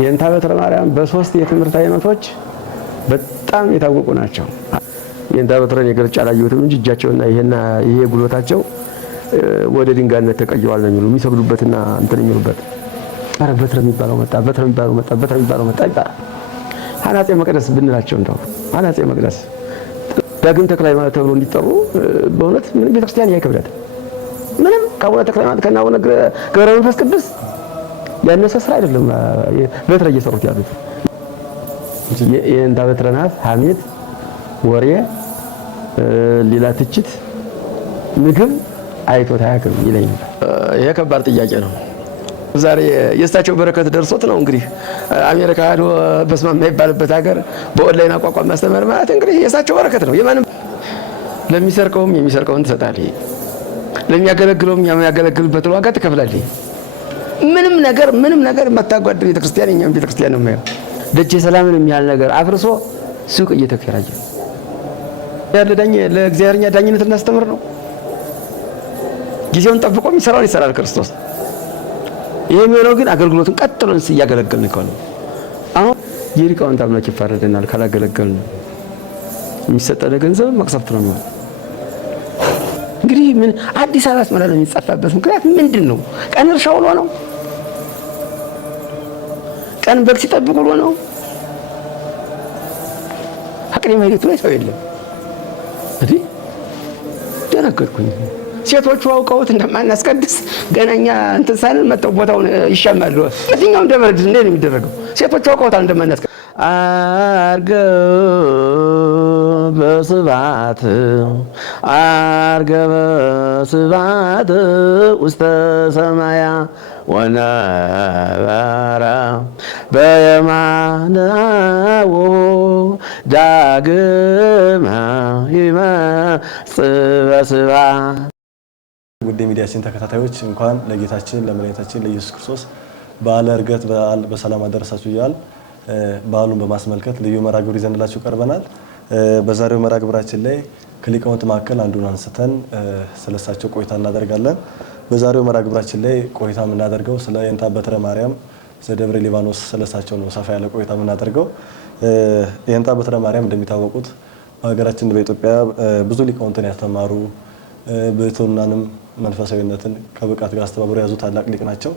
የእንታ በትረ ማርያም በ3 የትምህርት አይነቶች በጣም የታወቁ ናቸው። የእንታ በትረን የገልጫ አላየሁትም እንጂ እጃቸውና ይሄ ጉልበታቸው ወደ ድንጋይነት ተቀይሯል ነው የሚሉ የሚሰግዱበትና እንትን የሚሉበት። አረ በትረ የሚባለው መጣ ይባላል። አናጼ መቅደስ ብንላቸው እንደው አናጼ መቅደስ ዳግም ተክለ ሃይማኖት ተብሎ እንዲጠሩ በእውነት ምንም ቤተክርስቲያን ያይከብዳል። ምንም ከአቡነ ተክለ ሃይማኖት ከና አቡነ ገብረ መንፈስ ቅዱስ ያነሰ ስራ አይደለም በትረ እየሰሩት ያሉት። የእንታ በትረ ናት ሐሜት፣ ወሬ፣ ሌላ ትችት፣ ምግብ አይቶት አያውቅም ይለኛል። ይሄ ከባድ ጥያቄ ነው። ዛሬ የእሳቸው በረከት ደርሶት ነው እንግዲህ አሜሪካ ሄዶ በስመ አብ የማይባልበት ሀገር በኦንላይን አቋቋም ማስተማር ማለት እንግዲህ የእሳቸው በረከት ነው። የማንም ለሚሰርቀውም የሚሰርቀውን ትሰጣለህ፣ ለሚያገለግለውም የሚያገለግልበትን ዋጋ ትከፍላለህ። ምንም ነገር የማታጓድል ቤተክርስቲያን የኛም ቤተክርስቲያን ነው የማየው። ደጀ ሰላምን የሚያህል ነገር አፍርሶ ሱቅ እየተከራየ ያለ ለእግዚአብሔርኛ ዳኝነት እናስተምር ነው። ጊዜውን ጠብቆ የሚሰራውን ይሰራል ክርስቶስ። ይሄ የሚሆነው ግን አገልግሎቱን ቀጥሎን እያገለገልን ነው። አሁን የሊቃውንት አምላክ ይፋረደናል ካላገለገልን። የሚሰጠን ገንዘብ መቅሰፍት ነው የሚሆነው። እንግዲህ ምን አዲስ አበባ አስመራ የሚጻፋበት ምክንያት ምንድን ነው? ቀን እርሻ ውሎ ነው? ቀን በግ ሲጠብቅ ውሎ ነው? አቅኔ ማይገቱ ላይ ሰው የለም። እንዴ ደነገጥኩኝ። ሴቶቹ አውቀውት እንደማናስቀድስ ገናኛ እንትን ሳይል መጣው ቦታውን ይሻማሉ። የትኛውም ደብረ እንዴ ነው የሚደረገው? ሴቶቹ አውቀውታል እንደማናስቀድስ አርገ በስባት ውስተ ሰማያ ወነበረ በየማነው ዳግመ ይመጽእ በስብሐት። ውድ ሚዲያችን ተከታታዮች እንኳን ለጌታችን ለመድኃኒታችን ለኢየሱስ ክርስቶስ በዓለ ዕርገት በዓል በሰላም አደረሳችሁ እያል በዓሉን በማስመልከት ልዩ መርሃ ግብር ይዘንላችሁ ቀርበናል። በዛሬው መርሃ ግብራችን ላይ ከሊቃውንት መካከል አንዱን አንስተን ስለሳቸው ቆይታ እናደርጋለን። በዛሬው መርሃ ግብራችን ላይ ቆይታ የምናደርገው ስለ የእንታ በትረ ማርያም ዘደብረ ሊባኖስ ስለሳቸው ነው ሰፋ ያለ ቆይታ የምናደርገው። የእንታ በትረ ማርያም እንደሚታወቁት በሀገራችን በኢትዮጵያ ብዙ ሊቃውንትን ያስተማሩ ብሕትውናንም መንፈሳዊነትን ከብቃት ጋር አስተባብረው የያዙ ታላቅ ሊቅ ናቸው።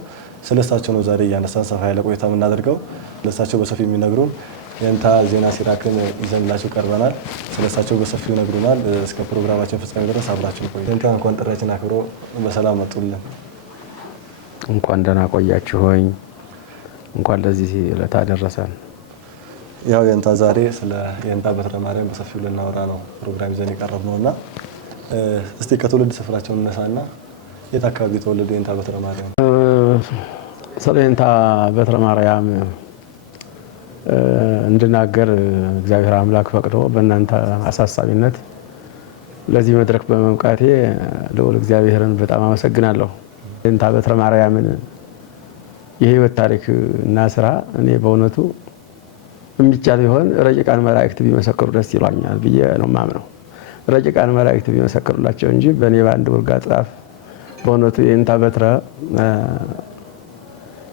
ስለሳቸው ነው ዛሬ እያነሳን ሰፋ ያለ ቆይታ የምናደርገው። ስለሳቸው በሰፊው የሚነግሩን የእንታ ዜና ሲራክን ይዘንላችሁ ቀርበናል። ስለሳቸው በሰፊው ይነግሩናል። እስከ ፕሮግራማችን ፍጻሜ ድረስ አብራችሁ ቆዩ። የእንታ እንኳን ጥሪያችን አክብሮ በሰላም መጡልን። እንኳን ደህና ቆያችሁኝ። እንኳን ለዚህ ዕለት አደረሰን። ያው የእንታ ዛሬ ስለ የእንታ በትረ ማርያም በሰፊው ልናወራ ነው ፕሮግራም ይዘን የቀረብነውና እስቲ ከትውልድ ስፍራቸው እነሳና የት አካባቢ ተወለዱ የእንታ በትረ ማርያም? ስለ የእንታ በትረ ማርያም እንድናገር እግዚአብሔር አምላክ ፈቅዶ በእናንተ አሳሳቢነት ለዚህ መድረክ በመብቃቴ ልዑል እግዚአብሔርን በጣም አመሰግናለሁ። የእንታ በትረ ማርያምን የህይወት ታሪክ እና ስራ እኔ በእውነቱ የሚቻል ቢሆን ረቂቃን መላእክት ቢመሰክሩ ደስ ይሏኛል ብዬ ነው የማምነው። ረቂቃን መላእክት ቢመሰክሩላቸው እንጂ በእኔ በአንድ ውርጋት ጻፍ በእውነቱ የእንታ በትረ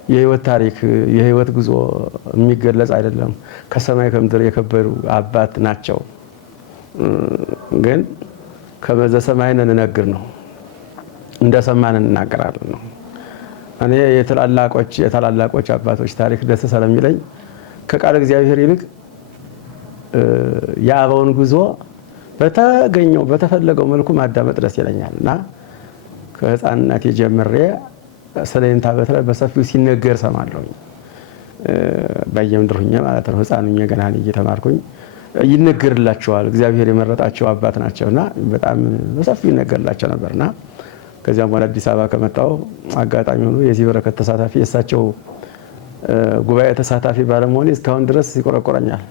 የህይወት ታሪክ የህይወት ጉዞ የሚገለጽ አይደለም። ከሰማይ ከምድር የከበሩ አባት ናቸው። ግን ከመዘ ሰማይን እንነግር ነው እንደሰማን እንናገራለን ነው። እኔ የታላላቆች አባቶች ታሪክ ደስ ስለሚለኝ ከቃል እግዚአብሔር ይልቅ የአበውን ጉዞ በተገኘው በተፈለገው መልኩ ማዳመጥ ደስ ይለኛልና ከህፃንነት ጀምሬ ስለ የእንታ በትረ በሰፊው ሲነገር ሰማለሁ። በየምድር ሆኜ ማለት ነው። ህፃን ሆኜ ገና እየተማርኩኝ ይነገርላቸዋል። እግዚአብሔር የመረጣቸው አባት ናቸውና በጣም በሰፊው ይነገርላቸው ነበርና ከዚያም ወደ አዲስ አበባ ከመጣሁ አጋጣሚ ሆኖ የዚህ በረከት ተሳታፊ የእሳቸው ጉባኤ ተሳታፊ ባለመሆኔ እስካሁን ድረስ ይቆረቆረኛል።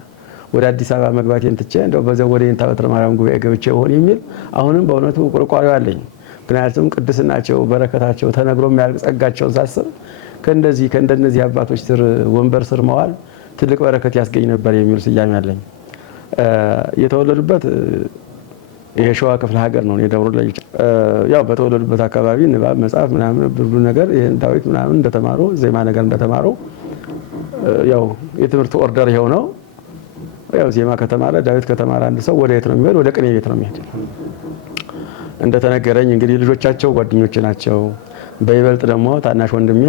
ወደ አዲስ አበባ መግባቴን ትቼ እንደው በዛው ወደ የእንታ በትረ ማርያም ጉባኤ ገብቼ ሆን የሚል አሁንም በእውነቱ ቆርቋሪው አለኝ። ምክንያቱም ቅድስናቸው በረከታቸው ተነግሮ የሚያልቅ ጸጋቸውን ሳስብ ከእንደነዚህ አባቶች ስር ወንበር ስር መዋል ትልቅ በረከት ያስገኝ ነበር የሚል ስያሜ አለኝ። የተወለዱበት የሸዋ ክፍለ ሀገር ነው። የደብሩ ላይ ያው በተወለዱበት አካባቢ ንባብ መጽሐፍ ምናምን ብዙ ነገር ይሄን ዳዊት ምናምን እንደተማሩ ዜማ ነገር እንደተማሩ ያው የትምህርት ኦርደር ይሄው ነው። ያው ዜማ ከተማረ ዳዊት ከተማረ አንድ ሰው ወደ የት ነው የሚሄድ? ወደ ቅኔ ቤት ነው የሚሄድ። እንደተነገረኝ እንግዲህ ልጆቻቸው ጓደኞች ናቸው። በይበልጥ ደግሞ ታናሽ ወንድሜ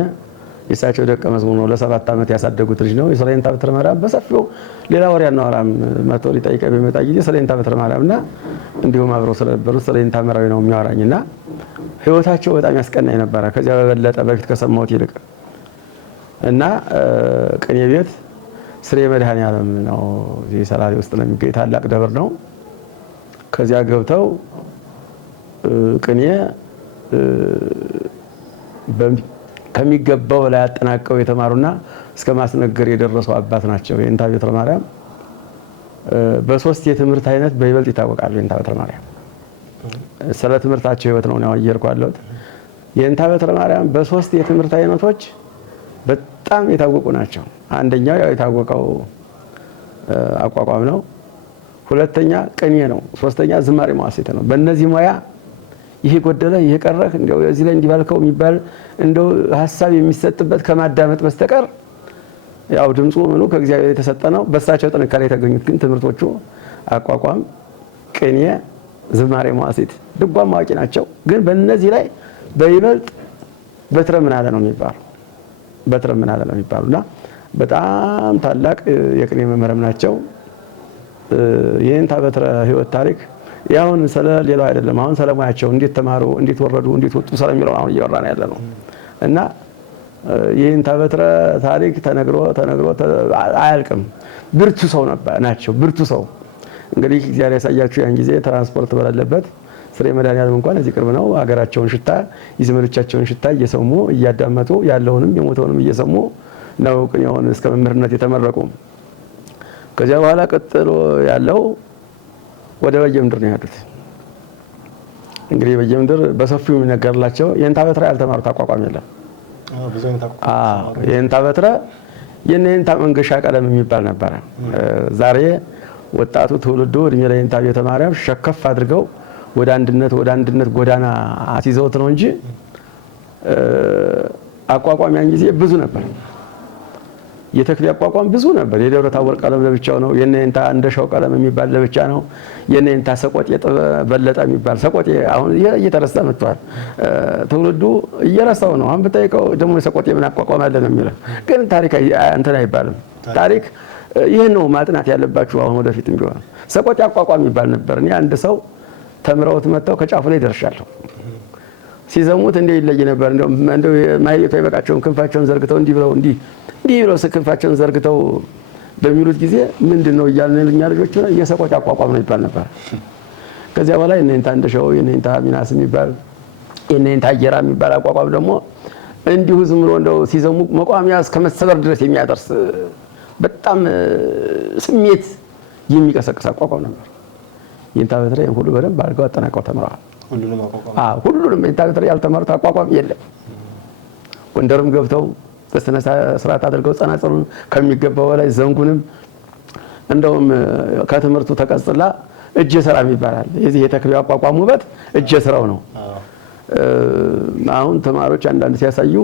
የእሳቸው ደቀ መዝሙር ነው። ለ7 ዓመት ያሳደጉት ልጅ ነው። ስለ የኔታ በትረ ማርያም በሰፊው ሌላ ወሬ አናወራም። መቶ ሊጠይቀኝ በመጣ ጊዜ ስለ የኔታ በትረ ማርያምና እንዲሁም አብረው ስለነበሩት ስለ የኔታ መራዊ ነው የሚያወራኝና ህይወታቸው በጣም ያስቀናኝ ነበረ። ከዚያ በበለጠ በፊት ከሰማሁት ይልቅ እና ቅኔ ቤት ስሬ መድኃኔዓለም ነው እዚህ ሰላሌ ውስጥ ነው የሚገኝ ታላቅ ደብር ነው። ከዚያ ገብተው ቅኔ ከሚገባው ላይ አጠናቀው የተማሩና እስከ ማስነገር የደረሱ አባት ናቸው። የኔታ በትረ ማርያም በ3 የትምህርት አይነት በይበልጥ ይታወቃሉ። የኔታ በትረ ማርያም ስለ ትምህርታቸው ህይወት ነው ነው ያየርኳለሁት። የኔታ በትረ ማርያም በ3 የትምህርት አይነቶች በጣም የታወቁ ናቸው። አንደኛው ያው የታወቀው አቋቋም ነው። ሁለተኛ ቅኔ ነው። ሶስተኛ ዝማሬ መዋሥዕት ነው። በእነዚህ ሙያ ይሄ ጎደለ ይሄ ቀረህ እንደው እዚህ ላይ እንዲባልከው የሚባል እንደው ሐሳብ የሚሰጥበት ከማዳመጥ በስተቀር ያው ድምፁ ምኑ ከእግዚአብሔር የተሰጠ ነው። በእሳቸው ጥንካሬ የተገኙት ግን ትምህርቶቹ አቋቋም፣ ቅኔ፣ ዝማሬ መዋሥዕት፣ ድጓም ማዋቂ ናቸው። ግን በእነዚህ ላይ በይበልጥ በትረ ምናለ ነው የሚባሉ በትረ ምናለ ነው የሚባሉና በጣም ታላቅ የቅኔ መምህራን ናቸው። የኔታ በትረ ህይወት ታሪክ ያውን ስለ ሌላው አይደለም። አሁን ሰለሞናቸው እንዴት ተማሩ፣ እንዴት ወረዱ፣ እንዴት ወጡ ስለሚለው አሁን እያወራን ያለ ነው እና የኔታ በትረ ታሪክ ተነግሮ አያልቅም። ብርቱ ሰው ናቸው። ብርቱ ሰው እንግዲህ እግዚአብሔር ያሳያችሁ። ያን ጊዜ ትራንስፖርት በሌለበት ስሬ መድኃኔዓለም እንኳን እዚህ ቅርብ ነው። ሀገራቸውን ሽታ የዘመዶቻቸውን ሽታ እየሰሙ እያዳመጡ ያለውንም የሞተውንም እየሰሙ ነው ቅኔውን እስከ መምህርነት የተመረቁ። ከዚያ በኋላ ቀጥሎ ያለው ወደ በየምድር ነው ያሉት። እንግዲህ በየምድር በሰፊው የሚነገርላቸው የኔታ በትረ ያልተማሩት አቋቋም የለም። የኔታ በትረ የኔታ መንገሻ ቀለም የሚባል ነበረ። ዛሬ ወጣቱ ትውልዱ እድሜ ለኔታ በትረ ማርያም ሸከፍ አድርገው ወደ አንድነት ጎዳና አስይዘውት ነው እንጂ አቋቋም ያን ጊዜ ብዙ ነበር። የተክሌ አቋቋም ብዙ ነበር። የደብረ ታቦር ቀለም ለብቻው ነው። የኔታ እንደሻው ቀለም የሚባል ለብቻ ነው። የኔታ ሰቆጤ በለጠ የሚባል ሰቆጤ አሁን እየተረሳ መጥቷል። ትውልዱ እየረሳው ነው። አሁን ብታይቀው ደግሞ የሰቆጤ ምን አቋቋም አለ ነው የሚለው። ግን ታሪክ እንትን አይባልም። ታሪክ ይሄን ነው ማጥናት ያለባችሁ። አሁን ወደፊትም ቢሆን ሰቆጤ አቋቋም ይባል ነበር። እኔ አንድ ሰው ተምረውት መጣው ከጫፉ ላይ ደርሻለሁ። ሲዘሙት እንደ ይለይ ነበር። እንደው ማይየቱ አይበቃቸውም። ክንፋቸውን ዘርግተው እንዲህ ብለው ክንፋቸውን ዘርግተው በሚሉት ጊዜ ምንድነው እያልን እኛ ልጆች ነው የሰቆጣ አቋቋም ነው ይባል ነበር። ከዚያ በኋላ የኔታ እንደሻው የኔታ ሚናስ የሚባል የኔታ አየራ የሚባል አቋቋም ደግሞ እንዲሁ ዝም ብሎ እንደው ሲዘሙ መቋሚያ እስከ መሰበር ድረስ የሚያደርስ በጣም ስሜት የሚቀሰቅስ አቋቋም ነበር። የኔታ በትረ ሁሉ በደንብ አድርገው አጠናቀው ተምረዋል። ሁሉንም የኔታ በትረ ያልተማሩት አቋቋም የለም። ጎንደርም ገብተው በስነ ስርዓት አድርገው ጸናጽሉን ከሚገባው በላይ ዘንጉንም እንደውም ከትምህርቱ ተቀጽላ እጀ ስራም ይባላል። የዚህ የተክሌው አቋቋም ውበት እጀ ስራው ነው። አሁን ተማሪዎች አንዳንድ ሲያሳዩ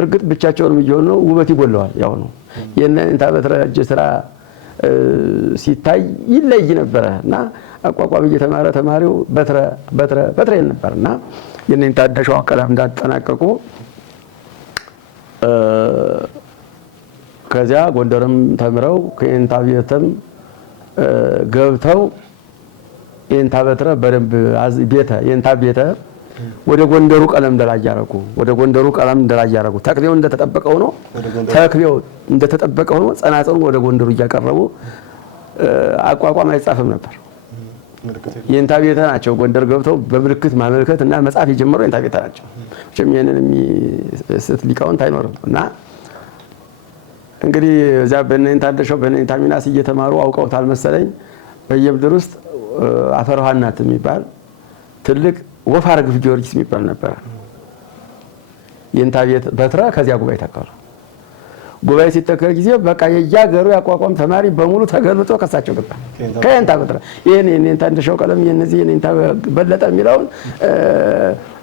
እርግጥ ብቻቸውንም እየሆኑ ነው፣ ውበት ይጎለዋል። ያው ነው የኔታ በትረ እጀ ስራ ሲታይ ይለይ ነበርና አቋቋም እየተማረ ተማሪው በትረ ነበርና የኔታ እንደሻው ቀለም እንዳጠናቀቁ ከዚያ ጎንደርም ተምረው ከኔታ ቤተም ገብተው የኔታ በትረ በደንብ የኔታ ቤተ ወደ ጎንደሩ ቀለም እንደላይ ያረጉ ተክሌው እንደተጠበቀው ነው ጸናጽሉን ወደ ጎንደሩ እያቀረቡ አቋቋም አይጻፍም ነበር። የኔታ ቤተ ናቸው ጎንደር ገብተው በምልክት ማመልከት እና መጻፍ የጀመረው የኔታ ቤተ ናቸው። እቺም የነን የሚስት ሊቃውንት አይኖርም እና እንግዲህ እዛ በኔታ እንደሻው በኔታ ሚናስ እየተማሩ አውቀውታል መሰለኝ። በየምድር ውስጥ አፈር ሐናት የሚባል ትልቅ ወፍ አርግፍ ጊዮርጊስ የሚባል ነበር። የኔታ በትረ ከዚያ ጉባኤ ተከሉ። ጉባኤ ሲተከል ጊዜ በቃ የያገሩ ያቋቋም ተማሪ በሙሉ ተገልብጦ ከሳቸው ገባ። ከኔታ በትረ የኔታ እንደሻው ቀለም የነዚህ የኔታ በለጠ የሚለውን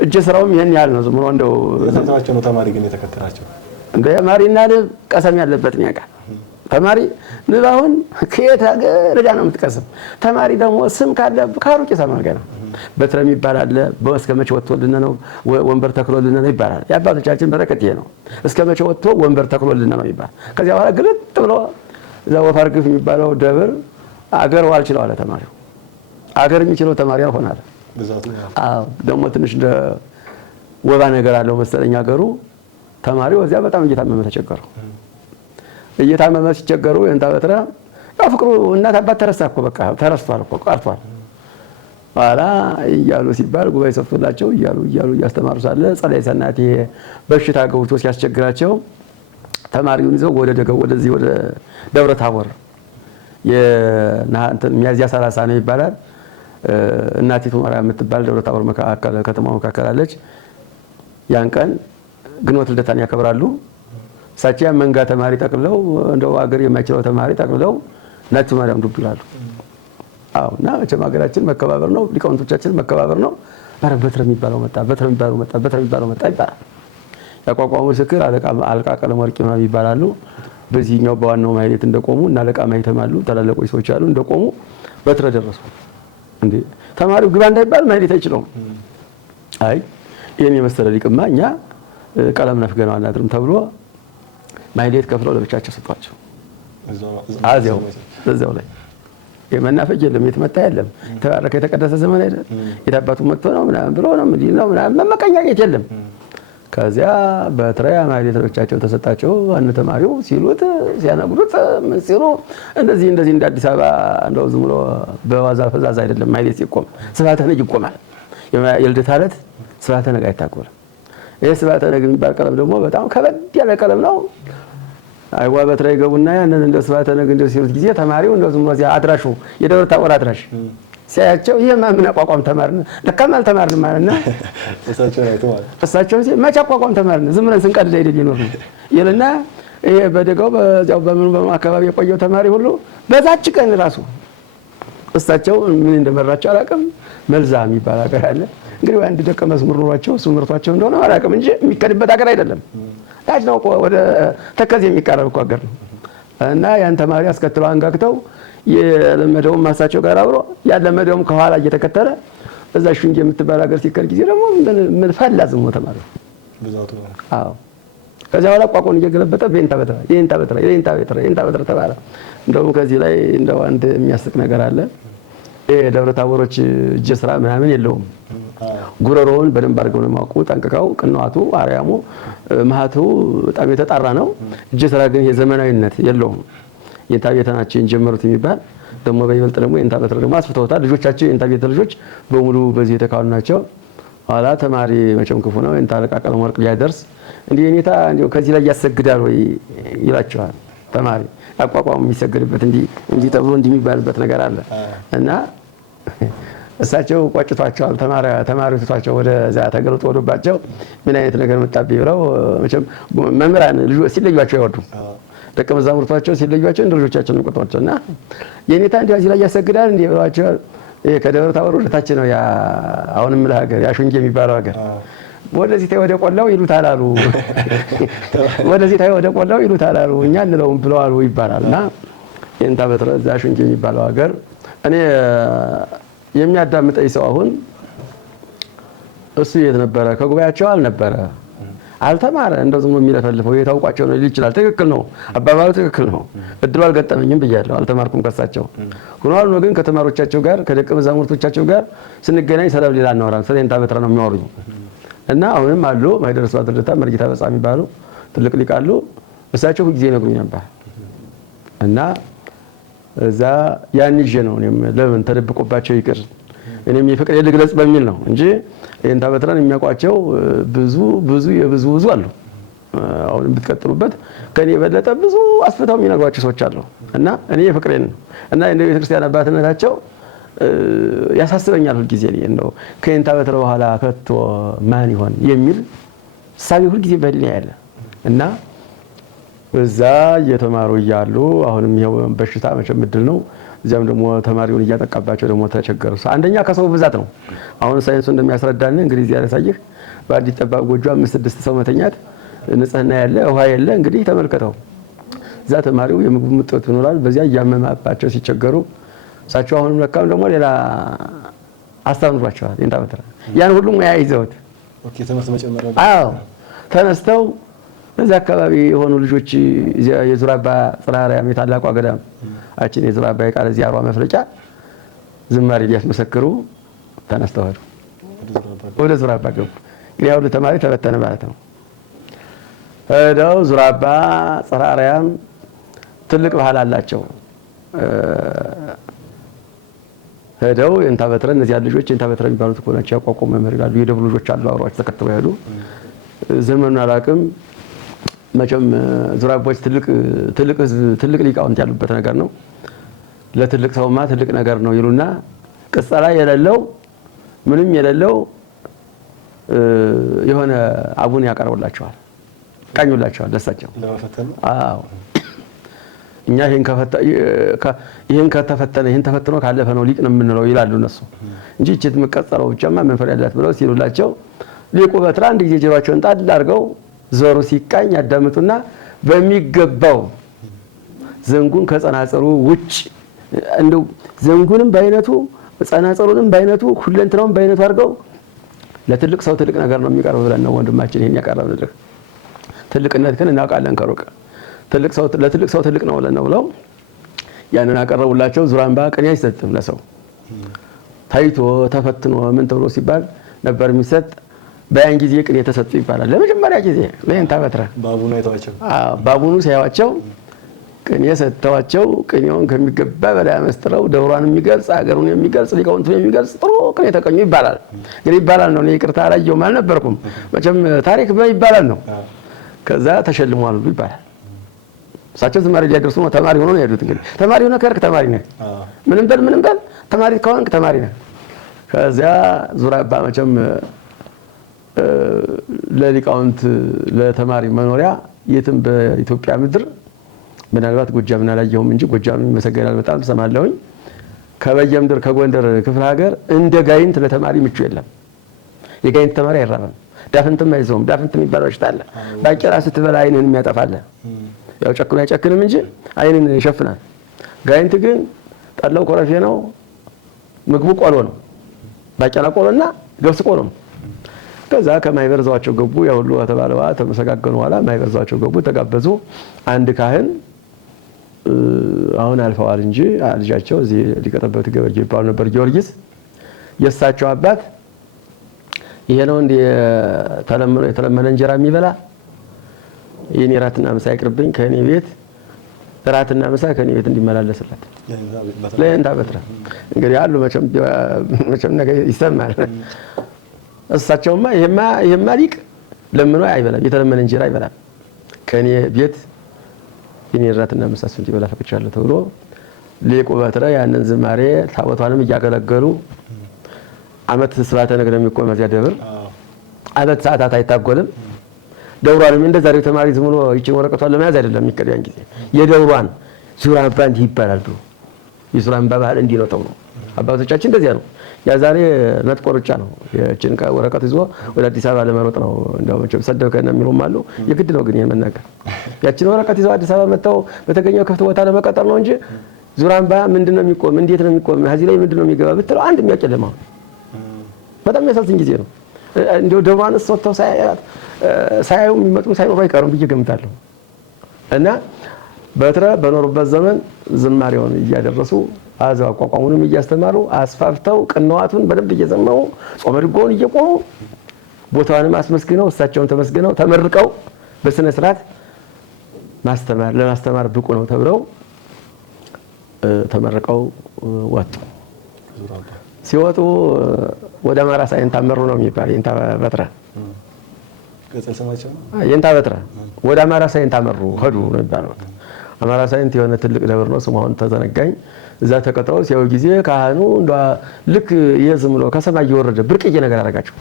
እጀ ስራውም ይሄን ያህል ነው። ዝም ብሎ እንደው ለታቸው ነው ተማሪ ግን የተከተላቸው እንደ ተማሪና ንብ ቀሰም ያለበት ነው ያውቃል። ተማሪ ንብ አሁን ከየት ሀገር ሄዳ ነው የምትቀስም። ተማሪ ደግሞ ስም ካለ ከሩቅ ይሰማል ገና። በትረ የሚባል አለ። እስከ መቼ ወጥቶልን ነው ወንበር ተክሎልን ነው ይባላል። የአባቶቻችን በረከት ይሄ ነው። እስከ መቼ ወጥቶ ወንበር ተክሎልን ነው ይባል። ከዚያ በኋላ ግልጥ ብሎ እዛ ወፋር ግፍ የሚባለው ደብር አገር ዋልችለው አለ ተማሪው። አገር የሚችለው ተማሪ አልሆናል። አዎ ደግሞ ትንሽ እንደ ወባ ነገር አለው መሰለኝ አገሩ። ተማሪው እዚያ በጣም እየታመመ ተቸገረው። እየታመመ ሲቸገሩ የእንታ በትረ ያው ፍቅሩ እናት አባት ተረሳ እኮ በቃ ተረስቷል እኮ ቀርቷል። ኋላ እያሉ ሲባል ጉባኤ ሰፍቶላቸው እያሉ እያስተማሩ ሳለ ጸላይ ሰናት ይሄ በሽታ ገብቶ ሲያስቸግራቸው ተማሪውን ይዘው ወደ ደገው ወደዚህ ወደ ደብረ ታቦር ሚያዝያ 30 ነው ይባላል። እናቲቱ ማርያም የምትባል ደብረ ታቦር መካከል ከተማው መካከል አለች። ያን ቀን ግንቦት ልደታን ያከብራሉ። እሳቸው መንጋ ተማሪ ጠቅልለው እንደው አገር የማይችለው ተማሪ ጠቅልለው እናቲቱ ማርያም ዱብ ይላሉ። አዎ እና መቼም ሀገራችን መከባበር ነው፣ ሊቃውንቶቻችን መከባበር ነው። ኧረ በትረ የሚባለው መጣ ይባላል። ያቋቋሙ ምስክር አለቃ ቀለም ወርቅ ይባላሉ። በዚህኛው በዋናው ማህሌት እንደቆሙ እና አለቃ ማይተማሉ ታላላቆች ሰዎች አሉ። እንደቆሙ በትረ ደረሱ። እንዴ ተማሪው ግባ እንዳይባል ማህሌት አይችለውም። አይ ይሄን የመሰለ ሊቅማ እኛ ቀለም ነፍገናው አናድርም ተብሎ ማህሌት ከፍለው ለብቻቸው ሰጧቸው። እዛው ላይ የመናፈጅ የለም፣ የተመታ የለም። ተባረከ የተቀደሰ ዘመን አይደል? የታባቱ መጥቶ ነው ምናምን ብሎ ነው ምናምን መመቀኛኘት የለም። ከዚያ በትራያ ማህሌት ለብቻቸው ተሰጣቸው። አነ ተማሪው ሲሉት ሲያነግሩት ምን ሲሉ እንደዚህ እንደ አዲስ አበባ እንደው ዝም ብሎ በዋዛ ፈዛዛ አይደለም። ማህሌት ሲቆም ስብሐተ ነግ ይቆማል። የልደታ ዕለት ስብሐተ ነግ አይታቆልም። ይሄ ስብሐተ ነግ የሚባል ቀለም ደግሞ በጣም ከበድ ያለ ቀለም ነው። አይዋ በትራ ይገቡና ያንን እንደ ስብሐተ ነግ እንደ ሲሉት ጊዜ ተማሪው እንደው ዝም ብሎ እዚያ አድራሹ የደብረ ታቦር አድራሽ ሲያያቸው ይሄ ምን አቋቋም ተማርን ለከማል ተማርን ማለትና እሳቸው መቼ አቋቋም ተማርን ዝም ብለን ስንቀድድ አይደል ይኖር ይልና ይሄ በደጋው በዛው በምን አካባቢ የቆየው ተማሪ ሁሉ በዛች ቀን ራሱ እሳቸው ምን እንደመራቸው አላውቅም። መልዛ የሚባል ሀገር አለ እንግዲህ አንድ ደቀ መዝሙር ኑሯቸው እሱ ምርቷቸው እንደሆነ አላውቅም እንጂ የሚከድበት ሀገር አይደለም። ታች ነው ወደ ተከዜ የሚቃረብ እኮ ሀገር ነው። እና ያን ተማሪ አስከትለው አንጋግተው የለመደው ማሳቸው ጋር አብሮ ያለመደውም ከኋላ እየተከተለ እዛ ሹንጌ የምትባል ሀገር ሲከል ጊዜ ደግሞ ምን ፈላ ዝም ተማሪ አዎ ከዛ በኋላ ቋቋን እየገለበጠ በእንታ በትረ ተባለ። እንደውም ከዚህ ላይ እንደው አንድ የሚያስቅ ነገር አለ። ደብረ ታቦሮች እጀ ስራ ምናምን የለውም። ጉረሮውን በደንብ አድርገው ነው ማውቁ ጠንቅቀው ቅንዋቱ አርያሙ ማህቱ በጣም የተጣራ ነው። እጀ ስራ ግን የዘመናዊነት የለውም። የእንታ ቤተ ናቸው እንጀመሩት የሚባል ደግሞ በይበልጥ ደግሞ የእንታ በትረ ደግሞ አስፍተውታል። ልጆቻቸው የእንታ ቤተ ልጆች በሙሉ በዚህ የተካኑ ናቸው። ኋላ ተማሪ መቼም ክፉ ነው። የእንታ አለቃ ቀለም ወርቅ ሊያደርስ እንዲህ የኔታ እንዲሁ ከዚህ ላይ ያሰግዳል ወይ ይላቸዋል። ተማሪ አቋቋሙ የሚሰግድበት እንዲህ ተብሎ የሚባልበት ነገር አለ እና እሳቸው ቆጭቷቸዋል። ተማሪው ትቷቸው ወደዛ ተገልጦ ወደባቸው ምን አይነት ነገር መጣብኝ ብለው መቼም መምህራን ልጆች ሲለዩዋቸው አይወዱም። ደቀ መዛሙርቷቸው ሲለዩዋቸው እንደ ልጆቻቸው ነው ቆጥሯቸውና የኔታ እንዲህ እዚህ ላይ ያሰግዳል እንዲህ ብለዋቸው ከደብረ ታቦር ወደታች ነው ያ አሁንም ለሀገር ያ ሹንጌ የሚባለው ሀገር ወደዚህ ታይ ወደ ቆላው ይሉታል አሉ። ወደዚህ ታይ ወደ ቆላው ይሉታል አሉ። እኛ እንለውም ብለዋል ይባላልና የእንታ በትረ እዛ ሹንጌ የሚባለው ሀገር እኔ የሚያዳምጠኝ ሰው አሁን እሱ የት ነበረ? ከጉባኤያቸው አልነበረ፣ አልተማረ፣ እንደው ዝም የሚለፈልፈው የታውቋቸው ነው ሊል ይችላል። ትክክል ነው፣ አባባሉ ትክክል ነው። እድሉ አልገጠመኝም ብያለሁ፣ አልተማርኩም ከሳቸው። ሆኗል ነው ግን ከተማሪዎቻቸው ጋር ከደቀ መዛሙርቶቻቸው ጋር ስንገናኝ ሰላም ሌላ እናወራለን። ስለ የእንታ በትረ ነው የሚያወሩኝ እና አሁንም አሉ ማይደር ስብሐት ልደታ መርጌታ በጻ የሚባሉ ትልቅ ሊቅ አሉ። እሳቸው ሁልጊዜ ይነግሩኝ ነበር እና እዛ ያን ይዤ ነው እኔም ለምን ተደብቆባቸው ይቅር እኔም የፍቅር ልግለጽ በሚል ነው እንጂ የእንታ በትረን የሚያውቋቸው ብዙ አሉ። አሁን ብትቀጥሉበት ከኔ የበለጠ ብዙ አስፈታው የሚነግሯቸው ሰዎች አሉ እና እኔ የፍቅሬን እና እንደ ቤተክርስቲያን አባትነታቸው ያሳስበኛል ሁልጊዜ ነው ከእንታ በትረ በኋላ ከቶ ማን ይሆን የሚል ሳቢ ሁልጊዜ በልኝ ያለ እና እዛ እየተማሩ እያሉ አሁንም ይሄው በሽታ መቼም ምድል ነው። እዚያም ደግሞ ተማሪውን እያጠቃባቸው ደግሞ ተቸገሩ። አንደኛ ከሰው ብዛት ነው። አሁን ሳይንሱ እንደሚያስረዳን እንግዲህ እዚያ ያሳየህ በአዲስ ጠባብ ጎጆ 5-6 ሰው መተኛት ንጽህና ያለ ውሃ የለ። እንግዲህ ተመልከተው እዛ ተማሪው የምግብ ምጥት ይኖራል። በዚያ እያመማባቸው ሲቸገሩ እሳቸው አሁንም ለካም ደግሞ ሌላ አስተምሯቸዋል። የእንታ በትረ ያን ሁሉ ሙያ ይዘውት ትምህርት መጨመር ተነስተው በዛ አካባቢ የሆኑ ልጆች የዙራባ ጽራራያም የታላቋ ገዳም አችን የዙራባ የቃለ ዚያሯ መፍለጫ ዝማሬ ሊያስመሰክሩ ተነስተው ሄዱ። ወደ ዙራባ ገቡ። እንግዲህ ያው ተማሪ ተበተነ ማለት ነው። ሄደው ዙራባ ጽራራያም ትልቅ ባህል አላቸው። ሄደው የእንታ በትረ እነዚህ ልጆች የእንታ በትረ የሚባሉት እኮ ናቸው ያቋቋሙ መምህር ይላሉ። የደብሩ ልጆች አሉ አብረዋቸው ተከትለው ሄዱ። ዘመኑን አላውቅም መቼም ዙራባዎች ትልቅ ሊቃውንት ያሉበት ነገር ነው። ለትልቅ ሰውማ ትልቅ ነገር ነው ይሉና ቅጸላ የሌለው ምንም የሌለው የሆነ አቡን ያቀርቡላቸዋል፣ ቃኙላቸዋል ደሳቸው። አዎ እኛ ይሄን ከተፈተነ ይሄን ተፈትኖ ካለፈ ነው ሊቅ ነው የምንለው ይላሉ እነሱ እንጂ እቺ የምትቀጸለው ብቻማ መንፈር ያላት ብለው ሲሉላቸው ሊቁ በትረ አንድ ጊዜ ጆሮአቸውን ጣል አድርገው ዞሩ ሲቃኝ ያዳምጡና በሚገባው ዘንጉን ከጸናጸሩ ውጭ እንደው ዘንጉንም በአይነቱ ጸናጸሩንም በአይነቱ ሁለንተናውን በአይነቱ አድርገው ለትልቅ ሰው ትልቅ ነገር ነው የሚቀርብ ብለን ነው ወንድማችን ይሄን ያቀረብልህ። ትልቅነት ግን እናውቃለን ከሩቅ ለትልቅ ሰው ትልቅ ነው ብለው ያንን አቀረቡላቸው። ዙራምባ ቅኔ አይሰጥም ለሰው ታይቶ ተፈትኖ ምን ተብሎ ሲባል ነበር የሚሰጥ። በያን ጊዜ ቅኔ ተሰጡ ይባላል። ለመጀመሪያ ጊዜ ለእንታ በትረ ባቡኑ ሲያዩዋቸው ቅኔ ሰጥተዋቸው ቅኔውን ከሚገባ በላይ መስጥረው ደብሯን የሚገልጽ አገሩን የሚገልጽ ሊቃውንቱን የሚገልጽ ጥሩ ቅኔ ተቀኙ ይባላል። እንግዲህ ይባላል ነው። እኔ ይቅርታ አላየሁም አልነበርኩም። መቼም ታሪክ ይባላል ነው። ከዛ ተሸልመዋል ይባላል። እሳቸው ዝማሬ ሊያደርሱ ነው። ተማሪ ሆኖ ነው የሄዱት። እንግዲህ ተማሪ ሆነ ከርክ ተማሪ ነህ፣ ምንም በል ተማሪ ከሆንክ ተማሪ ነህ። ከዚያ ዙራባ መቼም ለሊቃውንት ለተማሪ መኖሪያ የትም በኢትዮጵያ ምድር ምናልባት ጎጃምን አላየሁም እንጂ ጎጃምን ይመሰገናል በጣም ሰማለሁኝ። ከበየምድር ከጎንደር ክፍለ ሀገር እንደ ጋይንት ለተማሪ ምቹ የለም። የጋይንት ተማሪ አይራበም፣ ዳፍንትም አይዘውም። ዳፍንት የሚባለው በሽታ አለ። ባቄላ ስትበላ አይንን የሚያጠፋለ ያው ጨክኖ አይጨክንም እንጂ አይንን ይሸፍናል። ጋይንት ግን ጠላው ኮረፌ ነው፣ ምግቡ ቆሎ ነው። ባቄላ ቆሎና ገብስ ቆሎ ነው። ከዛ ከማይበር ዘዋቸው ገቡ። ያው ሁሉ ተባለዋ ተመሰጋገኑ። ኋላ ማይበር ዘዋቸው ገቡ፣ ተጋበዙ። አንድ ካህን አሁን አልፈዋል እንጂ ልጃቸው እዚህ ሊቀጠበት ገበርጌ ይባሉ ነበር። ጊዮርጊስ የእሳቸው አባት ይሄ ነው እንደ የተለመነ እንጀራ የሚበላ የኔ ራትና ምሳ ይቅርብኝ ከኔ ቤት ራትና ምሳ ከኔ ቤት እንዲመላለስለት ለእንታ በትረ እንግዲህ አሉ መቼም ነገር ይሰማል። እሳቸውማ ይሄማ ሊቅ ለምኖ አይበላም፣ የተለመነ እንጀራ አይበላም። ከኔ ቤት የኔ ራትና ምሳ እሱ እንዲበላ ፈቅጃለሁ ተብሎ ሊቁ በትረ ያንን ዝማሬ ታቦቷንም እያገለገሉ አመት ስብሐተ ነግረ የሚቆም እዚያ ደብር አመት ሰዓታት አይታጎልም። ደብሯንም እንደዛሬው ተማሪ ዝም ብሎ ይችን ወረቀቷን ለመያዝ አይደለም የሚቀር ያን ጊዜ የደብሯን ዙራምባ እንዲህ ይባላል ብሎ የዙራምባ ባህል እንዲህ ነው ተብሎ አባቶቻችን እንደዚያ ነው። ያ ዛሬ ነጥቆ ሩጫ ነው። የጭንቃ ወረቀት ይዞ ወደ አዲስ አበባ ለመሮጥ ነው። እንደው መቼም ሰደብከና የሚሉም አሉ። የግድ ነው ግን የመናገር ያችን ወረቀት ይዞ አዲስ አበባ መጣው በተገኘው ክፍት ቦታ ለመቀጠር ነው እንጂ ዙራምባ ምንድነው የሚቆም እንዴት ነው የሚቆም እዚህ ላይ ምንድነው የሚገባ ብትለው አንድ የሚያጨለማው በጣም የሚያሳዝን ጊዜ ነው። እንደው ደብሯን ወጥተው ሳያዩ የሚመጡ ሳይኖሩ አይቀሩም ብዬ ገምታለሁ። እና በትረ በኖሩበት ዘመን ዝማሬውን እያደረሱ አዛው አቋቋሙንም እያስተማሩ አስፋፍተው ቅንዋቱን በደንብ እየዘመሩ ጾመ ድጓውን እየቆሙ ቦታውንም አስመስግነው እሳቸውን ተመስግነው ተመርቀው በስነ ስርዓት ለማስተማር ብቁ ነው ተብለው ተመርቀው ወጡ። ሲወጡ ወደ አማራ ሳይንት አመሩ ነው የሚባል የእንታ በትረ ገጸል ሰማቸው የእንታ በትረ ወደ አማራ ሳይንት አመሩ ሄዱ ነው የሚባለው። አማራ ሳይንት የሆነ ትልቅ ደብር ነው፣ ስሙ አሁን ተዘነጋኝ። እዛ ተቀጥረው ሲያዩ ጊዜ ካህኑ እንደ ልክ የዝም ብሎ ከሰማይ እየወረደ ብርቅዬ ነገር አደረጋቸው።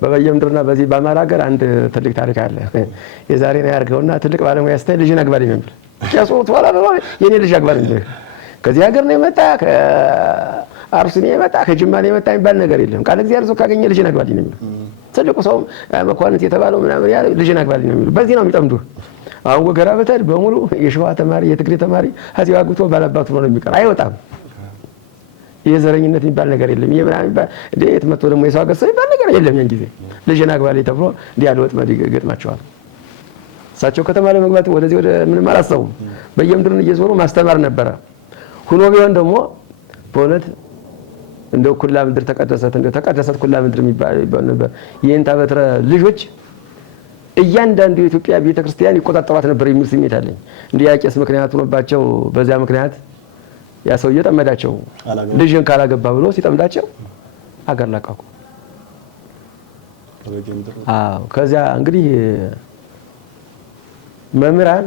በበየምድርና በዚህ በአማራ ሀገር አንድ ትልቅ ታሪክ አለ። የዛሬ ነው ያርገውና ትልቅ ባለሙያ ስታይ ልጅን አግባልኝ ነው የሚል ቄሱ ተዋላ የኔ ልጅ አግባልኝ ከዚህ ሀገር ነው የመጣ ከአርሲ ነው የመጣ ከጅማ ነው የመጣ የሚባል ነገር የለም። ቃል እግዚአብሔር ሰው ካገኘ ልጅን አግባልኝ ነው የሚል ትልቁ ሰው መኳንንት የተባለው ምናምን ያለ ልጅን አግባልኝ ነው የሚሉ። በዚህ ነው የሚጠምዱ። አሁን ወገራ በተድ በሙሉ የሸዋ ተማሪ የትግሬ ተማሪ እዚህ አግብቶ ባላባቱ ነው የሚቀር፣ አይወጣም። የዘረኝነት የሚባል ነገር የለም። የምናምን የሚባል እንዴት መጥቶ ደግሞ የሰው አገር ሰው የሚባል ነገር የለም። ያን ጊዜ ልጅን አግባልኝ ተብሎ እንዲህ ያለ ወጥመድ ይገጥማቸዋል። እሳቸው ከተማ ለመግባት ወደዚህ ወደ ምንም አላሰቡም። በየምድሩን እየዞሩ ማስተማር ነበረ። ሁኖ ቢሆን ደግሞ በእውነት እንደው ኩላ ምድር ተቀደሰት ኩላ ምድር የሚባል ነበር። የእንታ በትረ ልጆች እያንዳንዱ የኢትዮጵያ ቤተክርስቲያን ይቆጣጠሯት ነበር የሚል ስሜት አለኝ። እንዲህ ያቄስ ምክንያት ሆኖባቸው በዚያ ምክንያት ያ ሰው እየጠመዳቸው ልጅን ካላገባ ብሎ ሲጠምዳቸው አገር ለቀቁ። አዎ ከዚያ እንግዲህ መምህራን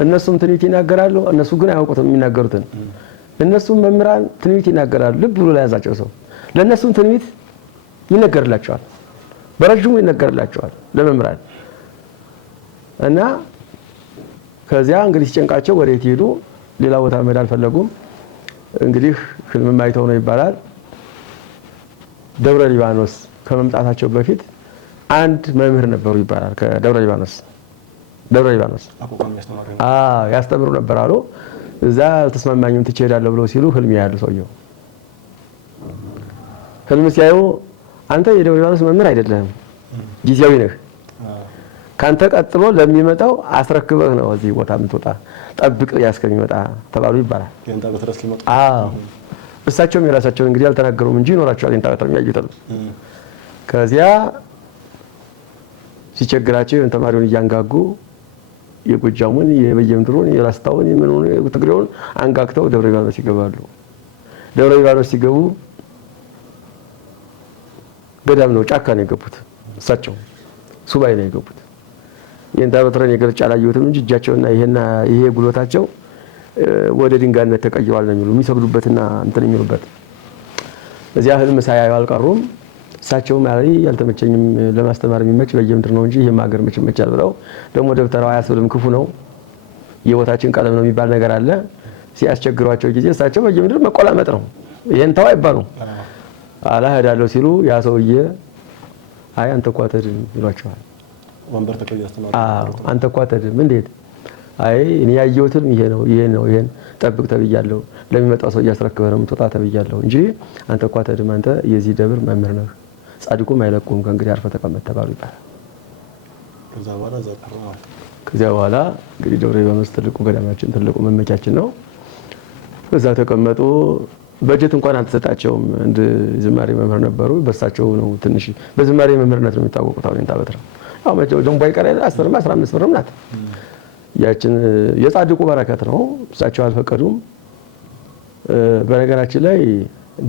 እነሱም ትንቢት ይናገራሉ፣ እነሱ ግን አያውቁትም የሚናገሩትን። እነሱም መምህራን ትንቢት ይናገራሉ፣ ልብ ብሎ ለያዛቸው ሰው ለእነሱም ትንቢት ይነገርላቸዋል፣ በረጅሙ ይነገርላቸዋል ለመምህራን። እና ከዚያ እንግዲህ ሲጨንቃቸው ወዴት ሄዱ? ሌላ ቦታ መሄድ አልፈለጉም። እንግዲህ ህልም አይተው ነው ይባላል። ደብረ ሊባኖስ ከመምጣታቸው በፊት አንድ መምህር ነበሩ ይባላል። ከደብረ ሊባኖስ ያስተምሩ ነበር አሉ። እዛ አልተስማማኝም ትቼ እሄዳለሁ ብለው ሲሉ ህልም ያያሉ። ሰውየው ህልም ሲያዩ አንተ የደብረ ሊባኖስ መምህር አይደለህም፣ ጊዜያዊ ነህ፣ ካንተ ቀጥሎ ለሚመጣው አስረክበህ ነው እዚህ ቦታ የምትወጣ፣ ጠብቅ ያስከሚመጣ ተባሉ ይባላል። እሳቸውም የራሳቸውን እንግዲህ አልተናገሩም እንጂ ይኖራቸዋል እንታውተው የሚያዩታል። ከዚያ ሲቸግራቸው ተማሪውን እያንጋጉ የጎጃሙን የበየምድሩን የራስታውን የምኑን የትግሬውን አንጋግተው ደብረ ሊባኖስ ይገባሉ። ደብረ ሊባኖስ ሲገቡ ገዳም ነው፣ ጫካ ነው የገቡት። እሳቸው ሱባኤ ነው የገቡት። የእንታ በትረን የገልጫ አላየሁትም እንጂ እጃቸውና ይሄ ጉልበታቸው ወደ ድንጋይነት ተቀይሯል ነው የሚሉ የሚሰግዱበትና እንትን የሚሉበት። እዚያ ህልም ሳያዩ አልቀሩም። እሳቸው ማለት ያልተመቸኝም ለማስተማር የሚመች በየምድር ነው እንጂ ይሄም ሀገር መች ይመቻል ብለው ደግሞ ደብተራው አያስብልም ክፉ ነው የቦታችን ቀለም ነው የሚባል ነገር አለ። ሲያስቸግሯቸው ጊዜ እሳቸው በየምድር መቆላመጥ ነው ይሄን ተው አይባሉ አላህዳለው ሲሉ ያ ሰውዬ አይ አንተ እኮ አትሄድም ይሏቸዋል። ወንበር ተቀያስተናል። አንተ እኮ አትሄድም እንዴት? አይ እኔ ያየሁትም ይሄን ጠብቅ ተብያለሁ፣ ለሚመጣው ሰው እያስረክበህ ነው የምትወጣ ተብያለሁ እንጂ አንተ እኮ አትሄድም፣ አንተ የዚህ ደብር መምህር ነህ፣ ጻድቁም አይለቁም፣ ከእንግዲህ አርፈህ ተቀመጥ ተባሉ ይባላል። ከዚያ በኋላ እንግዲህ ደብረ ሊባኖስ ትልቁ ገዳማችን ትልቁ መመኪያችን ነው። እዛ ተቀመጡ። በጀት እንኳን አልተሰጣቸውም። እንደ ዝማሬ መምህር ነበሩ። በሳቸው ነው ትንሽ በዝማሬ መምህርነት ነው የሚታወቁት። አሁን እንታ በትረ አው መቼም ደንቦ አይቀርም 10 15 ብርም ናት። ያችን የጻድቁ በረከት ነው። እሳቸው አልፈቀዱም። በነገራችን ላይ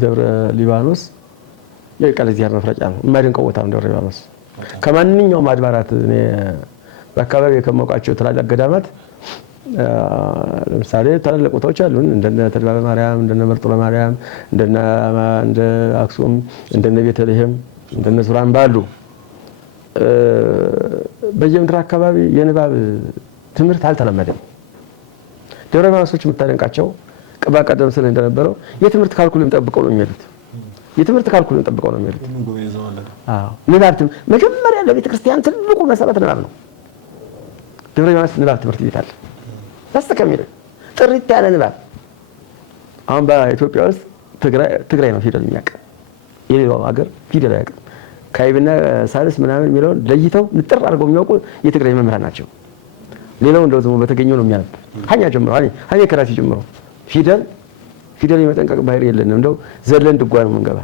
ደብረ ሊባኖስ የቃል እግዚአብሔር መፍረጫ ነው። የማይደንቀው ቦታ ነው ደብረ ሊባኖስ። ከማንኛውም አድባራት እኔ በአካባቢ ከማውቃቸው ትላልቅ ገዳማት ለምሳሌ ታላላቅ ቦታዎች አሉን እንደነ ተድባበ ማርያም፣ እንደነ መርጦለ ማርያም፣ እንደ አክሱም፣ እንደነ ቤተልሔም፣ እንደነ ሱራን ባሉ በየምድር አካባቢ የንባብ ትምህርት አልተለመደም። ደብረ ሊባኖሶች የምታደንቃቸው ቅባ ቀደም ስለ እንደነበረው የትምህርት ካልኩልን ጠብቀው ነው የሚሄዱት። የትምህርት ካልኩልን ጠብቀው ነው የሚሄዱት። አዎ ንባብ መጀመሪያ ለቤተ ክርስቲያን ትልቁ መሰረት ንባብ ነው። ደብረ ሊባኖስ ንባብ ትምህርት ቤት አለ። ተስተከሚለ ጥሪት ያለ ንባብ። አሁን በኢትዮጵያ ውስጥ ትግራይ ነው ፊደል የሚያውቅ፣ የሌላው ሀገር ፊደል አያውቅም። ካይብና ሳልስ ምናምን የሚለውን ለይተው ንጥር አድርገው የሚያውቁ የትግራይ መምህራን ናቸው። ሌላው እንደው ዝም በተገኘው ነው የሚያነብ። ሀኛ ጀምሮ ሀኛ ከራሲ ጀምሮ ፊደል የመጠንቀቅ ባህሪ የለንም። እንደው ዘለን ድጓ ነው የምንገባ፣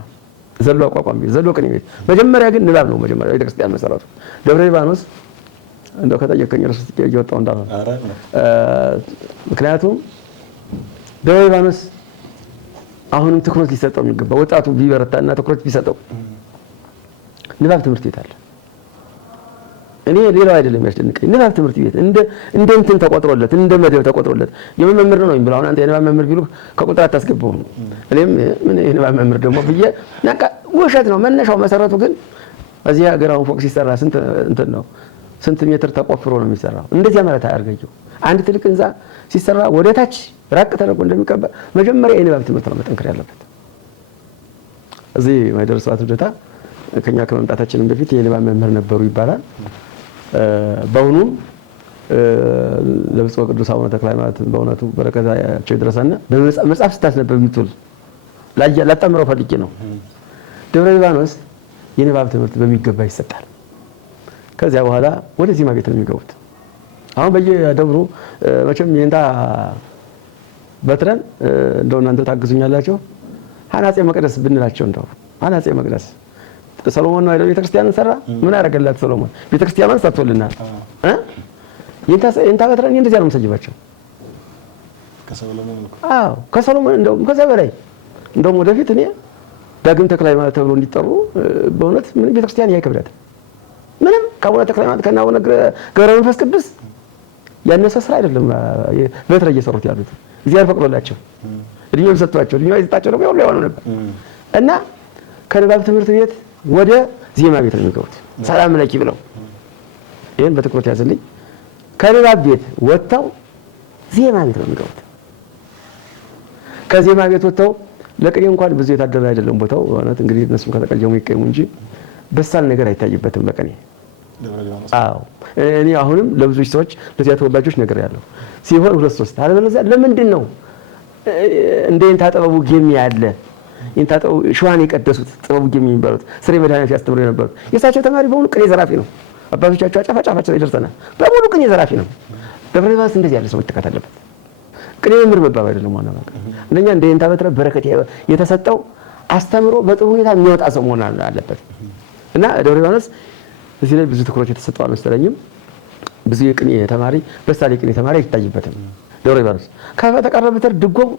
ዘሎ አቋቋም ቤት፣ ዘሎ ቅኔ ቤት። መጀመሪያ ግን ንባብ ነው መጀመሪያ ቤተክርስቲያን መሰረቱ። ደብረ ሊባኖስ እንደው ከጠየቀኝ ራሱ እየወጣው እንዳልሆነ ምክንያቱም ደብረ ሊባኖስ አሁንም ትኩረት ሊሰጠው የሚገባ ወጣቱ ቢበረታና ትኩረት ቢሰጠው ንባብ ትምህርት ቤት አለ። እኔ ሌላው አይደለም ያስደንቀኝ ንባብ ትምህርት ቤት እንደ እንትን ተቆጥሮለት እንደ መደብ ተቆጥሮለት የመምህር ነው የሚባለው። አሁን አንተ የንባብ መምህር ቢሉ ከቁጥር አታስገባውም። እኔም ምን የንባብ መምህር ደግሞ ብዬ ናቃ ውሸት ነው መነሻው። መሰረቱ ግን እዚህ ሀገር አሁን ፎቅ ሲሰራ ስንት ሜትር ተቆፍሮ ነው የሚሰራው? እንደዚያ ማለት አያርገየው። አንድ ትልቅ ህንፃ ሲሰራ ወደ ታች ራቅ ተደርጎ እንደሚቀበል መጀመሪያ የንባብ ትምህርት ነው መጠንከር ያለበት። እዚህ ማይደርስ ሰዓት ወደታ ከኛ ከመምጣታችን በፊት የንባብ መምህር ነበሩ ይባላል። በአሁኑም ለብፁዕ ቅዱስ አቡነ ተክለ ሃይማኖት በእውነቱ በረከታቸው ይድረሰና መጽሐፍ ስታስነበብ የምትውል ላጣምረው ፈልጌ ነው። ደብረ ሊባኖስ የንባብ ትምህርት በሚገባ ይሰጣል። ከዚያ በኋላ ወደ ዜማ ቤት ነው የሚገቡት። አሁን በየደብሩ መቼም የእንታ በትረን እንደው እናንተ ታግዙኛላችሁ ሐናፄ መቅደስ ብንላቸው እንደው ሐናፄ መቅደስ ሰሎሞን ነው አይደል ቤተክርስቲያንን ሰራ። ምን ያደርገላት ሰሎሞን ቤተክርስቲያንን ሰርቶልናል። የእንታ በትረን እንደዚያ ነው የምሰጅባቸው ከሰሎሞን። አዎ ከሰሎሞን እንደው ከዛ በላይ እንደውም ወደፊት እኔ ዳግም ተክለ ሃይማኖት ተብሎ እንዲጠሩ በእውነት ምን ቤተክርስቲያን አይከብዳትም። ምንም ከአቡነ ተክለ ሃይማኖት ከና አቡነ ገብረ መንፈስ ቅዱስ ያነሰ ስራ አይደለም በትረ እየሰሩት ያሉት። እግዚአብሔር ፈቅዶላቸው እድሜው ሰጥቷቸው እድሜው ይጣቸው ነው ያው ያው ነበር እና ከንባብ ትምህርት ቤት ወደ ዜማ ቤት ነው የሚገቡት። ሰላም ለኪ ብለው ይሄን በትኩረት ያዘልኝ። ከንባብ ቤት ወጥተው ዜማ ቤት ነው የሚገቡት። ከዜማ ቤት ወጥተው ለቅኔ እንኳን ብዙ የታደለ አይደለም ቦታው ማለት እንግዲህ እነሱም ከተቀጀሙ ይቀሙ እንጂ በሳል ነገር አይታይበትም በቅኔ። አዎ እኔ አሁንም ለብዙ ሰዎች ለዚያ ተወላጆች ነገር ያለው ሲሆን 2-3 አለበለዚያ ለምንድን ነው እንደ እንታ ጥበቡ ጌሚ ያለ እንታ ጥበቡ ሸዋን የቀደሱት ጥበቡ ጌሚ የሚባሉት ስሬ መድኃኒት ያስተምሩ የነበሩት የእሳቸው ተማሪ በሙሉ ቅኔ ዘራፊ ነው። አባቶቻቸው አጫፋጫፋቸው ይደርሰናል በሙሉ ቅኔ ዘራፊ ነው። ደብረ ሊባኖስ እንደዚህ ያለ ሰዎች ተከታተለበት። ቅኔ መምህር መባል አይደለም ዋና ነገር እንደኛ እንደ እንታ በትረ በረከት የተሰጠው አስተምሮ በጥሩ ሁኔታ የሚወጣ ሰው መሆን አለበት እና ደብረ ሊባኖስ እዚህ ላይ ብዙ ትኩረት የተሰጠው አልመሰለኝም። ብዙ የቅኔ ተማሪ በሳል የቅኔ ተማሪ አይታይበትም ደብረ ሊባኖስ። ከተቀረበ በትር ድጎም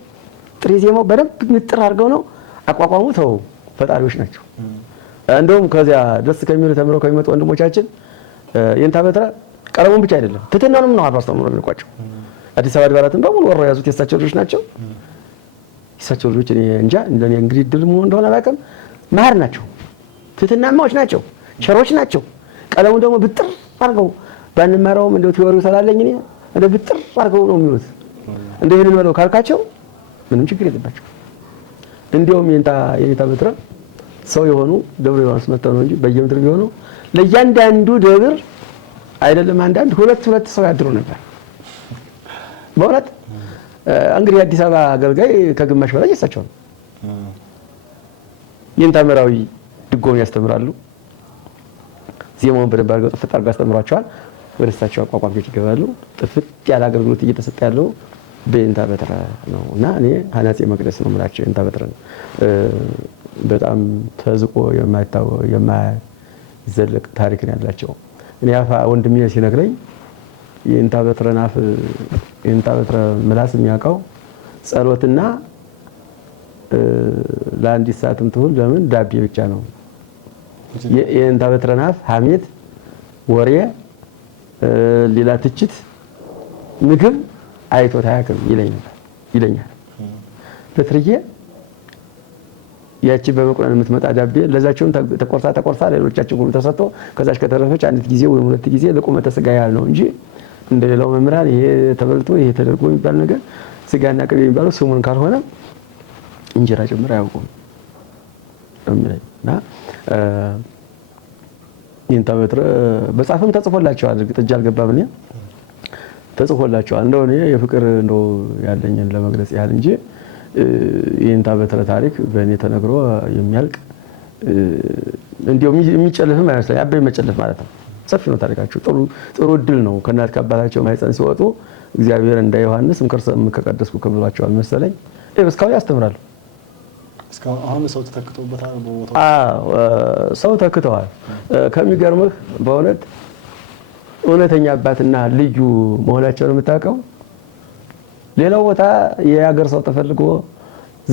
ጥሬ ዜማው በደንብ ምጥር አድርገው ነው አቋቋሙ ተው ፈጣሪዎች ናቸው። እንደውም ከዚያ ደስ ከሚሉ ተምረው ከሚመጡ ወንድሞቻችን የእንታ በትረ ቀለሙን ብቻ አይደለም ትትናንም ነው አስተምሮ የሚቋጨው። አዲስ አበባ አድባራትን በሙሉ ወረው ያዙት የእሳቸው ልጆች ናቸው። የእሳቸው ልጆች እኔ እንጃ እንደኔ እንግዲህ ድል ምን እንደሆነ አላውቅም። ማህር ናቸው፣ ትትናማዎች ናቸው፣ ቸሮች ናቸው። ቀለሙን ደግሞ ብጥር አድርገው ባንማረውም እንደው ቲዮሪው ስላለኝ እኔ እንደ ብጥር አድርገው ነው የሚሉት። እንደ ይሄንን ማለት ካልካቸው ምንም ችግር የለባቸው። እንደውም የኔታ በትረ ሰው የሆኑ ደብረ ሊባኖስ መጥተው ነው እንጂ በየምድር ቢሆኑ ለእያንዳንዱ ደብር አይደለም አንዳንድ ሁለት ሰው ያድሩ ነበር። በእውነት እንግዲህ አዲስ አበባ አገልጋይ ከግማሽ በላይ እሳቸው ነው። የእንታ መራዊ ድጎም ያስተምራሉ። ዜማውን በደንብ አድርገው ጥፍጥ አድርገው ያስተምሯቸዋል። ወደ እሳቸው አቋቋም ቤት ይገባሉ። ጥፍጥ ያለ አገልግሎት እየተሰጠ ያለው በእንታ በትረ ነው እና እኔ ሐናፄ መቅደስ ነው የምላቸው። የእንታ በትረ ነው በጣም ተዝቆ የማይዘለቅ ታሪክ ነው ያላቸው። እኔ አፋ ወንድሜ ሲነግረኝ የእንታ በትረ ናፍ የእንታ በትረ ምላስ የሚያውቀው ጸሎትና ለአንዲት ሰዓትም ትሁን ለምን ዳቤ ብቻ ነው። የእንታ በትረ ናፍ ሐሜት፣ ወሬ፣ ሌላ ትችት፣ ምግብ አይቶት አያውቅም ይለኛል። በትርዬ ያቺ በመቁረን የምትመጣ ዳቤ ለዛቸውም ተቆርሳ ሌሎቻችን ሁሉ ተሰጥቶ ከዛች ከተረፈች አንዲት ጊዜ ወይም ሁለት ጊዜ ለቁመተ ስጋ ያህል ነው እንጂ እንደሌላው መምህራን ይሄ ተበልቶ ይሄ ተደርጎ የሚባል ነገር ስጋና ቅቤ የሚባለው ስሙን ካልሆነ እንጀራ ጭምር አያውቁም እና የእንታ በትረ በጻፍም ተጽፎላቸዋል። እርግጥ እጅ አልገባም እኔ ተጽፎላቸዋል። እንደው እኔ የፍቅር እንደው ያለኝን ለመግለጽ ያህል እንጂ የእንታ በትረ ታሪክ በእኔ ተነግሮ የሚያልቅ እንዲያው የሚጨልፍም አይመስለኝም። አበይ መጨለፍ ማለት ነው። ሰፊ ነው ታሪካቸው። ጥሩ እድል ነው። ከእናት ከአባታቸው ማህፀን ሲወጡ እግዚአብሔር እንደ ዮሐንስ ከቀደስኩ ከብሏቸዋል መሰለኝ። እስካሁን ያስተምራሉ። አሁን ሰው ተተክተውበታል። ሰው ተክተዋል። ከሚገርምህ በእውነት እውነተኛ አባትና ልዩ መሆናቸውን የምታውቀው ሌላው ቦታ የሀገር ሰው ተፈልጎ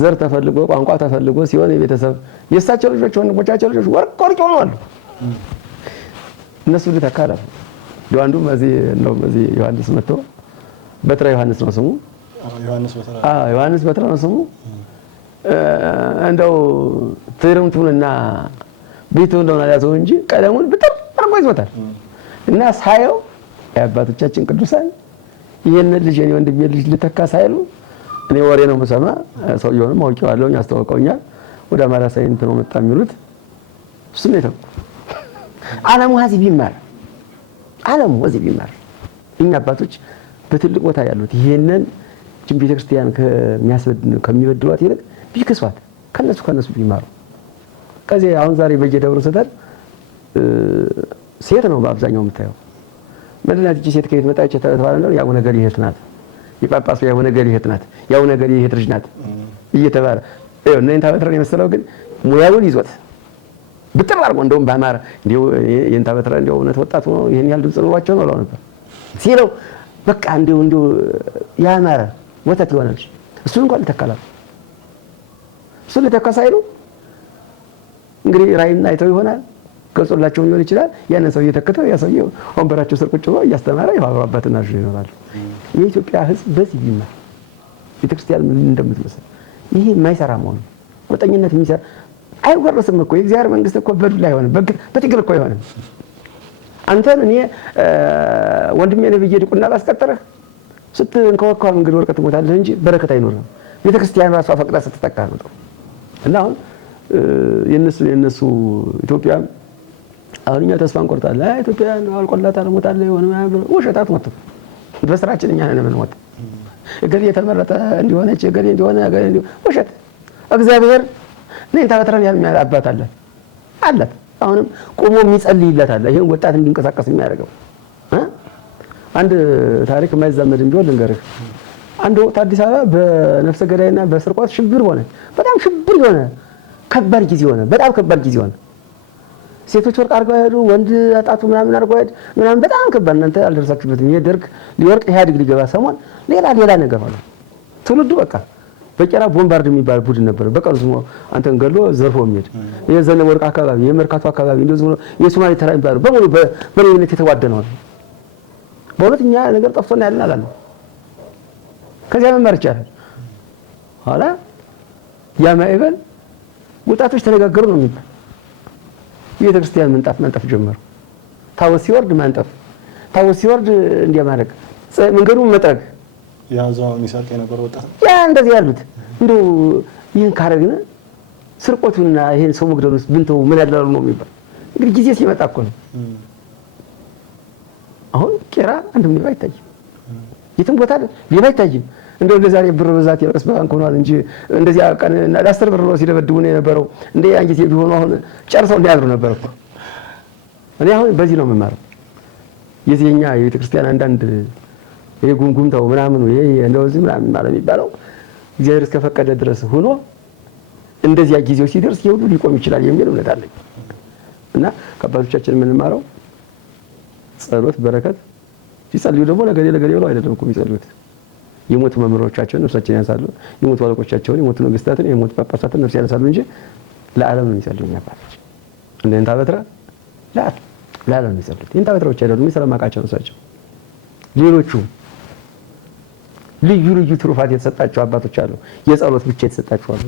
ዘር ተፈልጎ ቋንቋ ተፈልጎ ሲሆን የቤተሰብ የእሳቸው ልጆች ወንድሞቻቸው ልጆች ወርቅ ሆነዋል። እነሱ ልተካለ ዮሐንዱም እዚህ ዮሐንስ መጥቶ በትረ ዮሐንስ ነው ስሙ። ዮሐንስ በትረ ነው ስሙ። እንደው ትርምቱንና ቤቱን እንደሆነ ያዘው እንጂ ቀለሙን ብጥር አርጎ ይዞታል። እና ሳየው የአባቶቻችን ቅዱሳን ይሄን ልጅ የኔ ወንድሜ ልጅ ልተካ ሳይሉ እኔ ወሬ ነው የምሰማ። ሰውየውንም አውቄዋለሁ፣ አስተዋውቀውኛል። ወደ አማራ ሳይንት ነው መጣ የሚሉት እሱ ነው የተው ዓለሙ ሀዚ ቢማር ዓለሙ ሀዚ ቢማር እኛ አባቶች በትልቅ ቦታ ያሉት ይሄንን ቤተክርስቲያን ከሚበድሏት ይልቅ ቢክሷት ከነሱ ቢማሩ ከዚህ አሁን ዛሬ በየደብሩ ስትል ሴት ነው በአብዛኛው የምታየው መድናት እቺ ሴት ከየት መጣች ተባለ ነው ያው ነገር ይሄት ናት የጳጳሱ ያው ነገር ይሄት ናት ያው ነገር ይሄት ልጅ ናት እየተባለ እነንታ በትረን የመሰለው ግን ሙያውን ይዞት ብጥር አድርጎ እንደውም በአማራ እንደው የእንታ በትረ እንደው እውነት ወጣቱ ነው ይሄን ያህል ድምጽ ኖሯቸው ነው ነበር ሲለው በቃ እንደው ያማረ ወተት ይሆናል እሱን እንኳን ተከላል እሱን ተከሳይሉ እንግዲህ ራይና አይተው ይሆናል ገልጾላቸው ሊሆን ይችላል ያንን ሰው እየተከተው ያ ሰውዬው ወንበራቸው ስር ቁጭ ብሎ እያስተማረ ይባባባትና ይኖራል የኢትዮጵያ ሕዝብ በዚህ ቢማ ቤተክርስቲያን ምን እንደምትመስል ይሄ የማይሰራ መሆኑ ወጣኝነት የሚሰራ አይወረስም እኮ የእግዚአብሔር መንግስት እኮ በዱላ አይሆንም በትግል እኮ አይሆንም አንተን እኔ ወንድሜ ነብዬ ድቁና ላስቀጥረህ ስትንከወከው እንግዲህ ወርቀት ሞታለህ እንጂ በረከት አይኖርም ቤተክርስቲያን ራሷ ፈቅዳ ስትጠቃ ነው እና አሁን የነሱ ኢትዮጵያ አሁን እኛ ተስፋ እንቆርጣለን ኢትዮጵያ አልቆላታል ሞታለህ የሆነ ውሸታት ሞት በስራችን እኛ ነን የምንሞት እገሌ የተመረጠ እንዲሆነች እገሌ እንዲሆነ ውሸት እግዚአብሔር ነኝ ታበትረን ያል አባት አለ አሁንም ቆሞ የሚጸልይለት አለ ይሄን ወጣት እንዲንቀሳቀስ የሚያደርገው አንድ ታሪክ የማይዛመድ ቢሆን ልንገርህ አንድ ወቅት አዲስ አበባ በነፍሰ ገዳይና በስርቆት ሽብር ሆነ በጣም ሽብር ሆነ ከባድ ጊዜ ሆነ በጣም ከባድ ጊዜ ሆነ ሴቶች ወርቅ አርገው ሄዱ ወንድ አጣቱ ምናምን አርገው ሄዱ ምናምን በጣም ከባድ እናንተ አልደረሳችሁበትም የደርግ ሊወርቅ ኢህአዴግ ሊገባ ሰሞን ሌላ ነገር ሆነ ትውልዱ በቃ በቀራ ቦምባርድ የሚባል ቡድን ነበር በቀር ዝሞ አንተን ገሎ ዘርፎ የሚሄድ የዘነ ወርቅ አካባቢ የመርካቶ አካባቢ እንደዚህ ብሎ የሶማሌ ተራ የሚባል በሙሉ በሌሊት የተዋደነው በሁለተኛ ነገር ጠፍቶና ያለን አላለ ከዚያ መማር ይቻላል ኋላ ያ ማይበል ወጣቶች ተነጋገሩ ነው የሚባል የቤተክርስቲያን መንጣፍ ጀመሩ ታቦት ሲወርድ ማንጠፍ ታቦት ሲወርድ እንዲያማረግ መንገዱን መጥረግ ያዛው ሚሳቅ የነበረ ወጣት ያ እንደዚህ ያሉት እንደው ይሄን ካረግነ ስርቆቱና ይሄን ሰው መግደሉስ ብንተው ምን ያደርጋሉ ነው የሚባል እንግዲህ ጊዜ ሲመጣ እኮ ነው አሁን ቄራ አንድም ሊባ አይታይም የትም ቦታ ሊባ አይታይም እንደው ለዛሬ ብር በዛት የበቀስ ባንክ ሆኗል እንጂ እንደዚህ ቀን ለ10 ብር ነው ሲደበድቡ ነው የነበረው እንደ ያን ጊዜ ቢሆኑ አሁን ጨርሰው እንዲያድሩ ነበር እኮ እኔ አሁን በዚህ ነው የምማረው የዚህኛ የቤተክርስቲያን አንዳንድ ይሄ ጉምጉምታው ምናምን ይሄ እንደዚህ ምናምን ማለት የሚባለው እግዚአብሔር እስከፈቀደ ድረስ ሆኖ እንደዚህ ጊዜው ሲደርስ ይሁሉ ሊቆም ይችላል የሚል እምነት አለኝ እና ከአባቶቻችን የምንማረው ጸሎት በረከት ሲጸልዩ ደግሞ ነገ ብለው አይደለም እኮ የሚጸልዩት የሞቱ መምህሮቻቸውን ነፍሳቸውን ያንሳሉ የሞቱ አለቆቻቸውን የሞቱ ነገስታትን የሞቱ ጳጳሳትን ነፍስ ያንሳሉ እንጂ ለዓለም ነው የሚጸልዩ አባቶች እንደንታ በትራ ለዓለም ነው የሚጸልዩት እንታ በትራዎች አይደሉም ስለማቃቸው ነሳቸው ሌሎቹ ልዩ ትሩፋት የተሰጣቸው አባቶች አሉ የጸሎት ብቻ የተሰጣቸው አሉ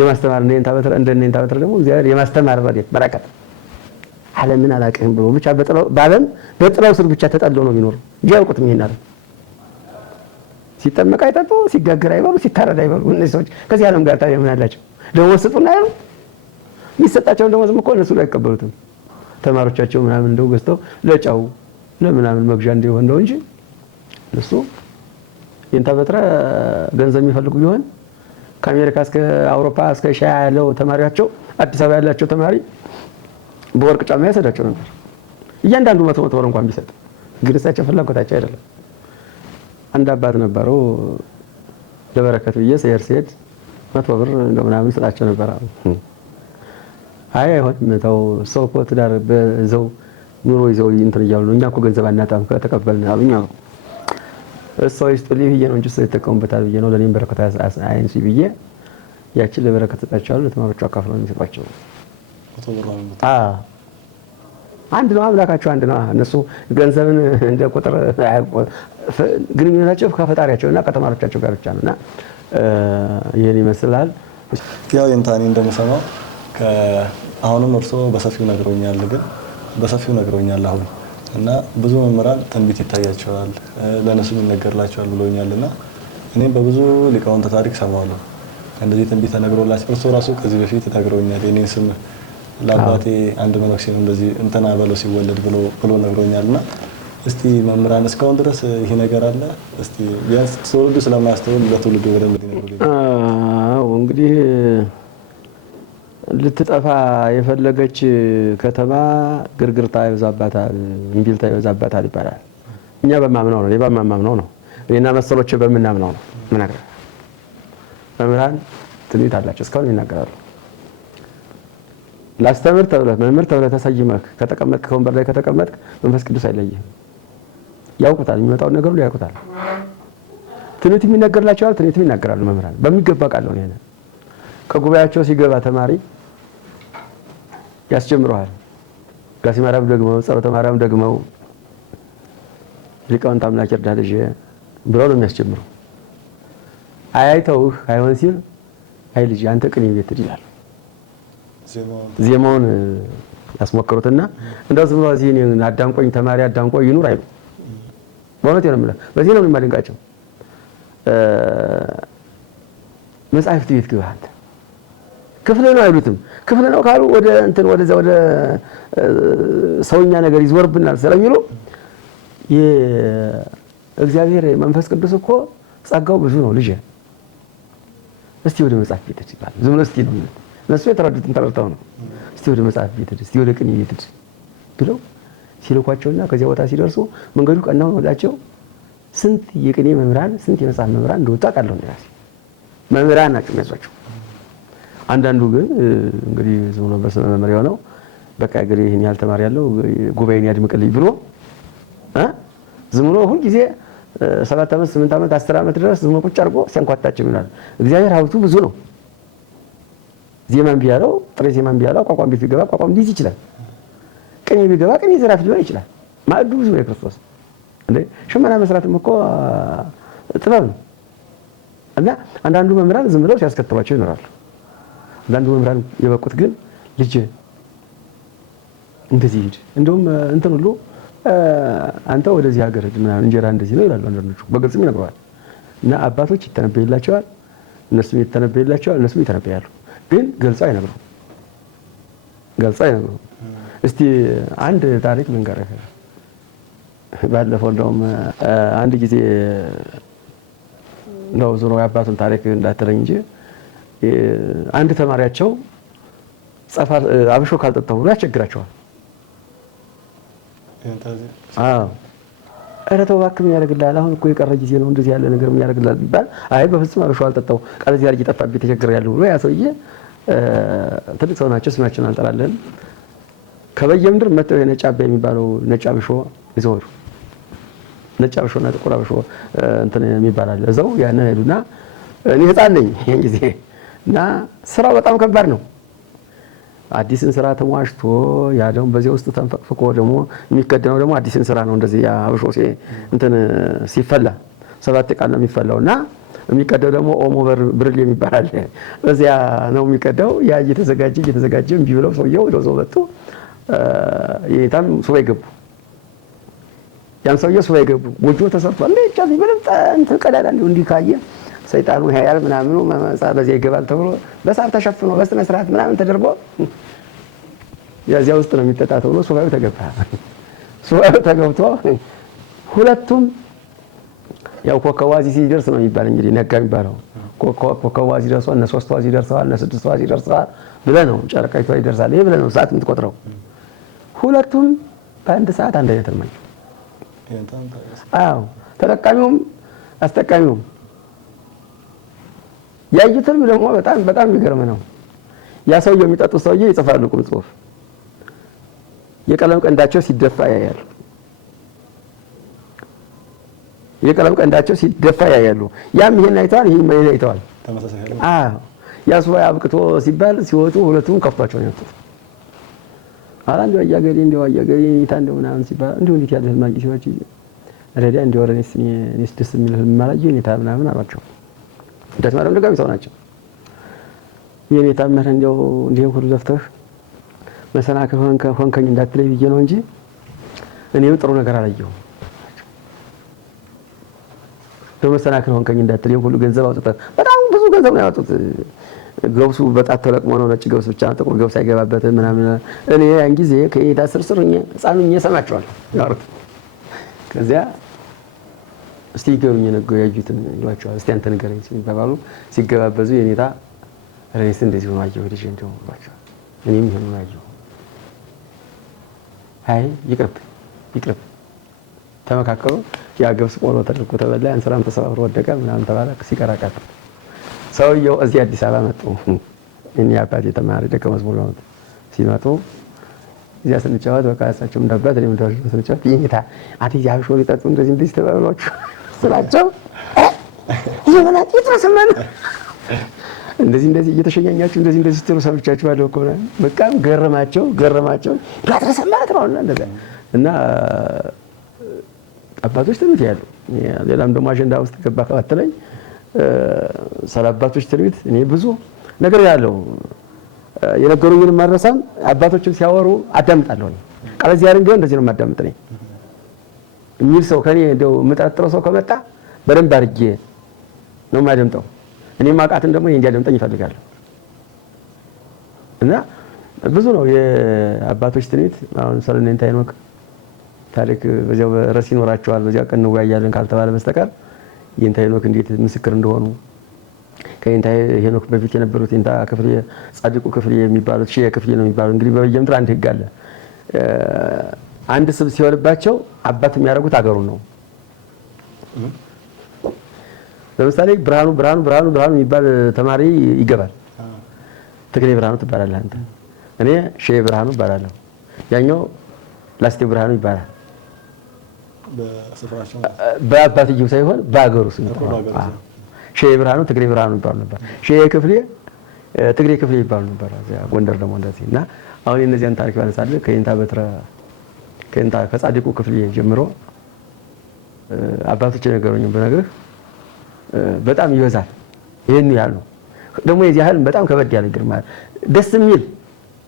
የማስተማር እንደንታ በትራ ደግሞ እግዚአብሔር የማስተማር በረከት ዓለምን አላቀም ብሎ ብቻ በጥላው ስር ብቻ ተጠልሎ ነው የሚኖር ያውቁትም ይሄን አይደል ሲጠመቅ አይጠጡ ሲጋገር አይበሉ ሲታረድ አይበሉ እነዚህ ሰዎች ከዚህ ዓለም ጋር ታዲያ ምን አላቸው ደሞዝ ስጡና አይሉ የሚሰጣቸው ደሞዝም እኮ እነሱ ላይ አይቀበሉትም ተማሪዎቻቸው ምናምን እንደው ገዝተው ለጫው ለምናምን መግዣ እንዲሆን ነው እንጂ እነሱ የእንታ በትራ ገንዘብ የሚፈልጉ ቢሆን ከአሜሪካ እስከ አውሮፓ እስከ ሻያ ያለው ተማሪያቸው አዲስ አበባ ያላቸው ተማሪ በወርቅ ጫማ ያሰዳቸው ነበር እያንዳንዱ 100 ብር እንኳን ቢሰጥ ግን እሳቸው ፍላጎታቸው አይደለም አንድ አባት ነበሩ ለበረከት ብዬ ሲሄድ 100 ብር እንደምናምን ስጣቸው ነበር አይሆንም ተው ሰው እኮ ትዳር በዘው ኑሮ ይዘው እንትን እያሉ ነው እኛ እኮ ገንዘብ አናጣም ከተቀበልን አሉኝ እሰው ይስጥልኝ ብዬ ነው እንጂ ሰው የተጠቀሙበታል ብዬ ነው ለኔም በረከት አይንሲ ብዬ ያቺ ለበረከት ሰጣቸው ለተማሪዎቹ አካፍለው የሚሰጣቸው አንድ ነው አምላካቸው አንድ ነው እነሱ ገንዘብን እንደ ቁጥር ግንኙነታቸው ከፈጣሪያቸውና ከተማሪዎቻቸው ጋር ብቻ ነውና ይሄን ይመስላል ያው የንታኔ እንደምሰማው አሁንም እርሶ በሰፊው ነግሮኛል ግን በሰፊው ነግሮኛል አሁን እና ብዙ መምህራን ትንቢት ይታያቸዋል ለነሱም ይነገርላቸዋል ብሎኛልና እኔም በብዙ ሊቃውንት ታሪክ ሰማዋለሁ እንደዚህ ትንቢት ተነግሮላቸው እርሶ ራሱ ከዚህ በፊት ነግሮኛል የኔን ስም ለአባቴ አንድ መነኩሴ ነው እንደዚህ እንትና በለው ሲወለድ ብሎ ነግሮኛልና እስቲ መምህራን እስካሁን ድረስ ይሄ ነገር አለ? እስቲ ቢያንስ ትውልዱ ስለማያስተውል ለትውልዱ ወደ እንዲነግሩ። እንግዲህ ልትጠፋ የፈለገች ከተማ ግርግርታ ይበዛባታል፣ እምቢልታ ይበዛባታል ይባላል። እኛ በማምነው ነው፣ በማምነው ነው፣ እኔና መሰሎቼ በምናምነው ነው። ምን አገር መምህራን ትንቢት አላቸው፣ እስካሁን ይናገራሉ። ላስተምር ተብለህ መምህር ተብለህ ተሰይመህ ከተቀመጥክ ከወንበር ላይ ከተቀመጥክ መንፈስ ቅዱስ አይለይህም። ያውቁታል፣ የሚመጣውን ነገር ሁሉ ያውቁታል። ትንቢት የሚነገርላቸዋል፣ ትንቢት ይናገራሉ መምህራን በሚገባ ቃል ነው። ይሄን ከጉባኤያቸው ሲገባ ተማሪ ያስጀምረዋል። ጋሲ ማርያም ደግመው ጸሎተ ማርያም ደግመው ሊቃውንት አምላክ ይርዳ ልጄ ብለው ነው የሚያስጀምረው። አይተውህ አይሆን ሲል አይ ልጅ አንተ ቅኔ ቤት ይላል። ዜማውን ያስሞክሩትና እንደው ዝም ብሎ እዚህ አዳምቆኝ ተማሪ አዳምቆኝ ይኑር አይሉ። በእውነት ነው የምልህ፣ በዚህ ነው የማደንቃቸው። መጽሐፍት ቤት ግባ አንተ ክፍል ነው አይሉትም። ክፍል ነው ካሉ ወደ እንትን ወደ ሰውኛ ነገር ይዞርብናል ስለሚሉ የእግዚአብሔር መንፈስ ቅዱስ እኮ ጸጋው ብዙ ነው ልጅ እስቲ ወደ መጽሐፍ ቤት ይባል ዝም ብሎ እስቲ ነው እነሱ የተረዱትን ተረድተው ነው እስቲ ወደ መጽሐፍ ቤት እስቲ ወደ ቅኔ ቤት ብለው ሲልኳቸውና ከዚያ ቦታ ሲደርሱ መንገዱ ቀናው ወዳቸው ስንት የቅኔ መምህራን ስንት የመጽሐፍ መምህራን እንደወጣ ቃለው ነው ያሲ መምህራን ናቸው የሚያዟቸው። አንዳንዱ ግን እንግዲህ ዝም ብሎ በስመ መምህር ነው በቃ እግሬ ይሄን ያህል ተማሪ ያለው ጉባኤን ያድምቅልኝ ብሎ ዝም ብሎ ሁሉ ጊዜ 7 ዓመት 8 ዓመት 10 ዓመት ድረስ ዝም ብሎ ቁጭ አድርጎ ሲያንኳታቸው ይላል። እግዚአብሔር ሀብቱ ብዙ ነው። ዜማን ቢያለው ጥሬ ዜማን ቢያለው አቋቋም ቤት ቢገባ አቋቋም ሊይዝ ይችላል። ቅኔ ቢገባ ቅኔ ዘራፍ ሊሆን ይችላል። ማዕዱ ብዙ ነው የክርስቶስ እንዴ ሽመና መስራትም እኮ ጥበብ ነው። እና አንዳንዱ መምህራን ዝም ብለው ሲያስከትሏቸው ይኖራሉ። አንዳንዱ መምህራን የበቁት ግን ልጅ እንደዚህ ሂድ እንደውም እንትን ሁሉ አንተ ወደዚህ ሀገር ሂድ ምናምን እንጀራ እንደዚህ ነው ይላሉ። አንዳንዶቹ በግልጽም ይነግሯል። እና አባቶች ይተነበይላቸዋል፣ እነሱም ይተነበይላቸዋል፣ እነሱም ይተነበያሉ። ግን ገልጸው አይነግሩም። እስቲ አንድ ታሪክ ልንገርህ። ባለፈው እንደውም አንድ ጊዜ ነው ዞሮ የአባቱን ታሪክ እንዳትለኝ እንጂ አንድ ተማሪያቸው አብሾ ካልጠጣው ብሎ ያስቸግራቸዋል። ኧረ ተው እባክህ ምን ያደርግልሃል? አሁን እኮ የቀረ ጊዜ ነው እንደዚህ ያለ ነገር ምን ያደርግልሃል ቢባል አይ በፍጹም አብሾ አልጠጣው ቃል እዚህ ያለ እየጠፋብኝ ተቸግሬያለሁ ብሎ ያ ሰውዬ ትልቅ ሰው ናቸው፣ ስማቸውን አልጠራለን። ከበየምድር መጥተው የነጭ አባይ የሚባለው ነጭ አብሾ ይዘው ሄዱ። ነጭ አብሾና ጥቁር አብሾ እንትን የሚባል አለ። እዛው ያን ሄዱና እኔ ህፃን ነኝ ያን ጊዜ እና ስራው በጣም ከባድ ነው። አዲስን ስራ ተሟሽቶ ያ ደግሞ በዚህ ውስጥ ተንፈቅፍቆ ደግሞ የሚከደነው ደግሞ አዲስን ስራ ነው። እንደዚህ ያ አብሾ እንትን ሲፈላ 7 ቃል ነው የሚፈላውና የሚቀደው ደግሞ ኦሞ ብርል የሚባል አለ። በዚያ ነው የሚቀደው። ያ እየተዘጋጀ እምቢ ብለው ሰውየው ወደው መጡ። የታም ሱባኤ ገቡ። ያን ሰውየው ሱባኤ ገቡ። ጎጆ ተሰርቷል። ለቻዚ ምንም እንትን ቀዳዳ እንዲህ ካየ ሰይጣኑ ያያል ምናምኑ በዚያ ይገባል ተብሎ በሳር ተሸፍኖ በስነ ስርዓት ምናምን ተደርጎ ያዚያ ውስጥ ነው የሚጠጣ ተብሎ ሱባኤው ተገባ። ሱባኤው ተገብቶ ሁለቱም ያው ኮከዋዚ ሲደርስ ነው የሚባል እንግዲህ ነጋ የሚባለው ኮከዋዚ ደርሷል፣ እነ 3 ዋዚ ደርሰዋል፣ እነ 6 ዋዚ ደርሰዋል ብለህ ነው ጨረቃይቷ ይደርሳል። ይሄ ብለህ ነው ሰዓት የምትቆጥረው። ሁለቱም በአንድ ሰዓት አንድ አይነት ነው። አዎ ተጠቃሚውም አስጠቃሚውም ያዩትም ደግሞ በጣም የሚገርም ነው። ያ ሰውዬው የሚጠጡት ሰውዬ ይጽፋሉ ቁም ጽሁፍ። የቀለም ቀንዳቸው ሲደፋ ያያሉ። የቀለም ቀንዳቸው ሲደፋ ያያሉ። ያም ይሄን አይተዋል፣ ይሄም ይሄን አይተዋል። አዎ ያ ሱባኤ አብቅቶ ሲባል ሲወጡ ሁለቱም ከፍቷቸው ነው የወጡት። አላንዱ አያገሪ እንደው አያገሪ ይታንደው ምናምን ሲባል እንደው እንዴት ያለ ህልም ሲዋጭ ረዳ እንደው ወረኔስ እኔስ ደስ የሚል ህልም ማላየ እኔታ ምናምን አሏቸው። ደስ ማለት ደጋሚ ሰው ናቸው። የኔታ መረ እንደው እንዲህ ሁሉ ለፍተህ መሰናክል ሆንከኝ እንዳትለይ ብዬ ነው እንጂ እኔም ጥሩ ነገር አላየሁም። መሰናክል ሆንከኝ እንዳትለይ ሁሉ ገንዘብ አውጥተህ በጣም ብዙ ገንዘብ ነው ያወጡት። ገብሱ በጣት ተለቅሞ ነው ነጭ ገብስ ብቻ ጥቁር ገብስ አይገባበትም ምናምን። እኔ ያን ጊዜ ከየታ ስርስር ህፃን ሆኜ እሰማቸዋለሁ ያወሩት። ከዚያ እስቲ ይገሩኝ ነው ያዩትን ይሏቸዋል። እስቲ አንተ ንገረኝ ሲባባሉ ሲገባበዙ የኔታ ረይስ እንደዚህ ሆኖ አየሁ ልጅ እንደው ይሏቸዋል። እኔም ይሄን ነው አየሁ። አይ ይቅርብ ተመካከሩ። ያ ገብስ ቆሎ ተደርጎ ተበላ። ያን ስራም ተሰባብሮ ወደቀ ምናምን ተባለ። ሲቀራቃት ሰውየው እዚህ አዲስ አበባ መጡ። እኔ አባቴ ተማሪ ደቀ መዝሙር ነው። ሲመጡ እዚያ ስንጫወት በቃ እሳቸው እንዳባት እኔም እንዳልኩ ስንጫወት ይሄታ አትይ አብሾ ሊጠጡ እንደዚህ ተባብሏችሁ ስላቸው ይመናጥ ይተሰማን እንደዚህ እየተሸኛኛችሁ እንደዚህ ስትሉ ሰምቻችኋለሁ እኮ ነው። በቃ ገረማቸው ያተሰማት ነውና እንደዛ እና አባቶች ትንቢት ያሉ ሌላም ደግሞ አጀንዳ ውስጥ ገባ ከተለኝ ስለ አባቶች ትንቢት እኔ ብዙ ነገር ያለው የነገሩኝን ማረሳም አባቶችን ሲያወሩ አዳምጣለሁ። ቀለዚህ ያርን ቢሆን እንደዚህ ነው የማዳምጥ ነኝ የሚል ሰው ከኔ እንደው የምጠረጥረው ሰው ከመጣ በደንብ አድርጌ ነው የማዳምጠው። እኔ ማቃትን ደግሞ ይሄ እንዲያዳምጠኝ ይፈልጋል እና ብዙ ነው የአባቶች ትንቢት። አሁን ሰለኔንታ ሄኖክ ታሪክ በዚያው ርዕስ ይኖራቸዋል። በዚያው ቀን ነው ያያለን ካልተባለ በስተቀር የእንታ ሄኖክ እንዴት ምስክር እንደሆኑ ከእንታ ሄኖክ በፊት የነበሩት እንታ ክፍል ጻድቁ ክፍል የሚባሉት ሺህ ክፍል ነው የሚባሉት። እንግዲህ በየምድር አንድ ህግ አለ። አንድ ስብ ሲሆንባቸው አባት የሚያደርጉት አገሩን ነው። ለምሳሌ ብርሃኑ የሚባል ተማሪ ይገባል። ትግሬ ብርሃኑ ትባላለህ አንተ። እኔ ሼህ ብርሃኑ እባላለሁ። ያኛው ላስቴ ብርሃኑ ይባላል። በአባትየው ሳይሆን በአገሩ ስም ነው። ሼህ ብርሃኑ ትግሬ ብርሃኑ ይባሉ ነበር። ሼህ ክፍሌ ትግሬ ክፍሌ ይባሉ ነበር። ጎንደር ደግሞ እንደዚህ እና አሁን እነዚያን ታሪክ ባነሳለህ ከእንታ ከጻድቁ ክፍሌ ጀምሮ አባቶች የነገሩኝ በነገርህ በጣም ይበዛል። ይሄን ያህል ነው ደግሞ የዚህ ያህል በጣም ከበድ ያለ ግርማ ደስ የሚል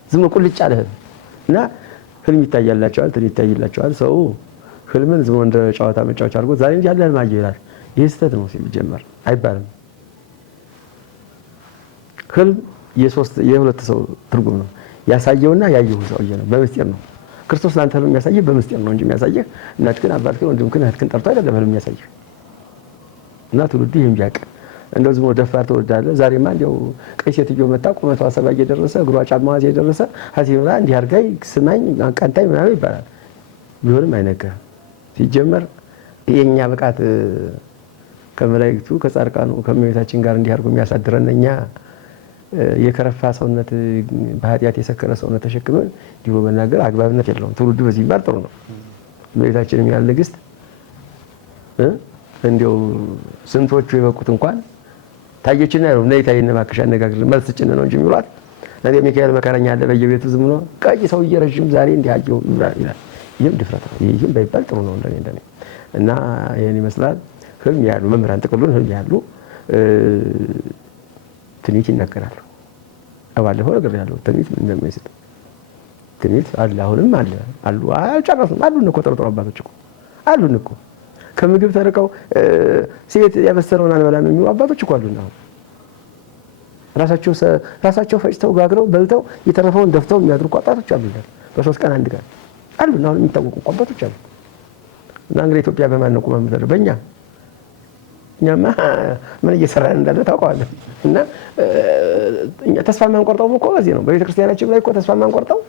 ዝም ቁልጭ አለ እና ህልም ይታያላቸዋል፣ ትንቢት ይታይላቸዋል። ሰው ህልምን ዝም እንደ ጨዋታ መጫወቻ አድርጎ ዛሬ እንዲህ ያለ ህልም አየሁ ይላል። ይሄ ስህተት ነው ሲጀመር አይባልም። ህልም የሁለት ሰው ትርጉም ነው። ያሳየውና ያየው ሰውዬ ነው። በምስጢር ነው። ክርስቶስ ላንተ ህልም የሚያሳየህ በምስጢር ነው እንጂ የሚያሳየህ እናትህን አባትህን ወንድምህን እህትህን ጠርቶ አይደለም ህልም የሚያሳየህ። እና ትውልዱ ይሄን ቢያውቅ እንደው ዝም ደፋር ተወዳለ። ዛሬማ እንደው ቀይ ሴትዮ መጣ ቁመቷ ሰባ እየደረሰ እግሯ ጫማዋ እየደረሰ ሀሲብላ እንዲህ አድርጋይ ስማኝ አንቀንታይ ምናምን ይባላል። ቢሆንም አይነገርም። ሲጀመር የኛ ብቃት ከመላእክቱ ከጻድቃኑ ከመቤታችን ጋር እንዲህ አድርጎ የሚያሳድረን እኛ የከረፋ ሰውነት በኃጢአት የሰከረ ሰውነት ተሸክመን ዲቦ መናገር አግባብነት የለውም። ትውልዱ በዚህ ይባል ጥሩ ነው። መቤታችንም ያለ ንግስት እንደው ስንቶቹ የበቁት እንኳን ታየችና ነው ነይ ታየነ ማከሻ አነጋግር መልስ ጭነ ነው እንጂ የሚሏት ነገ ሚካኤል መከረኛ አለ በየቤቱ ዝም ብሎ ቀይ ሰውዬ ረጅም ዛሬ እንዲህ አየሁ ይላል። ይሄም ድፍረት ነው። ይሄም ባይባል ጥሩ ነው እንደኔ እና ይሄን ይመስላል። ህልም ያሉ መምህራን ጥቅሉን ህልም ያሉ ትንቢት ይናገራሉ። ባለፈው ነገር ያለው ትንቢት ምን እንደሚመስል ትንቢት አለ። አሁንም አሉ አልጨረሱም። አሉን እኮ ጠርጠሩ አባቶች እኮ አሉን እኮ ከምግብ ተርቀው ሴት ያበሰረውን አልበላም የሚሉ አባቶች እኮ አሉና ራሳቸው ፈጭተው ጋግረው በልተው የተረፈውን ደፍተው የሚያድሩ አባቶች አሉና በሶስት ቀን አንድ ቀን አሉና አሁን የሚታወቁ አባቶች አሉ። እና እንግዲህ ኢትዮጵያ በማን ነው ቆማ የምትደረው? በእኛ እኛማ ምን እየሰራን እንዳለ ታውቀዋለህ። እና እኛ ተስፋ ማንቆርጠው እኮ በዚህ ነው። በቤተ ክርስቲያናችን ላይ እኮ ተስፋ ማንቆርጠው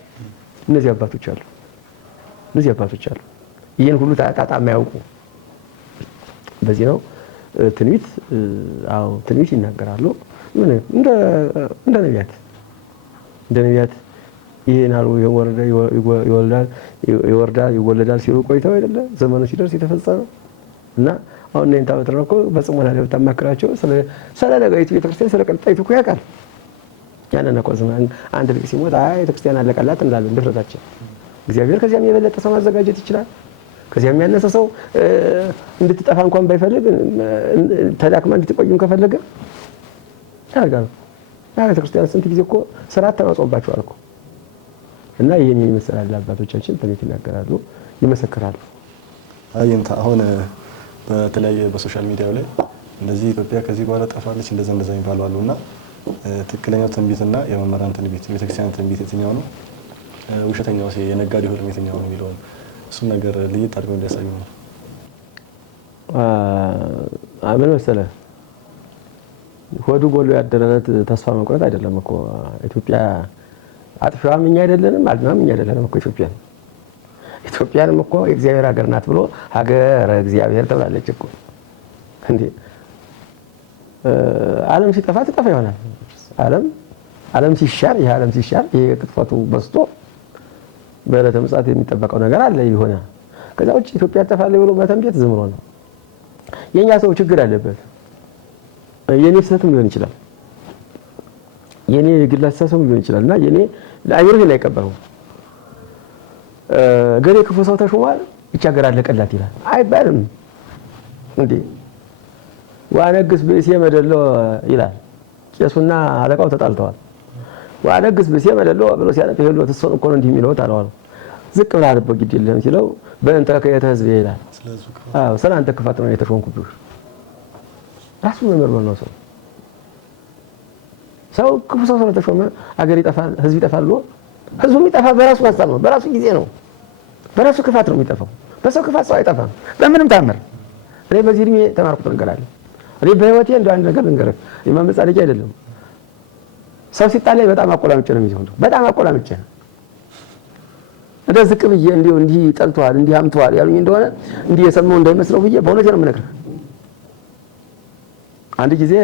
እነዚህ አባቶች አሉ። ይሄን ሁሉ ጣጣ የማያውቁ በዚህ ነው ትንቢት ትንቢት ይናገራሉ። ምን እንደ ነቢያት ይሄን አሉ ይወለዳል ሲሉ ቆይተው አይደለ ዘመኑ ሲደርስ የተፈጸመ እና አሁን እንታ በተረኮ በጽሞና ላይ ተማክራቸው ስለ ነገይቱ ቤተክርስቲያን ስለ ቀጣይቱ እኮ ያውቃል። ያንን እኮ ዘመን አንድ ልጅ ሲሞት ቤተክርስቲያን አለቀላት እንላለን ድፍረታችን። እግዚአብሔር ከዚያም የበለጠ ሰው ማዘጋጀት ይችላል። ከዚያም ያነሰ ሰው እንድትጠፋ እንኳን ባይፈልግ ተዳክማ እንድትቆይም ከፈለገ ያርጋል። ቤተክርስቲያን ስንት ጊዜ እኮ ስርዓት ተናጾባቸዋል እኮ እና ይሄን ይመስላል። አባቶቻችን ትንቢት ይናገራሉ፣ ይመሰክራሉ። አይንታ አሁን በተለያየ በሶሻል ሚዲያው ላይ እንደዚህ ኢትዮጵያ ከዚህ በኋላ ጠፋለች እንደዛ የሚባሉ አሉና ትክክለኛው ትንቢትና የመምህራን ትንቢት የቤተክርስቲያን ትንቢት የትኛው ነው? ውሸተኛው የነጋዴው ህልም የትኛው ነው የሚለውን እሱን ነገር ልይት አድርገው እንዲያሳዩ ነው። ምን መሰለህ ሆዱ ጎሎ ያደረለት ተስፋ መቁረጥ አይደለም እኮ ኢትዮጵያ አጥፊዋም እኛ አይደለንም አድናም እኛ አይደለንም እኮ ኢትዮጵያንም እኮ የእግዚአብሔር ሀገር ናት ብሎ ሀገረ እግዚአብሔር ተብላለች እኮ እንዴ ዓለም ሲጠፋ ትጠፋ ይሆናል። ዓለም ሲሻር ይሄ ቅጥፈቱ በስቶ በዕለተ ምጽአት የሚጠበቀው ነገር አለ ይሆናል። ከዛ ውጭ ኢትዮጵያ ትጠፋለች ብሎ መተንበይ ዝም ብሎ ነው። የኛ ሰው ችግር አለበት። የኔ ስህተትም ሊሆን ይችላል፣ የኔ የግል አስተሳሰብም ሊሆን ይችላል እና የኔ ለአይምሮህ ላይ አይቀበለው ገሌ ክፉ ሰው ተሾሟል ይህች ሀገር አለቀላት ይላል አይባልም እንዴ። ዋነግስ ብእሴ መደሎ ይላል ቄሱና አለቃው ተጣልተዋል። ዋነግስ ብእሴ መደሎ ብሎ ሲያነብ ይሄሎ ተሰን እኮ ነው እንዲህ የሚለው ታለዋል። ዝቅ ብለህ አልበው ግድ የለም ሲለው በእንተ ከየተ ህዝብ ይላል። አዎ ስለአንተ ክፋት ነው የተሾምኩብህ። ራሱ መመርመር ነው ሰው ክፉ ሰው ስለተሾመ ሀገር ይጠፋል ህዝብ ይጠፋል ብሎ ህዝቡ የሚጠፋ በራሱ ሀሳብ ነው፣ በራሱ ጊዜ ነው፣ በራሱ ክፋት ነው የሚጠፋው። በሰው ክፋት ሰው አይጠፋም በምንም ታምር። እኔ በዚህ እድሜ ተማርኩት ነገር አለ። እኔ በህይወቴ እንደው አንድ ነገር ልንገርህ፣ የማመጻደቂ አይደለም። ሰው ሲጣላይ በጣም አቆላምጬ ነው የሚሆነው፣ በጣም አቆላምጬ ነው። እንደ ዝቅ ብዬ እንዲህ ጠልቷል እንዲህ አምቷል ያሉኝ እንደሆነ እንዲህ የሰማው እንዳይመስለው ብዬ በእውነቴ ነው የምነግርህ። አንድ ጊዜ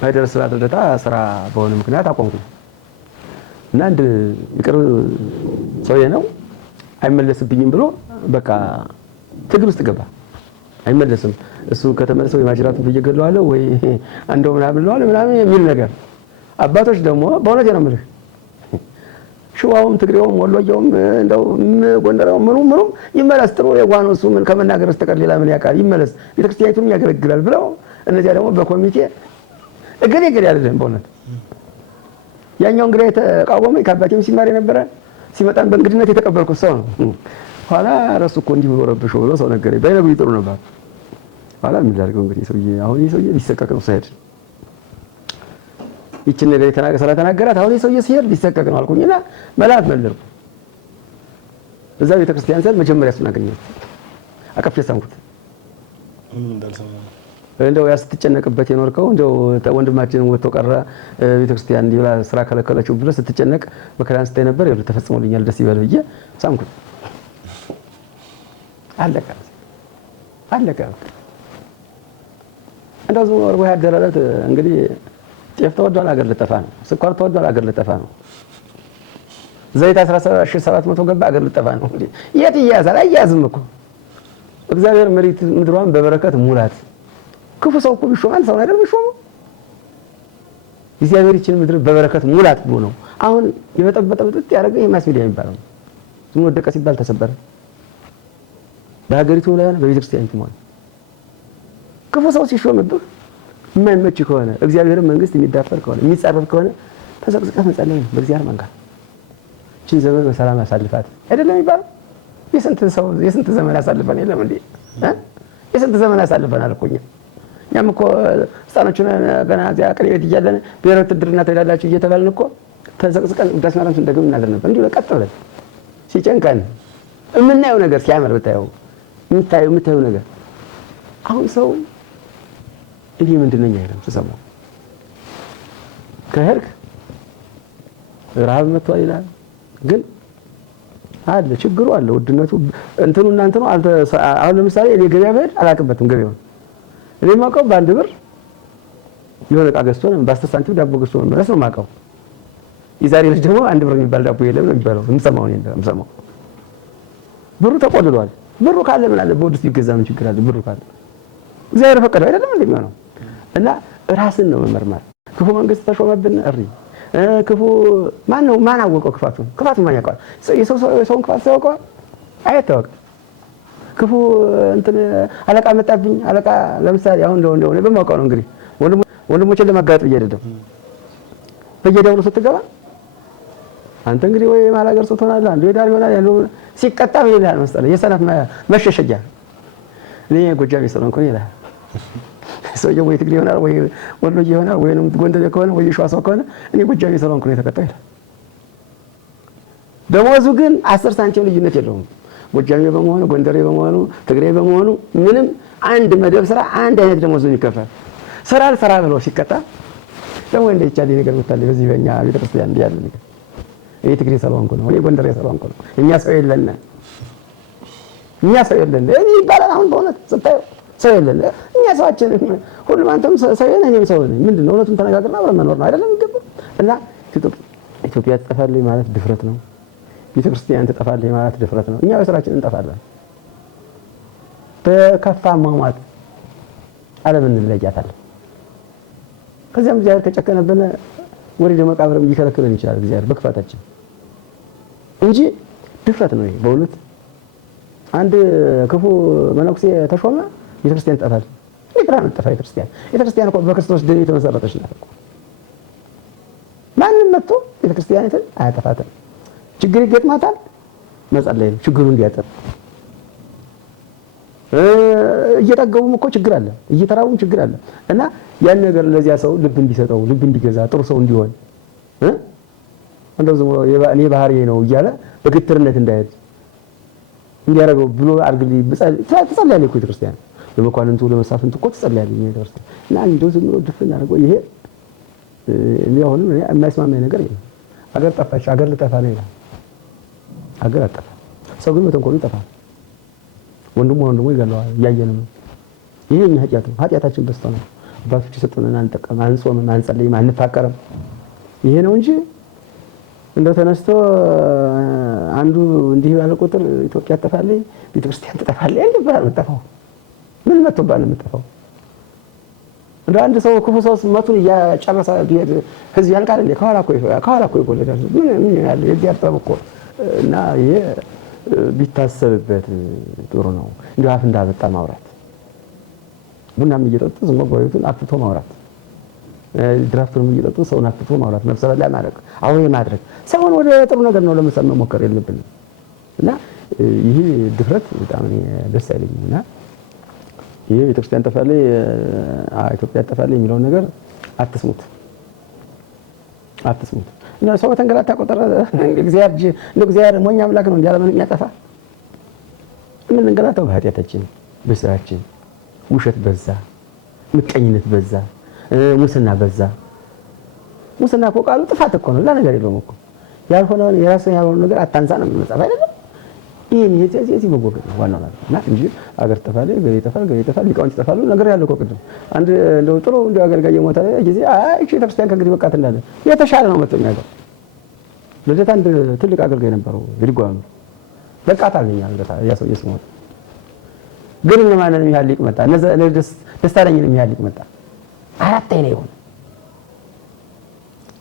ማይደርስ ስላደረታ ስራ በሆነ ምክንያት አቆምኩ እና አንድ ይቅር ሰውዬ ነው አይመለስብኝም ብሎ በቃ ትግል ውስጥ ገባ። አይመለስም እሱ ከተመለሰው የማጅራቱን ፍየገለዋለሁ ወይ አንደው ምናምን የሚል ነገር። አባቶች ደግሞ በእውነቴ ነው የምልህ ሸዋውም ትግሬውም ወሎየውም እንደው ጎንደሬውም ምኑም ይመለስ ጥሩ የዋህ ነው እሱ ምን ከመናገር በስተቀር ሌላ ምን ያውቃል ይመለስ ቤተክርስቲያኒቱን ያገለግላል ብለው እነዚያ ደግሞ በኮሚቴ እገሌ አይደለም በእውነት ያኛው እንግዲህ የተቃወመ ከአባቴም ሲማር የነበረ ሲመጣን በእንግድነት የተቀበልኩት ሰው ነው። ኋላ ራሱ እኮ እንዲህ ብሎ ረብሾ ብሎ ሰው ነገረኝ። ባይነግሩኝ ጥሩ ነበር። ኋላ ምን ላድርገው እንግዲህ ሰውዬ ሊሰቀቅ ነው ሳይሄድ ይችን ነገር ስለተናገራት አሁን ሰውዬ ሲሄድ ሊሰቀቅ ነው አልኩኝና መላት መለርኩ። እዛ ቤተክርስቲያን ሰል መጀመሪያ እሱን አገኘሁት አቀፍ የሳምኩት እንደው ያስትጨነቅበት የኖርከው እንደው ወንድማችን ወጥቶ ቀረ ቤተክርስቲያን እንዲላ ስራ ከለከለችው ብለህ ስትጨነቅ መከራን ስታይ ነበር ይሉ ተፈጽሞልኛል ደስ ይበል ብዬ ሳምኩት። አለቀ እንደው ዝም ወርቦ ያደረለት እንግዲህ ጤፍ ተወዷል ሀገር ልጠፋ ነው፣ ስኳር ተወዷል ሀገር ልጠፋ ነው፣ ዘይት 17700 ገባ ሀገር ልጠፋ ነው። እንግዲህ የት ይያዛል? አይያዝም እኮ እግዚአብሔር ምድሯን በበረከት ሙላት። ክፉ ሰው እኮ ቢሾማል ሰው አይደል ቢሾመው እግዚአብሔር ይችን ምድር በበረከት ሙላት ብሎ ነው። አሁን የበጠበጠ ያደረገ የማስ ሚዲያ የሚባለው ዝም ወደቀ ሲባል ተሰበረ። በሀገሪቱ ላይ በቤተክርስቲያኒቱ ማለት ክፉ ሰው ሲሾምብህ የማይመች ከሆነ እግዚአብሔርን መንግስት የሚዳፈር ከሆነ የሚጻረር ከሆነ ተዘቅዝቀህ መጸለይ ነው በእግዚአብሔር መንገድ። እቺን ዘመን በሰላም አሳልፋት አይደለም ይባል። የስንት ዘመን አሳልፈን የለም እንዴ? የስንት ዘመን አሳልፈን አልቆኛ። እኛም እኮ ህፃኖቹን ገና እዚያ ቀን ቤት እያለን ብሔራዊ ውትድርና ትሄዳላችሁ እየተባልን እኮ ተዘቅዝቀን ቅዳሴ ማርያም ስንደግም እናድር ነበር። እንዲሁ ቀጥ ብለን ሲጨንቀን የምናየው ነገር ሲያምር ብታየው የምታየው ነገር አሁን ሰው እኔ ምንድነኝ አይደለም ተሰማው ከሄድክ ረሃብ መጥቷል ይላል። ግን አለ ችግሩ አለ ውድነቱ እንትኑ አሁን ለምሳሌ እኔ ገበያ ብሄድ አላውቅበትም ገበያውን። እኔ የማውቀው በአንድ ብር የሆነ ዕቃ ገዝቶ ነው በ10 ሳንቲም ዳቦ ገዝቶ ነው ማለት ነው የማውቀው። የዛሬ ልጅ ደግሞ አንድ ብር የሚባል ዳቦ የለም ነው የሚባለው። የምሰማው ብሩ ተቆልሏል። ብሩ ካለ ምን አለ በውድስ ቢገዛ ምን ችግር አለ? ብሩ ካለ እግዚአብሔር ፈቀደው አይደለም እንደሚሆነው እና ራስን ነው መመርመር። ክፉ መንግስት ተሾመብን ክፉ ማን አወቀው ክፋቱን ማን ያውቃል? የሰውን ክፋት ያውቀዋል? አይታወቅም። ክፉ እንትን አለቃ መጣብኝ አለቃ ለምሳሌ አሁን እንደው በማውቀው ነው እንግዲህ ወንድሞችን ለማጋለጥ አይደለም በየደብሩ ስትገባ አንተ እንግዲህ ወይ ማላገር ሰው ትሆናለህ አንዱ ዳር ይሆናል ያለው ሲቀጣ ይላል መሰለህ የሰነፍ መሸሸጊያ። እኔ ጎጃም የሰለንኩኝ ይላል ሰውየው ወይ ትግሬ ይሆናል ወይ ወሎዬ ይሆናል ወይ ጎንደሬ ከሆነ ወይ ሸዋ ሰው ከሆነ እኔ ጎጃሜ ስለሆንኩ ነው የተቀጣው ይላል። ደሞዙ ግን 10 ሳንቲም ልዩነት የለውም። ጎጃሜ በመሆኑ ጎንደሬ በመሆኑ ትግሬ በመሆኑ ምንም አንድ መደብ ስራ አንድ አይነት ደሞዝ ነው ይከፋል። ስራ ብሎ ሲቀጣ ደግሞ እንደ ይቻል ነገር ወጣለ። በዚህ በእኛ ቤተክርስቲያን እንዲህ ያለ ነገር እኔ ትግሬ ስለሆንኩ ነው፣ እኔ ጎንደሬ ስለሆንኩ ነው፣ እኛ ሰው የለና እኔ ይባላል። አሁን በእውነት ስታየው ሰው የለና እኛ ሰዋችን ሁሉም አንተም ሰው ነህ እኔም ሰው ነኝ። ምንድን ነው እውነቱን ተነጋግረን አብረን መኖር ነው አይደለም የሚገባው። እና ኢትዮጵያ ትጠፋለች ማለት ድፍረት ነው። ቤተክርስቲያን ትጠፋለች ማለት ድፍረት ነው። እኛ በስራችን እንጠፋለን። በከፋ ማማት ዓለምን እንለያታለን። ከዚያም እግዚአብሔር ከጨከነብን ወደ መቃብርም ሊከለክለን ይችላል እግዚአብሔር በክፋታችን እንጂ ድፍረት ነው ይሄ በእውነት። አንድ ክፉ መነኩሴ ተሾመ ቤተክርስቲያን ትጠፋለች። ለምን ትጠፋ ቤተክርስቲያን? ቤተክርስቲያን እኮ በክርስቶስ ደም የተመሰረተች ናት እኮ። ማንም መጥቶ ቤተክርስቲያኒትን አያጠፋትም። ችግር ይገጥማታል፣ መጸለይ ነው ችግሩ እንዲያጠፋ። እየጠገቡም እኮ ችግር አለ፣ እየተራቡም ችግር አለ። እና ያን ነገር ለዚያ ሰው ልብ እንዲሰጠው ልብ እንዲገዛ ጥሩ ሰው እንዲሆን እንደው ዝም ብሎ እኔ ባህሪዬ ነው እያለ በግትርነት እንዳይሄድ እንዲያረገው ብሎ አርግልኝ ትጸልያለች እኮ ቤተክርስቲያን። ለመኳንንቱ ለመሳፍንቱ እኮ ትጸልያለች ቤተክርስቲያን። እና እንደው ዝም ብሎ ድፍን አድርጎ ይሄ አሁንም የማይስማማኝ ነገር የለም። አገር ጠፋች፣ አገር ልጠፋ ነው ይላል። አገር አጠፋ። ሰው ግን በተንኮሉ ይጠፋል። ወንድሙ ይገለዋል። እያየን ነው። ይሄ እኛ ኃጢአታችን በስቶ ነው። አባቶች የሰጡንን አንጠቀም፣ አንጾምም፣ አንጸልይም፣ አንፋቀርም። ይሄ ነው እንጂ እንደው ተነስቶ አንዱ እንዲህ ባለ ቁጥር ኢትዮጵያ ትጠፋለች፣ ቤተክርስቲያን ትጠፋለች እንዲባል መጠፋው ምን መጥቶባል ነው የምጠፋው? እንደ አንድ ሰው ክፉ ሰው መቱን እያጨረሰ ቢሄድ ህዝብ ያልቃል እንዴ? ከኋላ እኮ ይጎለዳል። ምን ያለ የዲያርጠብ እኮ እና ይሄ ቢታሰብበት ጥሩ ነው። እንዲሁ አፍ እንዳበጣ ማውራት፣ ቡናም እየጠጡ ዝም ብሎ ጎረቤቱን አፍቶ ማውራት፣ ድራፍቱንም እየጠጡ ሰውን አፍቶ ማውራት፣ ነፍሰ በላ ማድረግ፣ አሁን ማድረግ ሰውን ወደ ጥሩ ነገር ነው ለመሳብ መሞከር የለብንም። እና ይሄ ድፍረት በጣም ደስ አይለኝም። እና ይሄ ቤተክርስቲያን ጠፋለች፣ ኢትዮጵያ ጠፋለች የሚለውን ነገር አትስሙት። እና ሰው ተንገላታ ቁጥር እግዚአብሔር ሞኝ አምላክ ነው እንዲያለ ምን የሚያጠፋ ምን እንገላታው? በኃጢአታችን በስራችን ውሸት በዛ፣ ምቀኝነት በዛ፣ ሙስና በዛ። ሙስና እኮ ቃሉ ጥፋት እኮ ነው፣ ሌላ ነገር የለውም እኮ። ያልሆነውን የራስን ያልሆነ ነገር አታንሳ ነው መጽሐፍ አይደለም። ይሄን እዚህ መወገድ ነው ዋናው ነገር። እና እንጂ አገር ጠፋለች፣ ገሌ ጠፋል፣ ሊቃውንት ይጠፋሉ ነገር ያለው እኮ ቅድም አንድ እንደው ጥሩ እንደው አገልጋይ የሞተ ጊዜ እቺ ቤተክርስቲያን ከእንግዲህ በቃ ትላለ የተሻለ ነው መጥቶ የሚያገር ልደታ አንድ ትልቅ አገልጋይ ነበረው ይድጓም በቃታ አገኛል። ልደታ ያ ሰው የስሞት ግን ለማንንም ያህል ሊቅ መጣ፣ ደስታለኝን የሚያህል ሊቅ መጣ። አራት አይነ ይሆን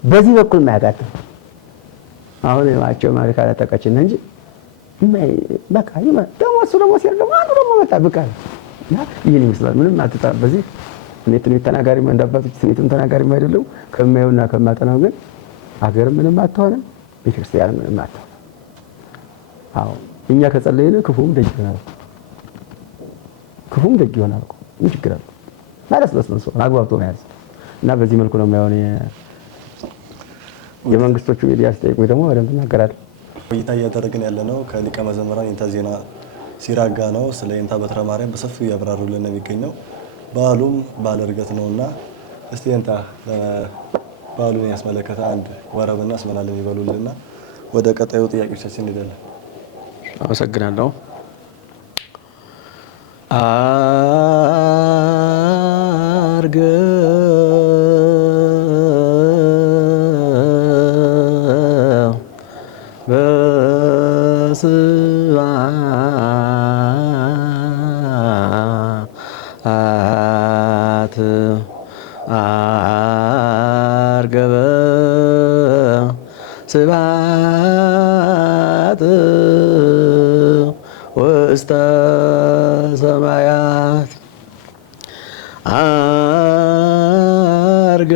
በዚህ በኩል ማያጋጥ አሁን ማቸው ማለት ካላጠቃችን እንጂ በቃ ደግሞ እሱ ደግሞ ሲር ደግሞ አንዱ ደግሞ መጣ በቃ እና ይሄን ይመስላል። ምንም አትጣ በዚህ ትንቢት ተናጋሪ እንዳባቶች ትንቢትም ተናጋሪ አይደለም። ከማየውና ከማጠናው ግን አገር ምንም አትሆንም፣ ቤተክርስቲያን ምንም አትሆንም። አዎ እኛ ከጸለይን ክፉም ደግ ይሆናል እኮ ምን ችግር አለው? ማለት ለስለስ አግባብቶ መያዝ እና በዚህ መልኩ ነው የማይሆን የመንግስቶቹ ሚዲያ ስጠይቁ ደግሞ በደንብ እናገራለሁ። ቆይታ እያደረግን ያለነው ከሊቀ መዘምራን የንታ ዜና ሲራጋ ነው። ስለ የንታ በትረ ማርያም በሰፊው ያብራሩልን ነው የሚገኘው። በዓሉም በዓለ ዕርገት ነውና እስቲ የንታ በዓሉን ያስመለከተ አንድ ወረብና አስመላለም ይበሉልና ወደ ቀጣዩ ጥያቄዎቻችን እንሄዳለን። አመሰግናለሁ። አርገበ ስብሐት ውስተ ሰማያት አርገ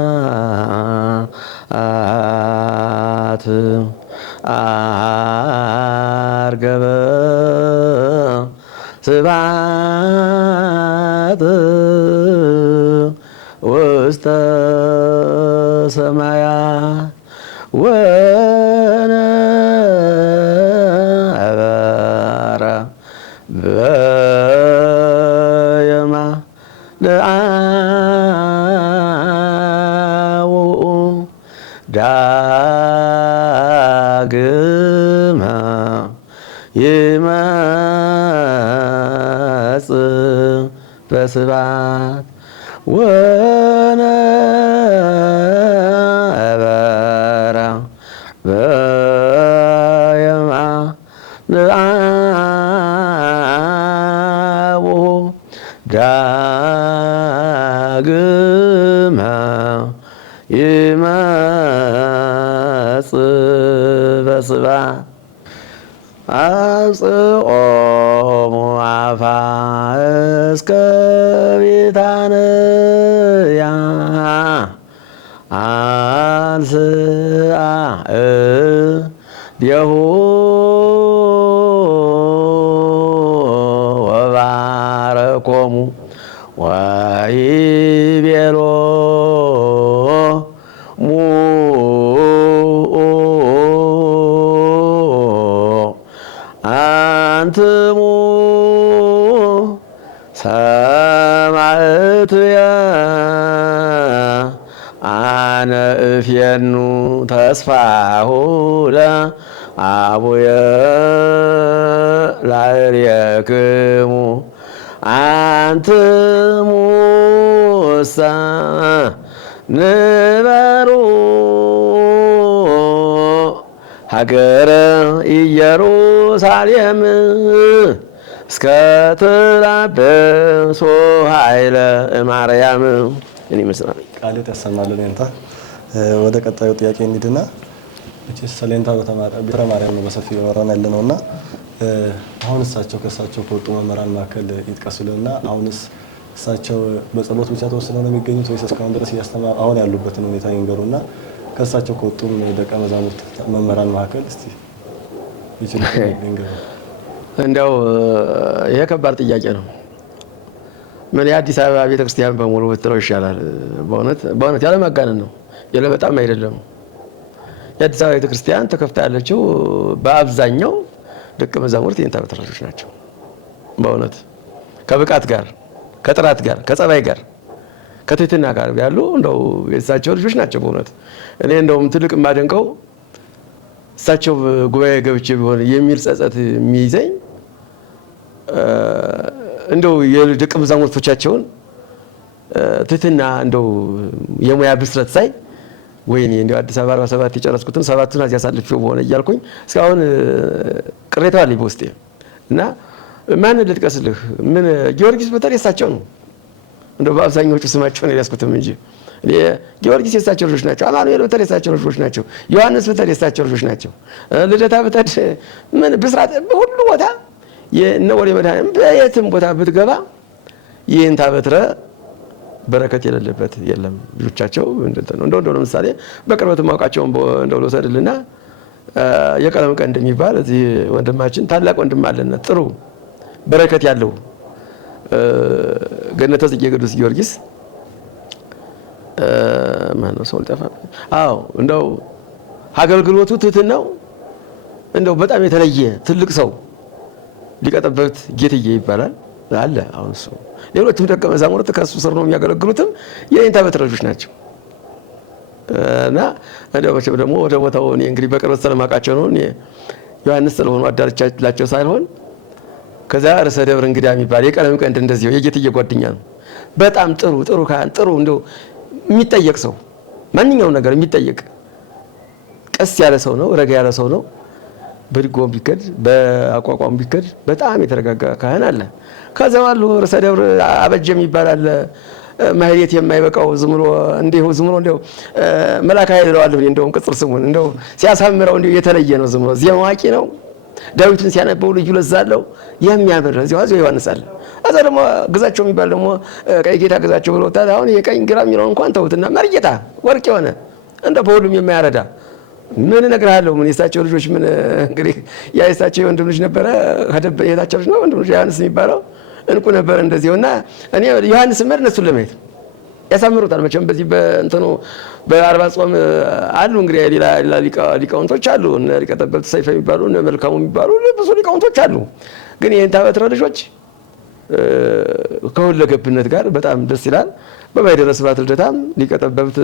በስብሐት አርገበ ስብሐት ውስተ ሰማያት ወነበረ በየማንአውኡ ዳግመ ይመጽእ በስብሐት ወነበረ በየማንአውኡ ዳግመ ይመጽእ በስብሐት አጽኦሙ አፋ እስከ ቢታንያ አንስአ እዴሁ ወባረኮሙ ወይቤሎሙ አንትሙ ሰማዕትየ አነ እፌኑ ተስፋሁ ለአቡየ ላዕሌክሙ አንትሙሰ ንበሩ ሀገረ ኢየሩሳሌም እስከ ትላበሶ ኃይለ ማርያም። እኔ መስራኝ ቃልት ያሰማልን። እንታ ወደ ቀጣዩ ጥያቄ እንሂድና እቺስ ሰሌንታ በተማረ ማርያም ነው በሰፊ እያወራን ያለነውና አሁን እሳቸው ከእሳቸው ከወጡ መምህራን መካከል ይጥቀሱልና አሁንስ እሳቸው በጸሎት ብቻ ተወስነው ነው የሚገኙት ወይስ እስካሁን ድረስ እያስተማሩ አሁን ያሉበትን ሁኔታ ይንገሩና ከእሳቸው ከወጡም ደቀ መዛሙርት መምህራን መካከል እስቲ ይችላል ይንገሩ። እንደው ይሄ ከባድ ጥያቄ ነው። ምን የአዲስ አበባ ቤተክርስቲያን በሙሉ ብትለው ይሻላል። በእውነት ያለ ማጋነን ነው፣ የለ በጣም አይደለም። የአዲስ አበባ ቤተክርስቲያን ተከፍታ ያለችው በአብዛኛው ደቀ መዛሙርት የኔታ በትረሾች ናቸው። በእውነት ከብቃት ጋር ከጥራት ጋር ከጸባይ ጋር ከትህትና ጋር ያሉ እንደው የእሳቸው ልጆች ናቸው። በእውነት እኔ እንደውም ትልቅ የማደንቀው እሳቸው ጉባኤ ገብቼ ቢሆን የሚል ጸጸት የሚይዘኝ እንደው የደቀ መዛሙርቶቻቸውን ትህትና እንደው የሙያ ብስረት ሳይ ወይኔ እንደው አዲስ አበባ 47 የጨረስኩትን 7ቱን አዚያ አሳልፌው በሆነ እያልኩኝ እስካሁን ቅሬታው አለኝ በውስጤ እና ማን ልጥቀስልህ? ምን ጊዮርጊስ በተለይ የእሳቸው ነው። እንደው በአብዛኛዎቹ ስማቸውን ያስኩትም እንጂ ጊዮርጊስ የእሳቸው ልጆች ናቸው። አማኑኤል በተለይ የእሳቸው ልጆች ናቸው። ዮሐንስ በተለይ የእሳቸው ልጆች ናቸው። ልደታ በተለይ ምን ብስራት በሁሉ ቦታ የነወሬ መድኃኒዓለም በየትም ቦታ ብትገባ የኔታ በትረ በረከት የሌለበት የለም። ልጆቻቸው እንደው ለምሳሌ በቅርበት ማውቃቸውን እንደው ልወሰድልና የቀለም ቀን እንደሚባል እዚህ ወንድማችን ታላቅ ወንድም አለና ጥሩ በረከት ያለው ገነተ ጽጌ ቅዱስ ጊዮርጊስ ማነው ሰው ጠፋ። አዎ እንደው አገልግሎቱ ትህትናው እንደው በጣም የተለየ ትልቅ ሰው ሊቀጠበት ጌትዬ ይባላል አለ። አሁን እሱ ሌሎችም ደቀ መዛሙርት ከሱ ስር ነው የሚያገለግሉትም የኔታ በትረሾች ናቸው። እና እንደው መቼም ደግሞ ወደ ቦታው እኔ እንግዲህ በቅርበት ስለማውቃቸው ነው። እኔ ዮሐንስ ስለሆኑ አዳርቻቸው ሳይሆን ከዛ ርዕሰ ደብር እንግዳ የሚባል የቀለም ቀንድ እንደዚህ የጌትዬ ጓደኛ ነው። በጣም ጥሩ ካህን ጥሩ እንደው የሚጠየቅ ሰው ማንኛውም ነገር የሚጠየቅ ቀስ ያለ ሰው ነው። ረጋ ያለ ሰው ነው። በድጎም ቢከድ በአቋቋም ቢከድ በጣም የተረጋጋ ካህን አለ። ከዛው አሉ ርዕሰ ደብር አበጀ የሚባል አለ። ማህሌት የማይበቃው ዝም ብሎ እንደው መላካ ይለዋል። እንደውም ቅጽል ስሙን እንደው ሲያሳምረው እንደው የተለየ ነው። ዝም ብሎ ዜማ ዋቂ ነው። ዳዊትን ሲያነበው ልዩ ለዛ አለው የሚያምር እዚያው ዮሐንስ አለ። እዛ ደግሞ ግዛቸው የሚባል ደግሞ ቀይ ጌታ ግዛቸው ብሎታል። አሁን የቀኝ ግራ የሚለው እንኳን ተውትና መርጌታ ወርቅ የሆነ እንደ በሁሉም የማያረዳ ምን እነግርሃለሁ? ምን የእሳቸው ልጆች ምን እንግዲህ ያ የእሳቸው ወንድም ልጅ ነበረ የታቸው ልጅ ነው ወንድም ልጅ ዮሐንስ የሚባለው እንቁ ነበር እንደዚህና እኔ ዮሐንስ መር እነሱን ለማየት ያሳምሩታል። መቼም በዚህ በእንተኑ በአርባ ጾም አሉ እንግዲህ ሌላ ሊቃውንቶች አሉ። እነ ሊቀ ጠበብት ሰይፈ የሚባሉ እነ መልካሙ የሚባሉ ብዙ ሊቃውንቶች አሉ። ግን የእንታ በትረ ልጆች ከሁለገብነት ጋር በጣም ደስ ይላል። በማይደረ ስብሐት ልደታም ሊቀ ጠበብት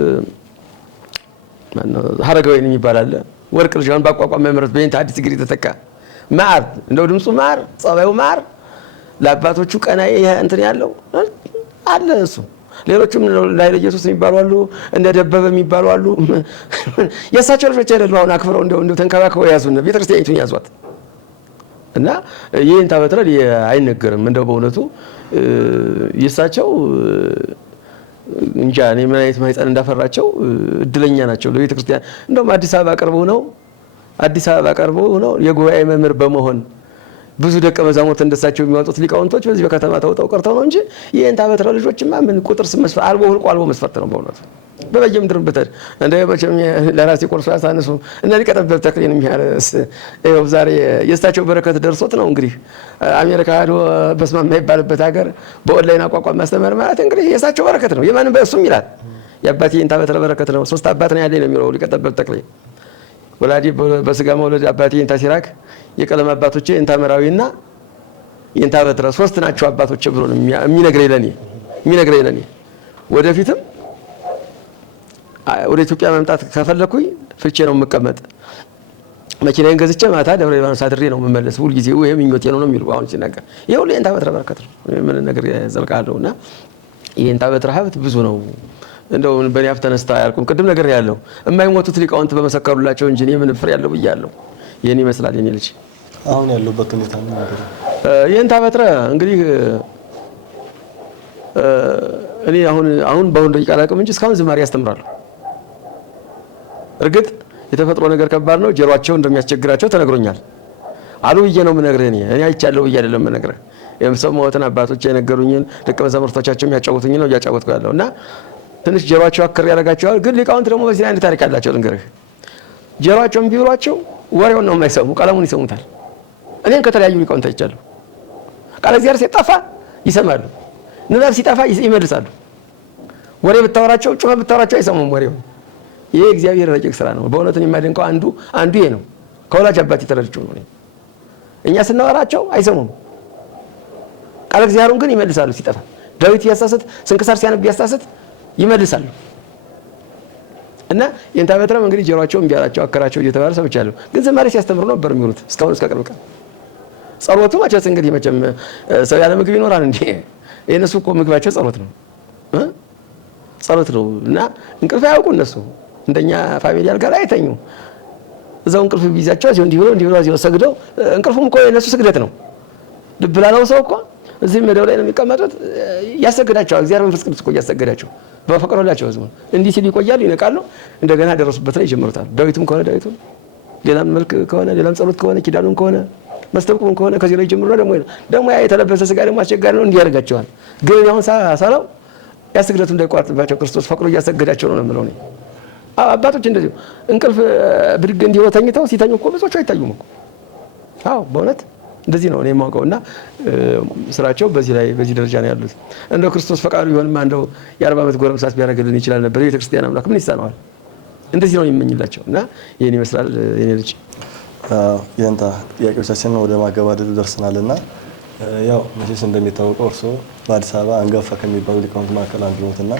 ሀረጋዊ የሚባል አለ። ወርቅ ልጅን ባቋቋም መምረት በእንታ አዲስ ግሪ ተተካ ማር እንደው ድምፁ ማር ጸባዩ ማር ለአባቶቹ ቀናይ እንትን ያለው አለ እሱ። ሌሎችም ላይ ኢየሱስ የሚባሉ አሉ፣ እንደ ደበበ የሚባሉ አሉ። የእሳቸው ልጆች አይደሉ አሁን አክብረው እንደው ተንከባክበው ያዙን ቤተክርስቲያኒቱን ያዟት እና የእንታ በትረ አይነገርም። እንደው በእውነቱ የእሳቸው እንጃ እኔ ምን አይነት ማይጸን እንዳፈራቸው እድለኛ ናቸው ለቤተክርስቲያን። እንደውም አዲስ አበባ ቀርበው ነው የጉባኤ መምህር በመሆን ብዙ ደቀ መዛሙርት እንደሳቸው የሚወጡት ሊቃውንቶች በዚህ በከተማ ተውጠው ቀርተው ነው እንጂ የእንታ በትረ ልጆችማ ምን ቁጥር መስፈር አልቦ ሁልቆ አልቦ መስፈርት ነው በእውነቱ። በበየምድር በተድ እንደ መቼም ለራሴ ቆርሶ ያሳነሱ እነ ሊቀ ጠበብት ተክሌን የሚያርስ ይኸው ዛሬ የእሳቸው በረከት ደርሶት ነው እንግዲህ አሜሪካ ሄዶ በስመ አብ የማይባልበት ሀገር በኦንላይን አቋቋም ማስተማር ማለት እንግዲህ የእሳቸው በረከት ነው። የማንም በእሱም ይላል የአባቴ የእንታ በትረ በረከት ነው። 3 አባት ነው ያለኝ ነው የሚለው ሊቀ ጠበብት ተክሌ። ወላዲ በስጋ መውለድ አባቴ የእንታ ሲራክ፣ የቀለም አባቶቼ የእንታ መራዊና የእንታ በትረ 3 ናቸው አባቶቼ ብሎ ነው የሚነግረኝ ለኔ። ወደፊትም ወደ ኢትዮጵያ መምጣት ከፈለኩኝ ፍቼ ነው የምቀመጥ። መኪናዬን ገዝቼ ማታ ደብረ ሊባኖስ አድሬ ነው የምመለስ። ሁሉ ጊዜ ይሄ ምኞቴ ነው የሚሉ አሁን ሲናገር ይሄ ሁሉ የእንታ በትረ በረከት ነው። ምን ነገር ዘልቃለሁና የእንታ በትረ ሀብት ብዙ ነው። እንደው በእኔ ሀብት ተነስታ አያልቁም። ቅድም ነገር ያለው የማይሞቱት ሊቃውንት በመሰከሩላቸው እንጂ እኔ ምን ፍሬ ያለው ብያለሁ። ይሄን ይመስላል የኔ ልጅ አሁን ያለበት ሁኔታ ነው ማለት ነው። የእንታ በትረ እንግዲህ እኔ አሁን በአሁን ደቂቃ አላውቅም እንጂ እስካሁን ዝማሬ ያስተምራሉ። እርግጥ የተፈጥሮ ነገር ከባድ ነው። ጀሯቸው እንደሚያስቸግራቸው ተነግሮኛል። አሉ ብዬ ነው የምነግርህ። እኔ አይቻለሁ ብዬ አይደለም የምነግርህ። የሰማሁትን አባቶች የነገሩኝን ደቀ መዛሙርቶቻቸው የሚያጫውቱኝ ነው እያጫወትኩ ያለው እና ትንሽ ጀሯቸው አከር ያደርጋቸዋል። ግን ሊቃውንት ደግሞ በዚህ አይነት ታሪክ አላቸው። ልንገርህ፣ ጀሯቸው ቢብሏቸው ወሬውን ነው የማይሰሙ፣ ቀለሙን ይሰሙታል። እኔም ከተለያዩ ሊቃውንት አይቻለሁ። ቃለ እግዚአብሔር ሲጠፋ ይሰማሉ፣ ንባብ ሲጠፋ ይመልሳሉ። ወሬ ብታወራቸው ጩኸ ብታወራቸው አይሰሙም ወሬውን። ይሄ እግዚአብሔር ረቂቅ ስራ ነው። በእውነት የማደንቀው አንዱ ይሄ ነው። ከወላጅ አባት የተረድቼው ነው። እኛ ስናወራቸው አይሰሙም፣ ቃለ እግዚአብሔሩን ግን ይመልሳሉ ሲጠፋ። ዳዊት ያሳሰት ስንክሳር ሲያነብ ያሳሰት ይመልሳሉ። እና የእንታ በትረም እንግዲህ ጀሯቸው እንቢያራቸው አከራቸው እየተባለ ሰምቻለሁ። ግን ዝማሬ ሲያስተምሩ ነበር የሚሉት እስካሁን እስከ ቅርብ ቀን። ጸሎቱ መቼስ እንግዲህ መቼም ሰው ያለ ምግብ ይኖራል እንዴ? የእነሱ እኮ ምግባቸው ጸሎት ነው ጸሎት ነው። እና እንቅልፍ አያውቁ እነሱ እንደኛ ፋሚሊ አልጋ ላይ አይተኙ። እዛው እንቅልፍ ቢይዛቸው እንዲህ ብሎ ሰግደው እንቅልፉም እኮ የእነሱ ስግደት ነው። ልብ ላለው ሰው እኮ እዚህ መደው ላይ ነው የሚቀመጡት። ያሰግዳቸዋል። እግዚአብሔር መንፈስ ቅዱስ እኮ ያሰግዳቸው በፈቀደላቸው ህዝቡ እንዲህ ሲል ይቆያሉ፣ ይነቃሉ። እንደገና ደረሱበት ላይ ይጀምሩታል። ዳዊቱም ከሆነ ዳዊቱን፣ ሌላም መልክ ከሆነ ሌላም ጸሎት ከሆነ ኪዳኑን ከሆነ መስተብቁም ከሆነ ከዚህ ላይ ጀምሩና ደግሞ ያ የተለበሰ ስጋ ደግሞ አስቸጋሪ ነው እንዲህ ያደርጋቸዋል። ግን አሁን ሳላው ያስግደቱ እንዳይቋርጥባቸው ክርስቶስ ፈቅዶ እያሰገዳቸው ነው የምለው እኔ። አባቶች እንደዚህ እንቅልፍ ብድግ እንዲህ ተኝተው ሲተኙ እኮ ብዙዎቹ አይታዩም እኮ። አዎ በእውነት እንደዚህ ነው እኔ የማውቀው። እና ስራቸው በዚህ ደረጃ ነው ያሉት። እንደው ክርስቶስ ፈቃዱ ቢሆንማ እንደው የ40 ዓመት ጎረምሳት ቢያደርግልን ይችላል ነበር። የቤተክርስቲያን አምላክ ምን ይሳነዋል? እንደዚህ ነው የሚመኝላቸው። እና ይሄን ይመስላል የኔ ልጅ። የእንታ ጥያቄዎቻችንን ወደ ማገባደዱ ደርሰናልና ያው መቼስ እንደሚታወቀው እርስዎ በአዲስ አበባ አንጋፋ ከሚባሉ ሊቃውንት መካከል አንዱ ነዎትና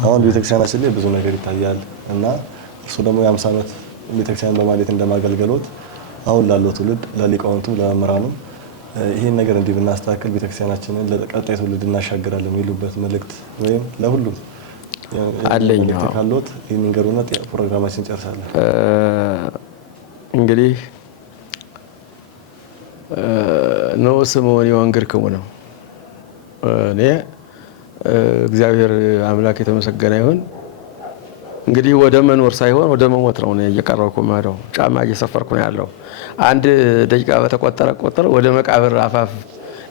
አሁን ቤተክርስቲያናችን ላይ ብዙ ነገር ይታያል እና እርስዎ ደግሞ የ50 ዓመት ቤተክርስቲያን በማለት እንደማገልገሎት አሁን ላለው ትውልድ ለሊቃውንቱም ለመምህራኑም ይሄን ነገር እንዲህ ብናስተካክል ቤተክርስቲያናችንን ለቀጣይ ትውልድ እናሻግራለን የሚሉበት መልእክት ወይም ለሁሉም አለኝ ካሎት ይሄን ንገሩና ፕሮግራማችን ጨርሳለን። እንግዲህ ነው ስምዖን የወንጌልክሙ ነው። እኔ እግዚአብሔር አምላክ የተመሰገነ ይሁን። እንግዲህ ወደ መኖር ሳይሆን ወደ መሞት ነው እየቀረብኩ ማለት ጫማ እየሰፈርኩ ነው ያለው። አንድ ደቂቃ በተቆጠረ ቁጥር ወደ መቃብር አፋፍ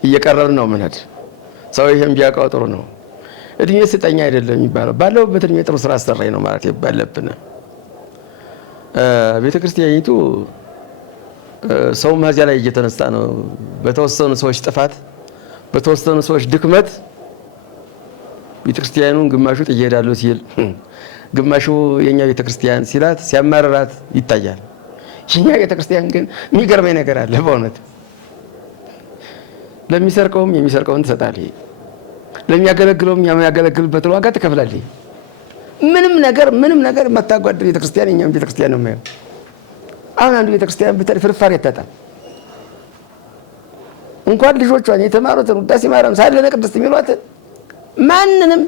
እየቀረብን ነው ምንሄድ። ሰው ይሄን ቢያውቀው ጥሩ ነው። እድሜ ስጠኛ አይደለም የሚባለው ባለውበት እድሜ ጥሩ ስራ አሰራኝ ነው ማለት ይባልብና ቤተክርስቲያኒቱ ሰው ማዚያ ላይ እየተነሳ ነው። በተወሰኑ ሰዎች ጥፋት፣ በተወሰኑ ሰዎች ድክመት ቤተክርስቲያኑን ግማሹ ጥየዳለሁ ሲል፣ ግማሹ የኛ ቤተክርስቲያን ሲላት ሲያማረራት ይታያል። የኛ ቤተክርስቲያን ግን የሚገርመኝ ነገር አለ። በእውነት ለሚሰርቀውም የሚሰርቀውን ትሰጣለህ፣ ለሚያገለግለውም የሚያገለግልበትን ዋጋ ትከፍላለህ። ምንም ነገር መታጓደል ቤተክርስቲያን የኛም ቤተክርስቲያን ነው የማየው። አሁን አንዱ ቤተክርስቲያን ብትል ፍርፋሪ አታጣም። እንኳን ልጆቿን የተማሩትን ውዳሴ ማርያም ሳለነ ቅድስት የሚሏትን ማንንም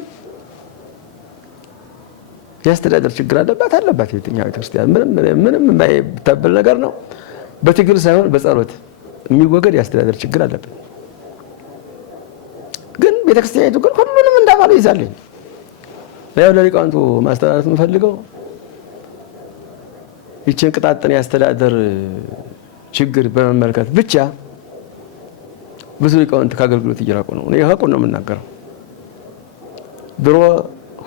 ያስተዳደር ችግር አለባት የትኛው ቤተክርስቲያን ምንም የማይታበል ነገር ነው። በትግል ሳይሆን በጸሎት የሚወገድ ያስተዳደር ችግር አለበት። ግን ቤተክርስቲያኒቱ ግን ሁሉንም እንዳማሉ ይዛለኝ። ለሊቃውንቱ ማስተላለፍ የምፈልገው ይችን ቅጣጥን ያስተዳደር ችግር በመመልከት ብቻ ብዙ ሊቃውንት ከአገልግሎት እየራቁ ነው። እኔ ሀቁን ነው የምናገረው። ድሮ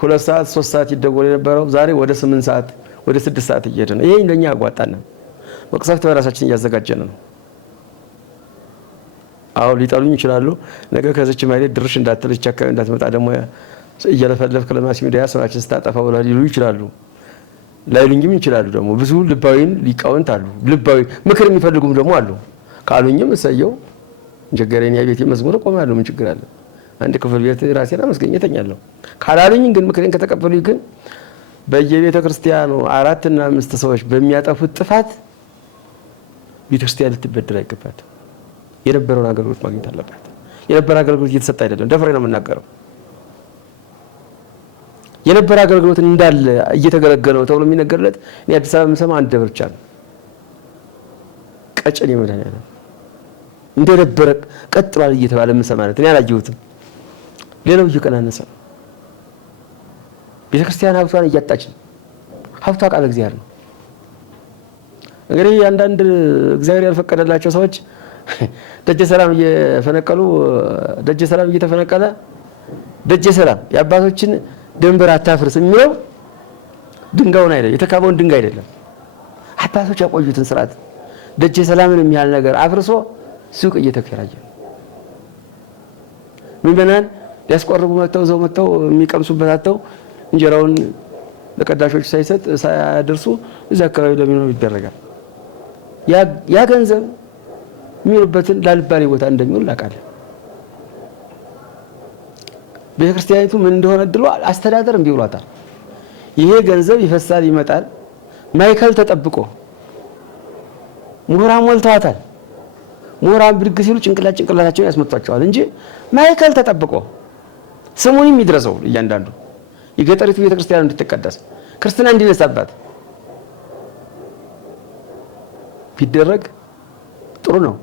2 ሰዓት 3 ሰዓት ይደወል የነበረው ዛሬ ወደ 8 ሰዓት ወደ 6 ሰዓት እየሄደ ነው። ይሄ ለኛ ያጓጣና መቅሰፍት በራሳችን እያዘጋጀን ነው። አዎ ሊጠሉኝ ይችላሉ። ነገ ከዚች ማለት ድርሽ እንዳትልች አካባቢ እንዳትመጣ ደግሞ እየለፈለፍክ ለማስ ሚዲያ ስራችን ስታጠፋ ወላ ሊሉ ይችላሉ። ላይሉኝም ይችላሉ። ደግሞ ብዙ ልባዊን ሊቃውንት አሉ። ልባዊ ምክር የሚፈልጉም ደግሞ አሉ። ካሉኝም እሰየው እንጀገረኛ ቤቴ መዝሙር ቆማለሁ። ምን ችግር አለ? አንድ ክፍል ቤት ራሴን አመስገኘተኛለሁ። ካላሉኝ ግን ምክሬን ከተቀበሉኝ ግን በየቤተ ክርስቲያኑ 4 እና 5 ሰዎች በሚያጠፉት ጥፋት ቤተክርስቲያን ልትበደል አይገባትም። የነበረውን አገልግሎት ማግኘት አለባት። የነበረ አገልግሎት እየተሰጠ አይደለም። ደፍሬ ነው የምናገረው። የነበረ አገልግሎት እንዳለ እየተገለገለው ተብሎ የሚነገርለት እኔ አዲስ አበባ የምሰማ አንድ ደብር ብቻ ነው። ቀጭን የመድኃኒዓለም እንደነበረ ቀጥሏል እየተባለ የምሰማለት እኔ አላየሁትም። ሌላው እየቀናነሰ ቤተክርስቲያን ሀብቷን እያጣች ነው። ሀብቷ ቃል እግዚአብሔር ነው። እንግዲህ አንዳንድ እግዚአብሔር ያልፈቀደላቸው ሰዎች ደጀ ሰላም እየፈነቀሉ ደጀ ሰላም እየተፈነቀለ ደጀ ሰላም የአባቶችን ድንበር አታፍርስ የሚለው ድንጋዩን አይደለም፣ የተካበውን ድንጋይ አይደለም። አባቶች ያቆዩትን ስርዓት ደጀ ሰላምን የሚያህል ነገር አፍርሶ ሱቅ እየተከራየ ነው። ምንበናን ሊያስቆርቡ መተው የሚቀምሱበት አተው እንጀራውን ለቀዳሾች ሳይሰጥ ሳያደርሱ እዛ አካባቢ ለሚኖር ይደረጋል። ያ ገንዘብ የሚውልበትን ላልባሌ ቦታ እንደሚውል እናውቃለን። ቤተክርስቲያኒቱ ምን እንደሆነ ድሎ አስተዳደር ቢውሏታል። ይሄ ገንዘብ ይፈሳል ይመጣል። ማይከል ተጠብቆ ምሁራን ሞልተዋታል። ምሁራን ብድግ ሲሉ ጭንቅላታቸውን ያስመጣቸዋል እንጂ ማይከል ተጠብቆ ስሙን የሚድረሰው እያንዳንዱ የገጠሪቱ ቤተክርስቲያን እንድትቀደስ ክርስትና እንዲነሳባት ቢደረግ ጥሩ ነው።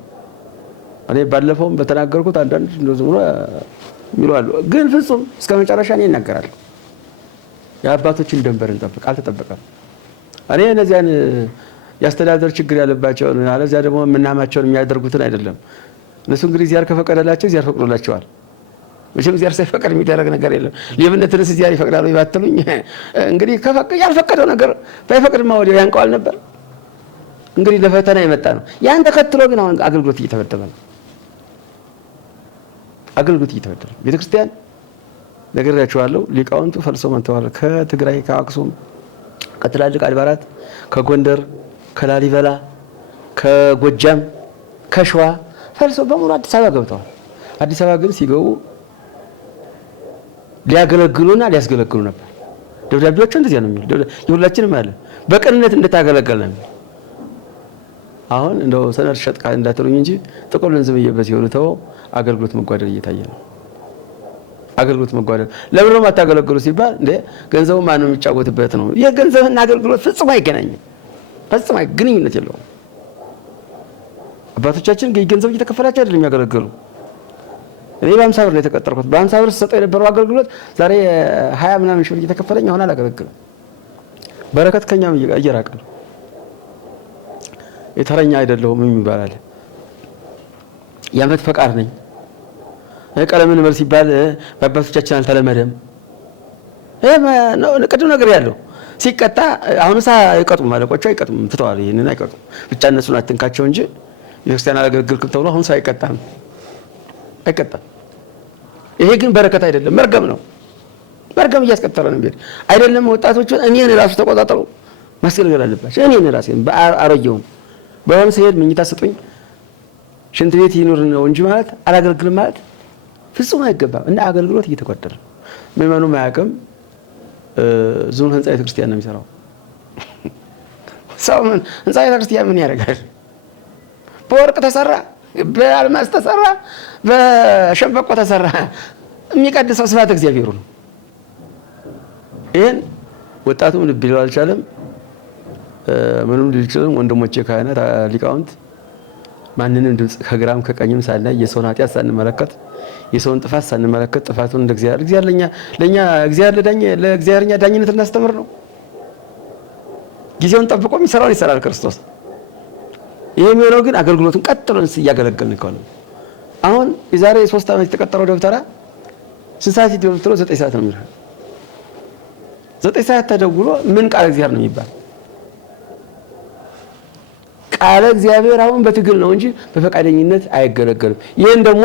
እኔ ባለፈውም በተናገርኩት አንዳንድ እንደዚህ ብሎ ይሏሉ። ግን ፍጹም እስከ መጨረሻ እኔ እናገራለሁ። የአባቶችን ድንበር እንጠብቅ። አልተጠበቀም። እኔ እነዚያን ያስተዳደር ችግር ያለባቸውን አለዚያ ደግሞ ምናማቸውን የሚያደርጉትን አይደለም። እነሱ እንግዲህ እግዚአብሔር ከፈቀደላቸው እግዚአብሔር ፈቅዶላቸዋል። መቼም እግዚአብሔር ሳይፈቅድ የሚደረግ ነገር የለም። ሌብነትንስ እግዚአብሔር ይፈቅዳል ይባትሉኝ። እንግዲህ ያልፈቀደው ነገር ባይፈቅድማ ወዲያው ያንቀዋል ነበር። እንግዲህ ለፈተና የመጣ ነው። ያን ተከትሎ ግን አሁን አገልግሎት እየተበደለ ነው። አገልግሎት እየተበደለ ቤተክርስቲያን ነግሬያቸዋለሁ። ሊቃውንቱ ፈልሰው መጥተዋል። ከትግራይ፣ ከአክሱም፣ ከትላልቅ አድባራት፣ ከጎንደር፣ ከላሊበላ፣ ከጎጃም፣ ከሸዋ ፈልሰው በሙሉ አዲስ አበባ ገብተዋል። አዲስ አበባ ግን ሲገቡ ሊያገለግሉና ሊያስገለግሉ ነበር። ደብዳቤዎቹ እንደዚያ ነው የሚል የሁላችንም አለ በቅንነት እንድታገለግል ነው። አሁን እንደው ሰነድ ሸጥቃ እንዳትሉኝ እንጂ ጥቁልን ዝም ብዬበት ይሆኑ ተው አገልግሎት መጓደል እየታየ ነው። አገልግሎት መጓደል ለምን ነው የማታገለግሉ ሲባል እንደ ገንዘቡ ማን ነው የሚጫወትበት ነው። የገንዘብና አገልግሎት ፍጹም አይገናኝም። ፍጹም ግንኙነት የለውም። አባቶቻችን ገንዘብ እየተከፈላቸው አይደለም የሚያገለግሉ። እኔ በ50 ብር ነው የተቀጠርኩት። በ50 ብር ሰጠው የነበረው አገልግሎት ዛሬ 20 ምናምን ሺህ እየተከፈለኝ አሁን አላገለግልም። በረከት ከኛም እየራቀ ነው። የተረኛ አይደለሁም የሚባል የዓመት ፈቃድ ነኝ። ቀለምን መልስ ሲባል በአባቶቻችን አልተለመደም። ቅድም ነገር ያለው ሲቀጣ አሁንሳ አይቀጡም አለቆቹ አይቀጡም ትተዋል። ይሄንን አይቀጡም ብቻ እነሱን አትንካቸው እንጂ የክርስቲያን አላገለግልክም ተብሎ አሁን ሳይቀጣም አይቀጣም። ይሄ ግን በረከት አይደለም፣ መርገም ነው። መርገም እያስቀጠለ ነው ቢል አይደለም። ወጣቶቹ እኔን ራሱ ተቆጣጣሩ ማስገለገል አለባቸው። እኔን ራሴን በአሮጌው በሆነ ሲሄድ መኝታ ሰጡኝ ሽንት ቤት ይኑር ነው እንጂ ማለት አላገለግልም ማለት ፍጹም አይገባም። እና አገልግሎት እየተቆጠረ ምዕመኑ ማያውቅም። ዙን ህንጻ ቤተክርስቲያን ነው የሚሰራው። ሰው ምን ህንጻ ቤተክርስቲያን ምን ያደርጋል? በወርቅ ተሰራ፣ በአልማዝ ተሰራ፣ በሸንበቆ ተሰራ፣ የሚቀድሰው ስብሐተ እግዚአብሔር ነው። ይሄን ወጣቱም ልብ ሊለው አልቻለም። ምንም ሊል ይችላል። ወንድሞቼ ካህናት፣ ሊቃውንት ማንንም ድምጽ ከግራም ከቀኝም ሳናይ የሰውን ኃጢአት ሳንመለከት የሰውን ጥፋት ሳንመለከት ጥፋቱን እንደ እግዚአብሔር ለኛ ለእግዚአብሔርኛ ዳኝነት እናስተምር ነው። ጊዜውን ጠብቆ የሚሰራውን ይሰራል ክርስቶስ። ይሄ የሚሆነው ግን አገልግሎቱን ቀጥሎን እያገለገልን ከሆነ አሁን የዛሬ 3 ዓመት የተቀጠረው ደብተራ 6 ሰዓት ይደውልትሮ 9 ሰዓት ነው የሚለው። 9 ሰዓት ተደውሎ ምን ቃል እግዚአብሔር ነው የሚባል? ቃለ እግዚአብሔር አሁን በትግል ነው እንጂ በፈቃደኝነት አይገለገልም። ይሄን ደግሞ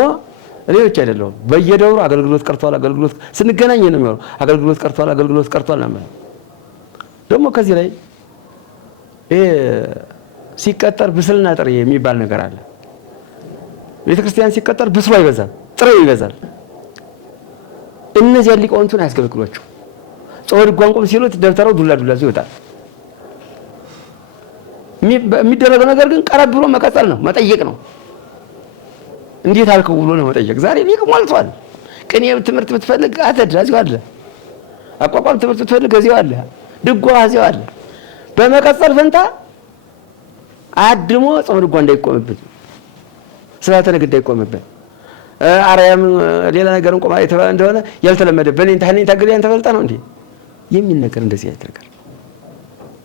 እኔ ብቻ አይደለም በየደብሩ አገልግሎት ቀርቷል። አገልግሎት ስንገናኝ ነው የሚሆነው። አገልግሎት ቀርቷል ነው ደግሞ ከዚህ ላይ ሲቀጠር ብስልና ጥሬ የሚባል ነገር አለ። ቤተክርስቲያን ሲቀጠር ብስሉ አይበዛም፣ ጥሬው ይበዛል። እነዚህ ሊቃውንቱን አያስገለግሏቸው። ጾር ጓንቆም ሲሉት ደብተራው ዱላ ይወጣል። የሚደረገው ነገር ግን ቀረብ ብሎ መቀጠል ነው፣ መጠየቅ ነው። እንዴት አልከው ብሎ ነው መጠየቅ። ዛሬ ሊቅ ሞልቷል። ቅኔ ትምህርት ብትፈልግ አተድ እዚሁ አለ። አቋቋም ትምህርት ብትፈልግ እዚሁ አለ። ድጓ እዚሁ አለ። በመቀጠል ፈንታ አድሞ ጾም ድጓ እንዳይቆምበት፣ ስርዓተ ንግድ እንዳይቆምበት፣ አርያም ሌላ ነገር እንቆማ የተባለ እንደሆነ ያልተለመደ በእኔን ታገል ተበልጣ ነው እንዴ የሚል ነገር እንደዚህ አይነት ነገር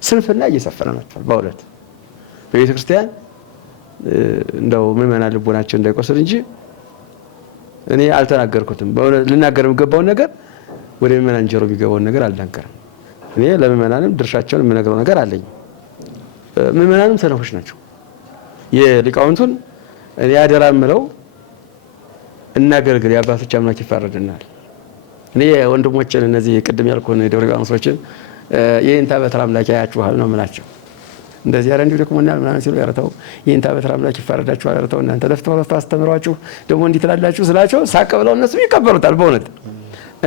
ስንፍና እየሰፈነ መጥቷል። በእውነት በቤተ ክርስቲያን እንደው ምዕመናን ልቦናቸው እንዳይቆስል እንጂ እኔ አልተናገርኩትም። በእውነት ልናገር የምገባውን ነገር ወደ ምዕመናን ጆሮ የሚገባውን ነገር አልናገርም። እኔ ለምዕመናንም ድርሻቸውን የምነግረው ነገር አለኝ። ምዕመናንም ሰነፎች ናቸው። የሊቃውንቱን እኔ አደራ የምለው እናገልግል፣ የአባቶች አምላክ ይፋረድናል። እኔ ወንድሞችን እነዚህ ቅድም ያልኩን ደብረ ሊባኖሶችን ይህን ታበትር አምላክ ያያችኋል ነው የምላቸው። እንደዚህ ያረ እንዲሁ ደክሞናል ምናምን ሲሉ ያረተው ይህን ታበትር አምላክ ይፋረዳችኋል፣ ያረተው እናንተ ለፍተው አስተምሯችሁ ደግሞ እንዲህ ትላላችሁ ስላቸው ሳቅ ብለው እነሱ ይቀበሉታል በእውነት።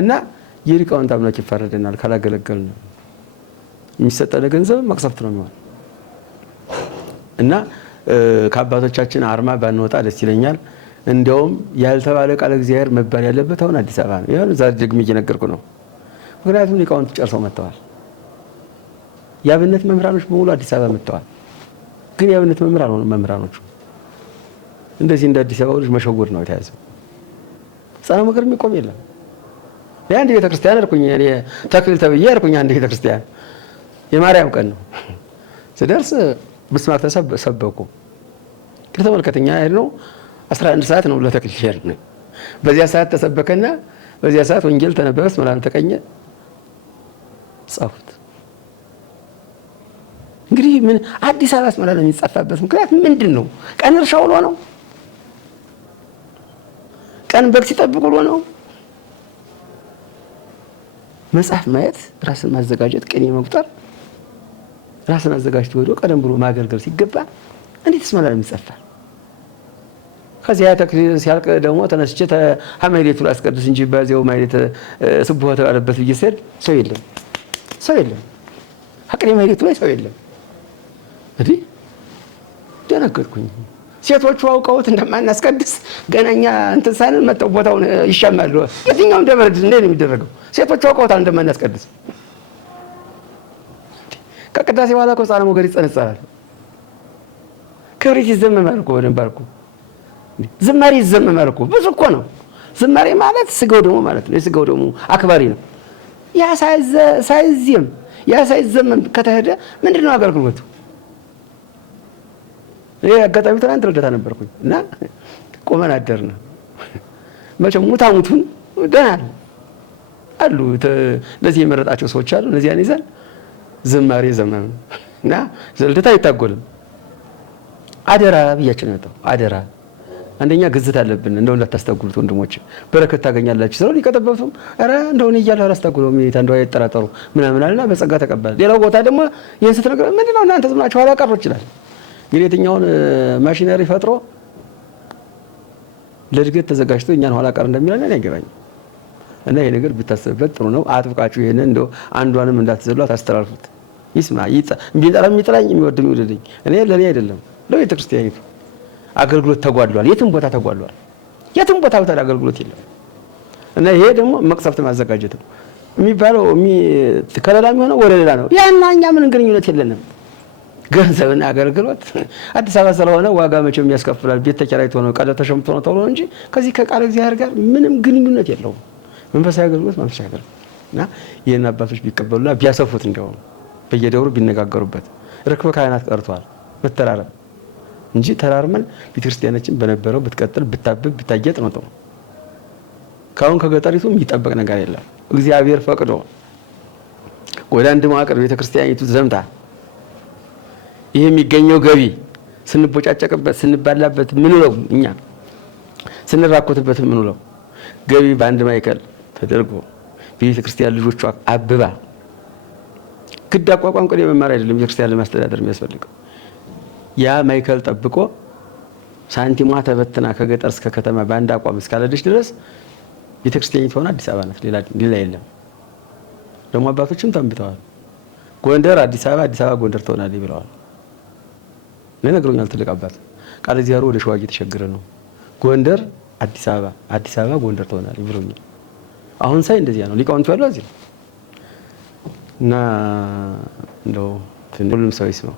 እና የሊቃውንት አምላክ ይፋረድናል ካላገለገልን የሚሰጠን ገንዘብ መቅሰፍት ነው የሚሆን። እና ከአባቶቻችን አርማ ባንወጣ ደስ ይለኛል። እንደውም ያልተባለ ቃል እግዚአብሔር መባል ያለበት አሁን አዲስ አበባ ነው። ይሄን ዛሬ ደግሜ እየነገርኩ ነው። ምክንያቱም ሊቃውንት ጨርሰው መጥተዋል። የአብነት መምህራኖች በሙሉ አዲስ አበባ መጥተዋል። ግን የአብነት መምህራን ሆነ መምህራኖቹ እንደዚህ እንደ አዲስ አበባ ልጅ መሸወድ ነው የተያዘው። ጻና መከር የሚቆም የለም። ለአንድ ቤተክርስቲያን አልኩኝ እኔ ተክሊል ተብዬ አልኩኝ አንድ ቤተክርስቲያን የማርያም ቀን ነው ስደርስ ብስማት ተሰበኩ። ከተመልከተኛ ነው 11 ሰዓት ነው ለተክሊል ሸር ነው። በዚያ ሰዓት ተሰበከና በዚያ ሰዓት ወንጌል ተነበበስ ማለት ተቀኘ ጻፉት። እንግዲህ ምን አዲስ አበባ ማለት ነው የሚጻፋበት ምክንያት ምንድነው? ቀን እርሻ ውሎ ነው? ቀን በግ ሲጠብቁ ውሎ ነው? መጽሐፍ ማየት፣ ራስን ማዘጋጀት፣ ቅኔ መቁጠር፣ ራስን አዘጋጅቶ ሄዶ ቀደም ብሎ ማገልገል ሲገባ እንዴትስ ማለት ነው የሚጻፋ? ከዚያ ተክሊል ሲያልቅ ደግሞ ተነስቼ ሐመሌቱ ላስቀድስ እንጂ በዚያው ማይሌት ስቡህ ተባለበት ይሰድ ሰው የለም ሐቅኔ ማይሌቱ ላይ ሰው የለም። እንዴ ደነገርኩኝ። ሴቶቹ አውቀውት እንደማናስቀድስ ገናኛ እንትን ሳንን መተው ቦታውን ይሻማሉ። የትኛውም ደብር እንደ ነው የሚደረገው። ሴቶቹ አውቀውት እንደማናስቀድስ ከቅዳሴ በኋላ ጻና ሞገር ይጸነጻል። ክብሪት ይዘመማል እኮ በደንብ አልኩ። ዝማሬ ይዘመማል እኮ ብዙ እኮ ነው። ዝማሬ ማለት ስጋው ደግሞ ማለት ነው። የስጋው ደግሞ አክባሪ ነው። ያ ሳይዘመም ከተሄደ ምንድነው አገልግሎቱ? ይሄ አጋጣሚ ትናንት ልደታ ነበርኩኝ እና ቆመን አደርና መቼም ሙታሙቱን ደህና አሉ ለዚህ የመረጣቸው ሰዎች አሉ። እነዚያን ይዘን ዝማሬ ዘመን እና ልደታ አይታጎልም። አደራ ብያችሁ ነው። አደራ አንደኛ ግዝት አለብን። እንደው እንዳታስተጉሉት ወንድሞች በረከት ታገኛላችሁ። ሰው ሊቀጠበቱም አረ እንደው እኔ እያለሁ አላስተጉለው ምን እንደው አይጠራጠሩ ምናምን አለና በጸጋ ተቀበለ። ሌላው ቦታ ደግሞ ይሄን ስትነግረው ምንድነው እናንተ ዝም ብላችሁ ኋላ ቀሮች ይችላል። ግን የትኛውን ማሽነሪ ፈጥሮ ለእድገት ተዘጋጅቶ እኛን ኋላ ቀር እንደሚለን እኔ አይገባኝም። እና ይሄ ነገር ብታሰብበት ጥሩ ነው። አጥብቃችሁ ይሄንን እንደው አንዷንም እንዳትዘሏት አስተላልፉት። ይስማ ቢጠራም ይጥራኝ የሚወድም ይወደደኝ እኔ ለኔ አይደለም ለቤተ ክርስቲያኒቱ አገልግሎት ተጓድሏል። የትም ቦታ ተጓድሏል። የትም ቦታ አገልግሎት የለም። እና ይሄ ደግሞ መቅሰፍት ማዘጋጀት ነው የሚባለው ከለላ የሚሆነው ወደ ሌላ ነው። ያና እኛ ምን ግንኙነት የለንም። ገንዘብና አገልግሎት አዲስ አበባ ስለሆነ ዋጋ መቼም ያስከፍላል። ቤት ተከራይቶ ነው ቀለ ተሸምቶ ነው ተብሎ እንጂ ከዚህ ከቃል እግዚአብሔር ጋር ምንም ግንኙነት የለውም። መንፈሳዊ አገልግሎት መንፈሳዊ አገልግሎት እና ይሄን አባቶች ቢቀበሉና ቢያሰፉት እንደው በየደብሩ ቢነጋገሩበት ርክበ ካህናት ቀርቷል መተራረም እንጂ ተራርመን ቤተክርስቲያናችን በነበረው ብትቀጥል ብታብብ ብታጌጥ ነው ጥሩ። ካሁን ከገጠሪቱ የሚጠበቅ ነገር የለም። እግዚአብሔር ፈቅዶ ወደ አንድ መዋቅር ቤተክርስቲያኒቱ ዘምታ ይሄ የሚገኘው ገቢ ስንቦጫጨቅበት ስንባላበት ምን ነው እኛ ስንራኮትበት ምን ነው ገቢ በአንድ ማይከል ተደርጎ ቤተክርስቲያን ልጆቿ አብባ ግድ አቋቋም ቀን የመማር አይደለም ቤተክርስቲያን ለማስተዳደር የሚያስፈልገው ያ ማይከል ጠብቆ ሳንቲሟ ተበትና ከገጠር እስከ ከተማ በአንድ አቋም እስካለደች ድረስ ቤተክርስቲያኒቱ ሆነ አዲስ አበባ ናት። ሌላ የለም። ደግሞ አባቶችም ተንብተዋል። ጎንደር አዲስ አበባ ጎንደር ትሆናለች ብለዋል። ነግሮኛል ትልቅ አባት ቃል ዚያሩ ወደ ሸዋ እየተሸገረ ነው። ጎንደር አዲስ አበባ ጎንደር ትሆናለች ብሎኛል። አሁን ሳይ እንደዚያ ነው ሊቃውንቱ ያለው እዚህ እና እንደው ሁሉም ሰው ይስማው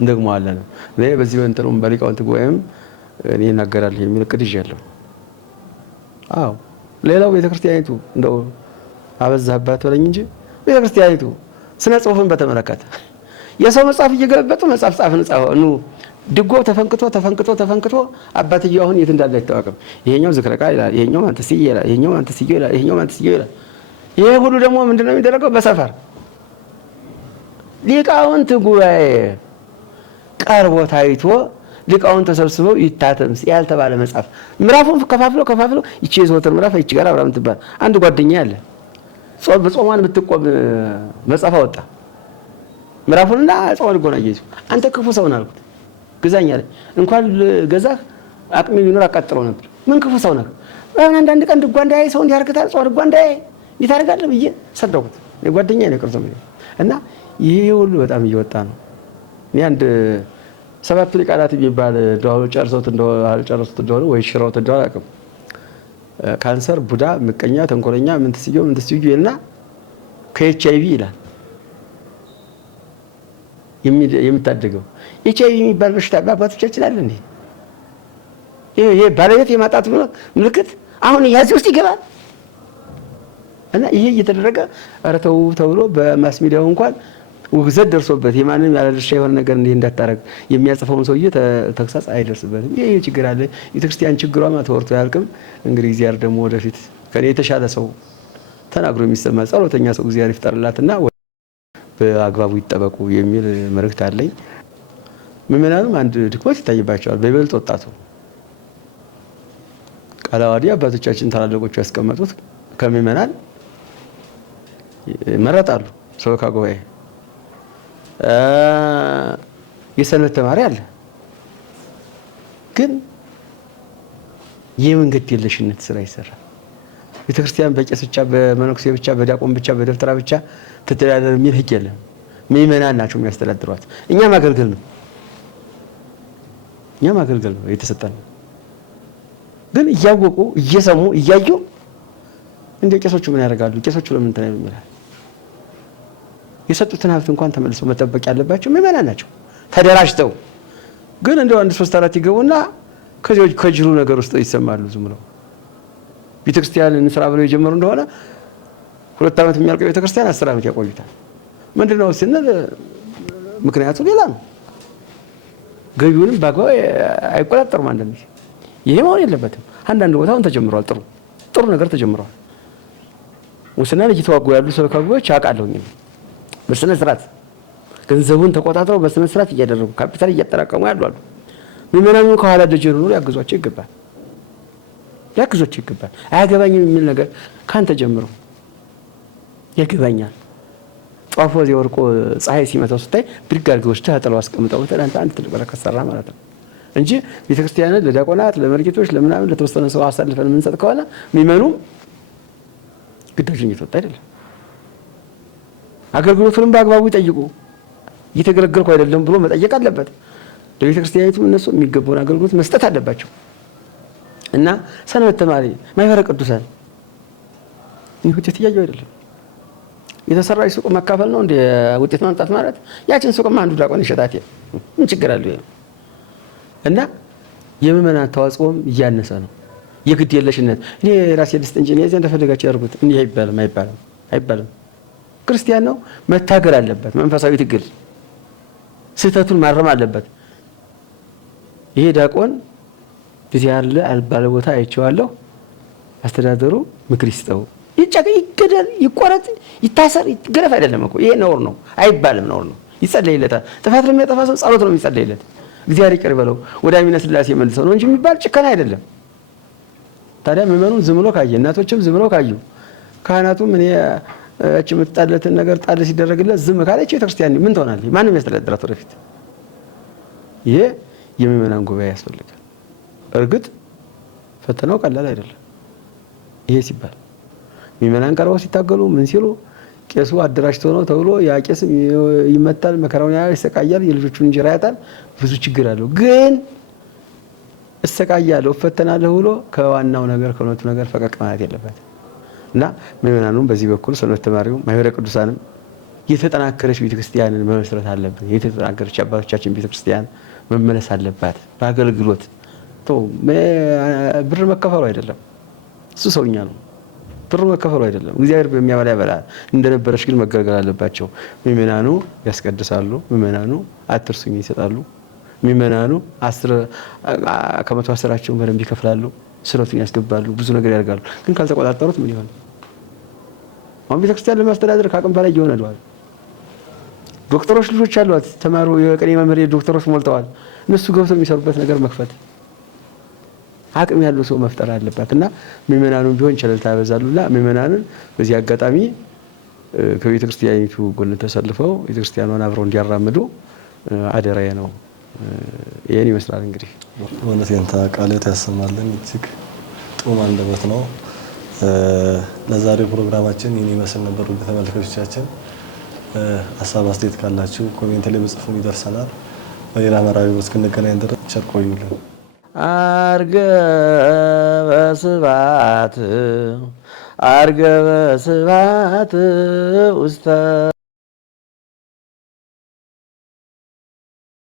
እንደግመዋለን እኔ በዚህ ወንተሩም በሊቃውንት ጉባኤም እኔ እናገራለሁ የሚል ቅድ ይዣለሁ። አዎ ሌላው ቤተክርስቲያኒቱ እንደው አበዛባት ወለኝ እንጂ ቤተክርስቲያኒቱ ስነ ጽሁፍን በተመለከተ የሰው መጽሐፍ እየገለበጡ መጽሐፍ ጻፍን ኑ ድጎ ተፈንክቶ አባትየው አሁን የት እንዳለ አይታወቅም። ይሄኛው ዝክረ ቃል ይላል፣ ይሄኛው ማንተስዬ ይላል፣ ይሄኛው ማንተስዬ ይላል። ይሄ ሁሉ ደግሞ ምንድነው የሚደረገው? በሰፈር ሊቃውንት ጉባኤ ቀርቦ ታይቶ ሊቃውንት ተሰብስበው ይታተም ያልተባለ መጽሐፍ ምዕራፉን ከፋፍሎ ይቺ የዘወትር ምዕራፍ ይቺ ጋር አብራም ትባል አንድ ጓደኛ ያለ በጾሟን የምትቆም መጽሐፍ አወጣ። ምዕራፉንና ጾም ልጎና እየይዙ አንተ ክፉ ሰው ነህ አልኩት። ግዛኛ ላይ እንኳን ገዛህ አቅም ቢኖር አቃጥለው ነበር። ምን ክፉ ሰው ነህ? አሁን አንዳንድ ቀን ድጓ እንዳያይ ሰው እንዲያርክታል ጾም ድጓ እንዳያይ ይታረጋል ብዬ ሰደኩት። የጓደኛዬ ነው ቅርቶ እና ይሄ ሁሉ በጣም እየወጣ ነው። እኔ አንድ ሰባቱ ሊቃናት የሚባል ዳው ጨርሰውት እንደሆነ ወይ ሽራውት እንደሆነ አቅም ካንሰር፣ ቡዳ፣ ምቀኛ፣ ተንኮለኛ ምን ትስየው ይልና ከኤችአይቪ ይላል የሚታደገው ኤችአይቪ የሚባል በሽታ በአባቶቻችን አለ እንዴ? ይሄ ባለቤት የማጣት ምልክት አሁን ያዚህ ውስጥ ይገባል። እና ይሄ እየተደረገ ኧረ ተው ተብሎ በማስ ሚዲያው እንኳን ውግዘት ደርሶበት የማንም ያለ ድርሻ የሆነ ነገር እንዲህ እንዳታረግ የሚያጽፈውን ሰውዬ ተግሳጽ አይደርስበትም። ይሄ ችግር አለ። ቤተክርስቲያን ችግሯማ ተወርቶ ያልቅም። እንግዲህ እግዚአብሔር ደግሞ ወደፊት ከኔ የተሻለ ሰው ተናግሮ የሚሰማ ጸሎተኛ ሰው እግዚአብሔር ይፍጠርላትና በአግባቡ ይጠበቁ የሚል መልእክት አለኝ። ምዕመናኑም አንድ ድክመት ይታይባቸዋል። በይበልጥ ወጣቱ ቃላዋዲ አባቶቻችን ታላላቆቹ ያስቀመጡት ከምዕመናን መረጣሉ። ሰው ካጎይ የሰንበት ተማሪ አለ። ግን የመንገድ የለሽነት ስራ ይሰራል። ቤተክርስቲያን በቄስ ብቻ፣ በመነኩሴ ብቻ፣ በዲያቆን ብቻ፣ በደብተራ ብቻ ተተዳደር የሚል ህግ የለም። ምዕመናን ናቸው የሚያስተዳድሯት። እኛም አገልግል ነው የተሰጠን። ግን እያወቁ እየሰሙ እያዩ እንደ ቄሶቹ ምን ያደርጋሉ? ቄሶቹ ለምን እንትን ይላል? የሰጡትን ሀብት እንኳን ተመልሰው መጠበቅ ያለባቸው ምዕመናን ናቸው ተደራጅተው። ግን እንደው አንድ 3-4 ይገቡና ከጅሩ ነገር ውስጥ ይሰማሉ። ዝም ብለው ቤተክርስቲያን እንስራ ብለው የጀመሩ እንደሆነ 2 ዓመት የሚያልቀው ቤተክርስቲያን 10 ዓመት ያቆዩታል። ምንድነው ስንል ምክንያቱ ሌላ ነው። ገቢውንም ባግባው አይቆጣጠሩም። አንዳንዴ ይሄ መሆን የለበትም። አንዳንድ ቦታውን ተጀምሯል። ጥሩ ነገር ተጀምሯል። ሙስናን እየተዋጉ ያሉ ሰብካቢዎች አውቃለሁኝ። በስነ ስርዓት ገንዘቡን ተቆጣጥረው በስነ ስርዓት እያደረጉ ካፒታል እያጠራቀሙ ያሉ አሉ። ምዕመናኑ ከኋላ ደጀን ሆኖ ያግዟቸው ይገባል። አያገባኝም የሚል ነገር ካንተ ጀምሮ ያገባኛል። ጧፎ እዚህ ወርቆ ፀሐይ ሲመታው ስታይ ብድግ አድርገህ ወስደህ ጥለው አስቀምጠው አንተ አንድ ትልቅ በረከት ሰራ ማለት ነው እንጂ ቤተክርስቲያንን ለዲያቆናት ለመርጌቶች ለምናምን ለተወሰነ ሰው አሳልፈን የምንሰጥ ከሆነ የሚመኑ ግዳጅን እየተወጣ አይደለም። አገልግሎቱንም በአግባቡ ይጠይቁ። እየተገለገልኩ አይደለም ብሎ መጠየቅ አለበት። ለቤተክርስቲያኒቱ እነሱ የሚገባውን አገልግሎት መስጠት አለባቸው። እና ሰንበት ተማሪ ማህበረ ቅዱሳን ይህ ውጤት እያየሁ አይደለም። የተሰራች ሱቅ መካፈል ነው እንደ ውጤት ማምጣት ማለት። ያችን ሱቅማ አንዱ ዲያቆን ይሸጣት ምን ችግር አለው? እና የምዕመናን ተዋጽኦም እያነሰ ነው። የግድ የለሽነት እኔ ራሴ ልስጥ እንጂ እኔ እንደፈለጋቸው ያርጉት እንዲህ አይባልም። ክርስቲያን ነው መታገል አለበት። መንፈሳዊ ትግል ስህተቱን ማረም አለበት። ይሄ ዲያቆን እዚህ ያለ አልባለ ቦታ አይቼዋለሁ። አስተዳደሩ ምክር ይስጠው፣ ይገደል፣ ይቆረጥ፣ ይታሰር፣ ይገረፍ አይደለም እኮ ይሄ ነውር ነው አይባልም። ነውር ነው። ይጸለይለታል። ጥፋት ለሚያጠፋ ሰው ጸሎት ነው የሚጸለይለት። እግዚአብሔር ይቅር ይበለው ወደ አሚነ ስላሴ መልሰው ነው እንጂ የሚባል ጭከና አይደለም። ታዲያ ምዕመኑን ዝም ብሎ ካየ፣ እናቶችም ዝም ብሎ ካዩ፣ ካህናቱም እኔ እቺ የምትጣለትን ነገር ጣል ሲደረግለት ዝም ካለች ቤተክርስቲያን ምን ትሆናለች? ማንም ያስተዳድራት ወደፊት። ይሄ የምዕመናን ጉባኤ ያስፈልጋል። እርግጥ ፈተናው ቀላል አይደለም። ይሄ ሲባል ምዕመናን ቀርበው ሲታገሉ ምን ሲሉ ቄሱ አደራጅቶ ነው ተብሎ ያ ቄስ ይመታል፣ መከራውን ያሰቃያል፣ የልጆቹን እንጀራ ያጣል፣ ብዙ ችግር አለው። ግን እሰቃያለሁ እፈተናለሁ ብሎ ከዋናው ነገር ከእውነቱ ነገር ፈቀቅ ማለት የለበትም። እና ምዕመናኑም በዚህ በኩል ሰንበት ተማሪው ማህበረ ቅዱሳንም የተጠናከረች ቤተክርስቲያንን መመስረት አለብን። የተጠናከረች አባቶቻችን ቤተክርስቲያን መመለስ አለባት። በአገልግሎት ብር መከፈሉ አይደለም፣ እሱ ሰውኛ ነው። ብር መከፈሉ አይደለም፣ እግዚአብሔር በሚያበላ ያበላል። እንደነበረች ግን መገልገል አለባቸው። ምዕመናኑ ያስቀድሳሉ፣ ምዕመናኑ አትርሱኝ ይሰጣሉ፣ ምዕመናኑ 10% በደንብ ይከፍላሉ፣ ስረቱን ያስገባሉ፣ ብዙ ነገር ያደርጋሉ። ግን ካልተቆጣጠሩት ምን ይሆን? አሁን ቤተክርስቲያን ለማስተዳደር ከአቅም በላይ ይሆናል። ዶክተሮች ልጆች አሏት፣ ተማሩ፣ የቅኔ መምህር ዶክተሮች ሞልተዋል። እነሱ ገብተው የሚሰሩበት ነገር መክፈት አቅም ያለው ሰው መፍጠር አለባት። እና ምዕመናኑም ቢሆን ቸለልታ ያበዛሉና ምዕመናንን በዚህ አጋጣሚ ከቤተክርስቲያኒቱ ጎን ተሰልፈው ቤተክርስቲያኗን አብረው እንዲያራምዱ አደራዬ ነው። ይሄን ይመስላል እንግዲህ ወንደስ የንታ ቃልት ያሰማልን። እጅግ ጥሩ አንደበት ነው። ለዛሬው ፕሮግራማችን ይህን ይመስል ነበር። ውድ ተመልካቾቻችን ሀሳብ አስተያየት ካላችሁ ኮሜንት ላይ በጽፉን ይደርሰናል። በሌላ መርሃ ግብር እስክንገናኝ ድረስ ቸር ቆዩልን። አርገበ ስብሐት ውስተ